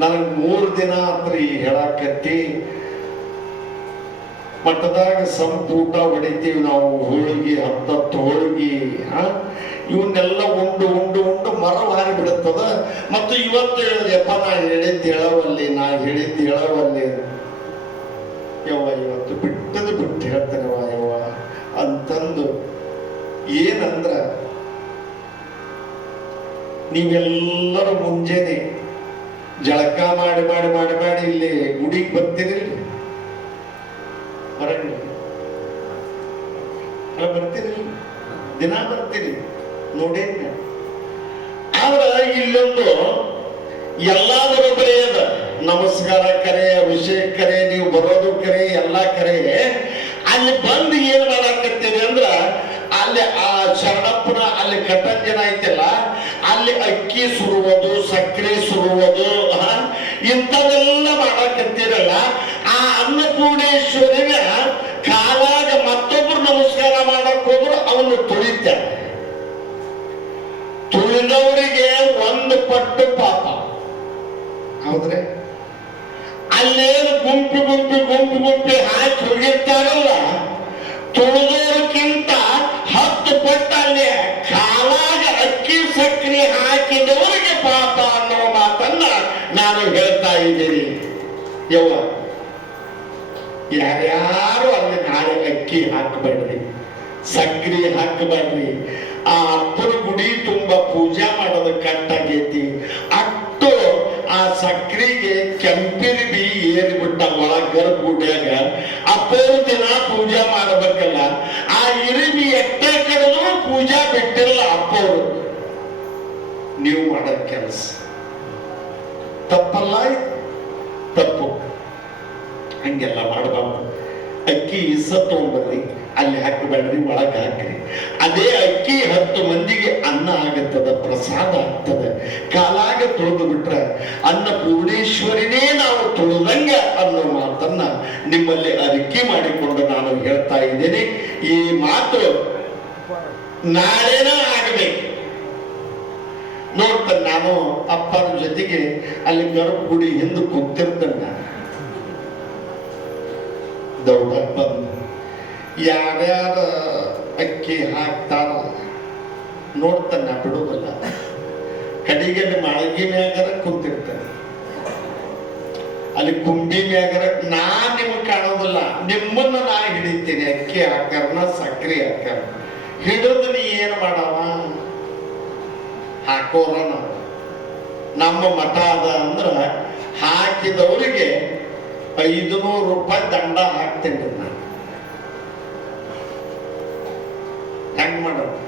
ನನಗೆ 3 ದಿನ ಆತ್ರಿ ಹೇಳಾಕತ್ತಿ. ಮಠದಾಗ ಸಂಪೂಟ ಹೊಡಿತೀವಿ ನಾವು, ಹೋಳಿಗೆ 10 ಹೋಳಿಗೆ ಇವನ್ನೆಲ್ಲ ಉಂಡು ಉಂಡು ಉಂಡು ಮರ ಹಾರಿ ಬಿಡುತ್ತದ. ಮತ್ತು ಇವತ್ತು ಹೇಳಿದ್ಯಪ್ಪ ನಾ ಹೇಳಿದ್ದು ಹೇಳವಲ್ಲಿ ಯವ್ವ ಇವತ್ತು ಬಿಟ್ಟು ಹೇಳ್ತಾನೆ ಯವ್ವ ಅಂತಂದು. ಏನಂದ್ರ ನೀವೆಲ್ಲರೂ ಮುಂಜಾನೆ ಜಳಕ ಮಾಡಿ ಮಾಡಿ ಮಾಡಿ ಮಾಡಿ ಇಲ್ಲಿ ಗುಡಿಗೆ ಬರ್ತೀರಿ, ಬರ್ತೀರಿ, ದಿನ ಬರ್ತೀರಿ ನೋಡಿ. ಆದ್ರ ಇಲ್ಲೊಂದು ಎಲ್ಲಾ ಬರೋಬ್ಬರಿ ಅದ. ನಮಸ್ಕಾರ ಕರೆ, ಅಭಿಷೇಕ ಕರೆ, ನೀವು ಬರೋದು ಕರೆ, ಎಲ್ಲಾ ಕರೆ. ಅಲ್ಲಿ ಬಂದು ಏನ್ ಮಾಡಾಕತ್ತೀರಿ ಅಂದ್ರ ಅಲ್ಲಿ ಆ ಶರಣಪ್ಪನ ಅಲ್ಲಿ ಕಟ್ಟಂಜನ ಐತಲ್ಲ, ಅಲ್ಲಿ ಅಕ್ಕಿ ಸುರುವುದು, ಸಕ್ಕರೆ ಸುರುವುದು, ಇಂಥವೆಲ್ಲ ಮಾಡಾಕತ್ತೀರಲ್ಲ. ಆ ಅನ್ನಪೂರ್ಣೇಶ್ವರಿನ ಕಾಲಾಗ ಮತ್ತೊಬ್ರು ನಮಸ್ಕಾರ ಮಾಡಕ್ ಹೋದ್ರು ಅವನು ತುಳಿತಾರೆ. ತುಳಿದವರಿಗೆ ಒಂದು ಪಟ್ಟು ಪಾಪ. ಹೌದ್ರೆ ಅಲ್ಲೇನು ಗುಂಪಿ ಹಾಕಿ ಹೋಗಿರ್ತಾರಲ್ಲ, ತುಳಿದವ್ರಕ್ಕಿಂತ 10 ಪಟ್ಟು ಅಲ್ಲಿ ಕಾಲಾಗ ಅಕ್ಕಿ ಸಕ್ಕರೆ ಹಾಕಿದವರಿಗೆ ಪಾಪ ಅನ್ನೋ ಮಾತನ್ನ ನಾನು ಹೇಳ್ತಾ ಇದ್ದೀನಿ. ಯವ್ವ ಯಾರ್ಯಾರು ಅಲ್ಲಿ ನಾಳೆ ಅಕ್ಕಿ ಹಾಕಬೇಡ್ರಿ, ಸಕ್ಕರೆ ಹಾಕಬೇಡ್ರಿ. ಆ ಅಪ್ಪನ ಗುಡಿ ತುಂಬಾ ಪೂಜಾ ಮಾಡೋದು ಕಟ್ಟಾಗೈತಿ. ಅಟ್ಟು ಆ ಸಕ್ರೆಗೆ ಕೆಂಪಿರಿಬಿ ಏರಿಬಿಟ್ಟ ಒಳಗ ಗರ್ಭಗುಡಿಯಾಗ. ಅಪ್ಪರು ದಿನ ಪೂಜಾ ಮಾಡಬೇಕಲ್ಲ, ಆ ಇರಿಬಿ ಎಟ್ಟೆ ಕಡೆದು ಪೂಜಾ ಬಿಟ್ಟಿಲ್ಲ ಅಪ್ಪವರು. ನೀವು ಮಾಡೋ ಕೆಲಸ ತಪ್ಪಲ್ಲ, ತಪ್ಪು. ಹಂಗೆಲ್ಲ ಮಾಡಬಾರ್ದು. ಅಕ್ಕಿ ತಗೊಂಡ್ಬರ್ರಿ, ಅಲ್ಲಿ ಹಾಕಬೇಡ್ರಿ, ಒಳಗೆ ಹಾಕ್ರಿ. ಅದೇ ಅಕ್ಕಿ 10 ಮಂದಿಗೆ ಅನ್ನ ಆಗತ್ತದ, ಪ್ರಸಾದ ಆಗ್ತದ. ಕಾಲಾಗ ತೊಳೆದು ಬಿಟ್ರೆ ಅನ್ನಪೂರ್ಣೇಶ್ವರಿನೇ ನಾವು ತೊಳೆದಂಗ ಅನ್ನೋ ಮಾತನ್ನ ನಿಮ್ಮಲ್ಲಿ ಅರಿಕೆ ಮಾಡಿಕೊಂಡು ನಾನು ಹೇಳ್ತಾ ಇದ್ದೇನೆ. ಈ ಮಾತು ನಾಳೆನ ಆಗಬೇಕು. ನೋಡ್ತಾನೆ, ನಾನು ಅಪ್ಪನ ಜೊತೆಗೆ ಅಲ್ಲಿ ಗರ್ಭಗುಡಿ ಹಿಂದೆ ಕೂತಿರ್ತೇನೆ. ದೌಡ ಬಂದು ಯಾರ್ಯಾರ ಅಕ್ಕಿ ಹಾಕ್ತಾರ ನೋಡ್ತಾನೆ, ಬಿಡುವುದಿಲ್ಲ. ಕಡೆಗೆ ಮಾಳಿಗೆ ಮ್ಯಾಗರ ಕುಂತಿರ್ತಾನೆ, ಅಲ್ಲಿ ಕುಂಬಿ ಮ್ಯಾಗರ ನಿಮ್ಗೆ ಕಾಣೋದಿಲ್ಲ. ನಿಮ್ಮನ್ನ ನಾ ಹಿಡಿತೀನಿ. ಅಕ್ಕಿ ಹಾಕರ್ನ ಸಕ್ರೆ ಹಾಕರ್ ಹಿಡಿದು ನೀ ಏನ್ ಮಾಡವ, ಹಾಕೋರ ನಾವು. ನಮ್ಮ ಮಠ ಅದ ಅಂದ್ರ ಹಾಕಿದವರಿಗೆ 500 ರೂಪಾಯಿ ದಂಡ ಹಾಕ್ತೇನೆ ನಾನು. ಹೆಂಗ್ ಮಾಡೋದು?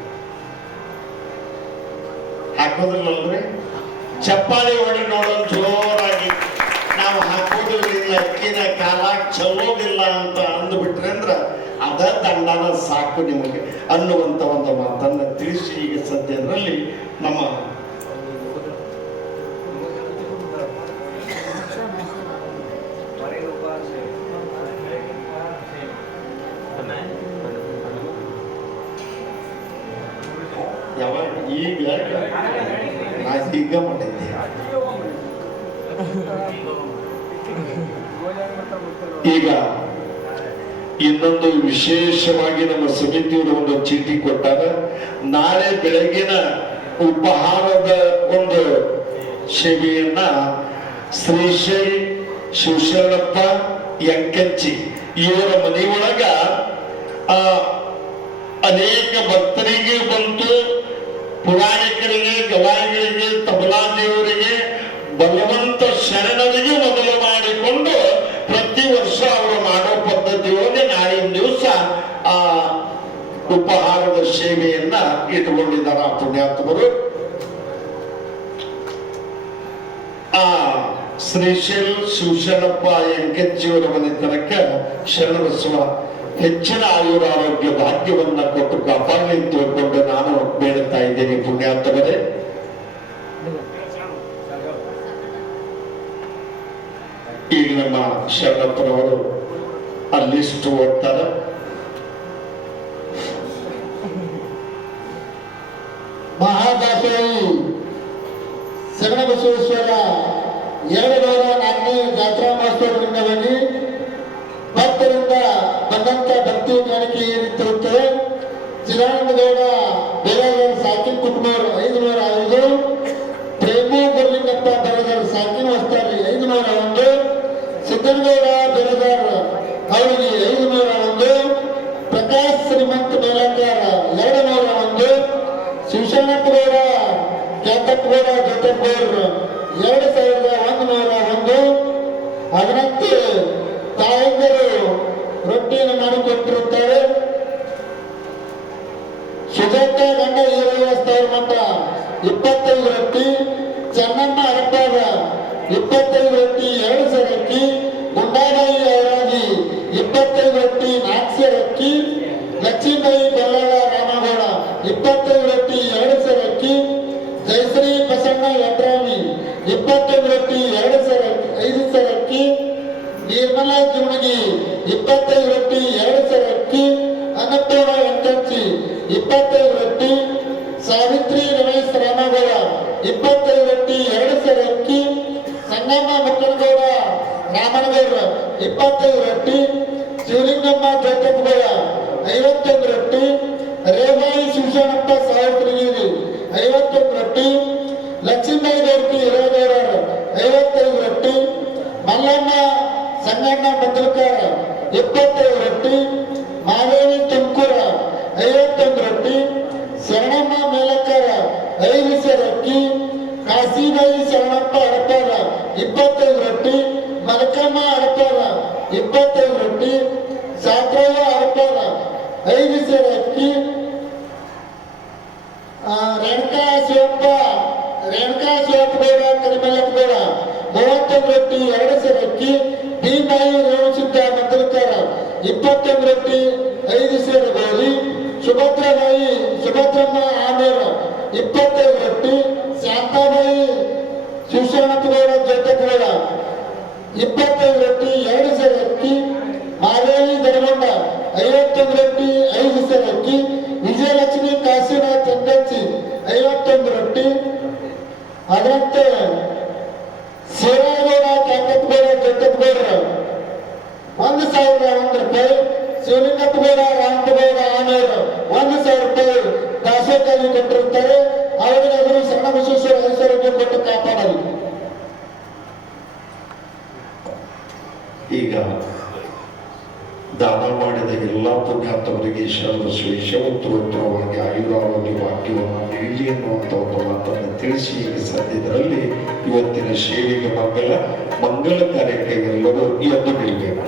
ಹಾಕೋದಿಲ್ಲಲ್ರಿ? ಚಪ್ಪಾಳಿ ಹೊಡಿ ನೋಡೋದು ಜೋರಾಗಿ. ನಾವು ಹಾಕೋದಿಲ್ಲ, ಅಕ್ಕಿನ ಕಾಲಾಗ ಚಲೋದಿಲ್ಲ ಅಂತ ಅಂದ್ಬಿಟ್ರೆ ಅಂದ್ರ ಅದ ದಂಡನ ಸಾಕು ನಿಮಗೆ ಅನ್ನುವಂತ ಒಂದು ಮಾತನ್ನ ತಿಳಿಸಿ ಈಗ ಸದ್ಯದಲ್ಲಿ ನಮ್ಮ ಯಾವಾಗ ಈಗ ಈಗ ಮಾಡಿದ್ದೆ. ಈಗ ಇನ್ನೊಂದು ವಿಶೇಷವಾಗಿ ನಮ್ಮ ಸಮಿತಿಯವರು ಒಂದು ಚೀಟಿ ಕೊಟ್ಟಾರ. ನಾಳೆ ಬೆಳಗಿನ ಉಪಹಾರದ ಒಂದು ಸೇವೆಯನ್ನ ಶ್ರೀಶೈಲ್ ಶಿವಶರಣಪ್ಪ ಯಂಕಂಚಿ ಇವರ ಮನೆಯೊಳಗ ಅನೇಕ ಭಕ್ತರಿಗೆ ಬಂತು, ಪುರಾಣಿಕರಿಗೆ, ಗವಾಯಿಗಳಿಗೆ, ತಬಲಾ ದೇವರಿಗೆ, ಬಲವಂತ ಶರಣರಿಗೆ ಮೊದಲು ಮಾಡಿಕೊಂಡು ಪ್ರತಿ ವರ್ಷ ಅವರು ಮಾಡೋ ಪದ್ಧತಿಯೊಳಗೆ ನಾಳಿನ ದಿವಸ ಆ ಉಪಹಾರದ ಸೇವೆಯನ್ನ ಇಟ್ಟುಕೊಂಡಿದ್ದಾರೆ ಆ ಪುಣ್ಯಾತ್ಮರು. ಆ ಶ್ರೀಶೈಲ್ ಶಿವಶರಣಪ್ಪ ಯಂಕಚ್ಚಿಯವರ ಮನೆ ತನಕ ಶರಣಬಸವ ಹೆಚ್ಚಿನ ಆಯುರಾರೋಗ್ಯ ಭಾಗ್ಯವನ್ನ ಕೊಟ್ಟು ಕಾಪಾಡಲಿ ಅಂತ ತಿಳ್ಕೊಂಡು ನಾನು ಬೇಡುತ್ತಾ ಇದ್ದೇನೆ. ಪುಣ್ಯಾತ್ಮರೇ, ಈಗ ನಮ್ಮ ಶರಣಪ್ಪನವರು ಆ ಲಿಸ್ಟ್ ಓದ್ತಾರೆ. ಮಹಾದಾಸೋಹಿ ಶರಣಬಸವೇಶ್ವರ 204ನೇ ಜಾತ್ರಾ ಮಹೋತ್ಸವ ಅಂಗವಾಗಿ ಭಕ್ತರಿಂದ ಬಂದಂತ ಭಕ್ತಿ ಕಾಣಿಕೆ ಏನಿರುತ್ತದೆ. ಚಿದಾನಂದಗೌಡ ಬೇರೆಗೌಡ ಸಾಕಿನ ಕುಟುಂಬವರು 505, ಪ್ರೇಮು ಗುರುಲಿಂಗಪ್ಪ ಬೆರದಾರ್ ಸಾಕಿನ ವಸ್ತಾರಿ 501, ಸಿದ್ದನಗೌಡ ಬೆರದಾರ್ ಅವರಿಗೆ 501, ಪ್ರಕಾಶ್ ಶ್ರೀಮಂತ ಮೇಲಂಗಾರ 201, ಶಿವಶರಣಪ್ಪಗೌಡ ಕ್ಯಾತಪ್ಪಗೌಡ ಜೊತೆಗೌಡರು 2101. ಅದರಂತೆ ತಾಯಂದಿರು ರೊಟ್ಟಿಯನ್ನು ಮಾಡಿಕೊಟ್ಟಿರುತ್ತಾರೆ. ಸುಜಾತ ಗಂಡ ಈರಯ್ಯಸ್ತಾವ್ರ ಮಠ 25 ರೊಟ್ಟಿ, ಚೆನ್ನಮ್ಮ ಅರಪಾದ 25 ರೊಟ್ಟಿ 2 ಸರಕ್ಕಿ, ಗುಂಡಾಬಾಯಿ ಅವರಾಗಿ 25 ರೊಟ್ಟಿ 4 ಸರಕ್ಕಿ, ಲಕ್ಷ್ಮೀಬಾಯಿ ಬೆಲ್ಲದ ರಾಮಗೌಡ 25 ರೊಟ್ಟಿ 2 ಸರಕ್ಕಿ, ಜಯಶ್ರೀ ಬಸಣ್ಣ ಯಡ್ರಾಮಿ 25 ರೊಟ್ಟಿ 2 ಸರಕ್ಕಿ 5 ಸರಕ್ಕಿ, ನಿರ್ಮಲಾ ಜುಣಗಿ 25 ರೊಟ್ಟಿ 2 ಸರಕ್ಕಿ, ಅನ್ನಪೂರ್ಣ ಯಂಕಂಚಿ 25 ರೊಟ್ಟಿ, ಸಾವಿತ್ರಿ ರಮೇಶ್ ರಾಮಗೌಡ 25 ರೊಟ್ಟಿ 2 ಸರಕ್ಕಿ, ಸಂಗಮ್ಮ ಮುಕ್ಕನಗೌಡ ರಾಮನಗೌಡ 25 ರೊಟ್ಟಿ, ಶಿವಲಿಂಗಮ್ಮ ಜೋತಪ್ಪಗೌಡ 51 ರೊಟ್ಟಿ, ರೇವಾಯಿ ಶಿವಶರಣಪ್ಪ ಸಾವಿತ್ರಿಗಿರಿ 51 ರೊಟ್ಟಿ, ಲಕ್ಷ್ಮೀಬಾಯಿ ಗೌಡ್ತಿ ಹಿರೇಗೌಡರು 55 ರೊಟ್ಟಿ, ಮಲ್ಲಮ್ಮ ಸಂಗಣ್ಣ ಮಂದಲ್ಕರ್ 25 ರೊಟ್ಟಿ, ಮಾದೇವಿ ತುಮಕೂರ 51 ರೊಟ್ಟಿ, ಶರಣಮ್ಮ ಮೇಲಕ್ಕರ 5 ಸರಕ್ಕಿ, ಕಾಶಿಬಾಯಿ ಶರಣಪ್ಪ ಅಡಪಾದ 25 ರೊಟ್ಟಿ, ಮಲಕಮ್ಮ ಅಡಪಾದ 25 ರೊಟ್ಟಿ, ಸಾತ್ರವ್ವ ಅಡಪಾದ 5 ಸರಕ್ಕಿ, ರೇಣುಕಾ ಶಿವಪ್ಪಗೌಡ ಕರಿಮಲ್ಲಪ್ಪಗೌಡ 31 ರೊಟ್ಟಿ 2 ಸರಕ್ಕಿ, ಭೀಮಾಯಿ ರೇವಣಸಿದ್ದ ಮಂದಲ್ಕರ 21 ರೊಟ್ಟಿ 5 ಸೇರು ಗೋಧಿ, ಸುಭದ್ರಮ್ಮ ಆಮೇರ 25 ರೊಟ್ಟಿ, ಶಾಂತಾಬಾಯಿ ಶಿವಶರಣಪ್ಪಗೌಡ ಜೊತೆಗೌಡ 25 ರೊಟ್ಟಿ 2 ಸರಕ್ಕಿ, ಮಾದೇವಿ ದರಗೊಂಡ 51 ರೊಟ್ಟಿ 5 ಸರಕ್ಕಿ, ವಿಜಯಲಕ್ಷ್ಮಿ ಕಾಶಿನಾಥ್ ಯಂಕಂಚಿ 51 ರೊಟ್ಟಿ. ಅದರಂತೆ ಸೇವಾಗೌಡ ಕ್ಯಾತಪ್ಪಗೌಡ ಜೊತೆಗೌಡರು 1,001 ರೂಪಾಯಿ, ಶಿವಲಿಂಗಪ್ಪಗೌಡ ರಾಮಪ್ಪಗೌಡ ಆಮೇರು 1,000 ರೂಪಾಯಿ ದಾಸೋಹಕ್ಕಾಗಿ ಕೊಟ್ಟಿರುತ್ತಾರೆ. ಅವರಿಗೆ ಅವರು ಶರಣಬಸವೇಶ್ವರ ಐಶ್ವರ್ಯ ಕೊಟ್ಟು ಕಾಪಾಡಲಿ. ಈಗ ದಾನ ಮಾಡಿದ ಎಲ್ಲಾ ಪುಣ್ಯಾತ್ಮರಿಗೆ ಶರಣಬಸವೇಶ್ವರ ಉತ್ತರೋತ್ತರವಾಗಿ ಆಯುರಾರೋಗ್ಯ ಭಾಗ್ಯವನ್ನು ನೀಡಲಿ ಎನ್ನುವಂತ ಒಂದು ಮಾತನ್ನು ತಿಳಿಸಿ ಈಗ ಸದ್ಯದಲ್ಲಿ ಇವತ್ತಿನ ಸೇವೆಗೆ ಮಂಗಲ ಕಾರ್ಯಕ್ಕೆ ಎಲ್ಲರೂ ಎದ್ದು ನಿಲ್ಲಬೇಕು.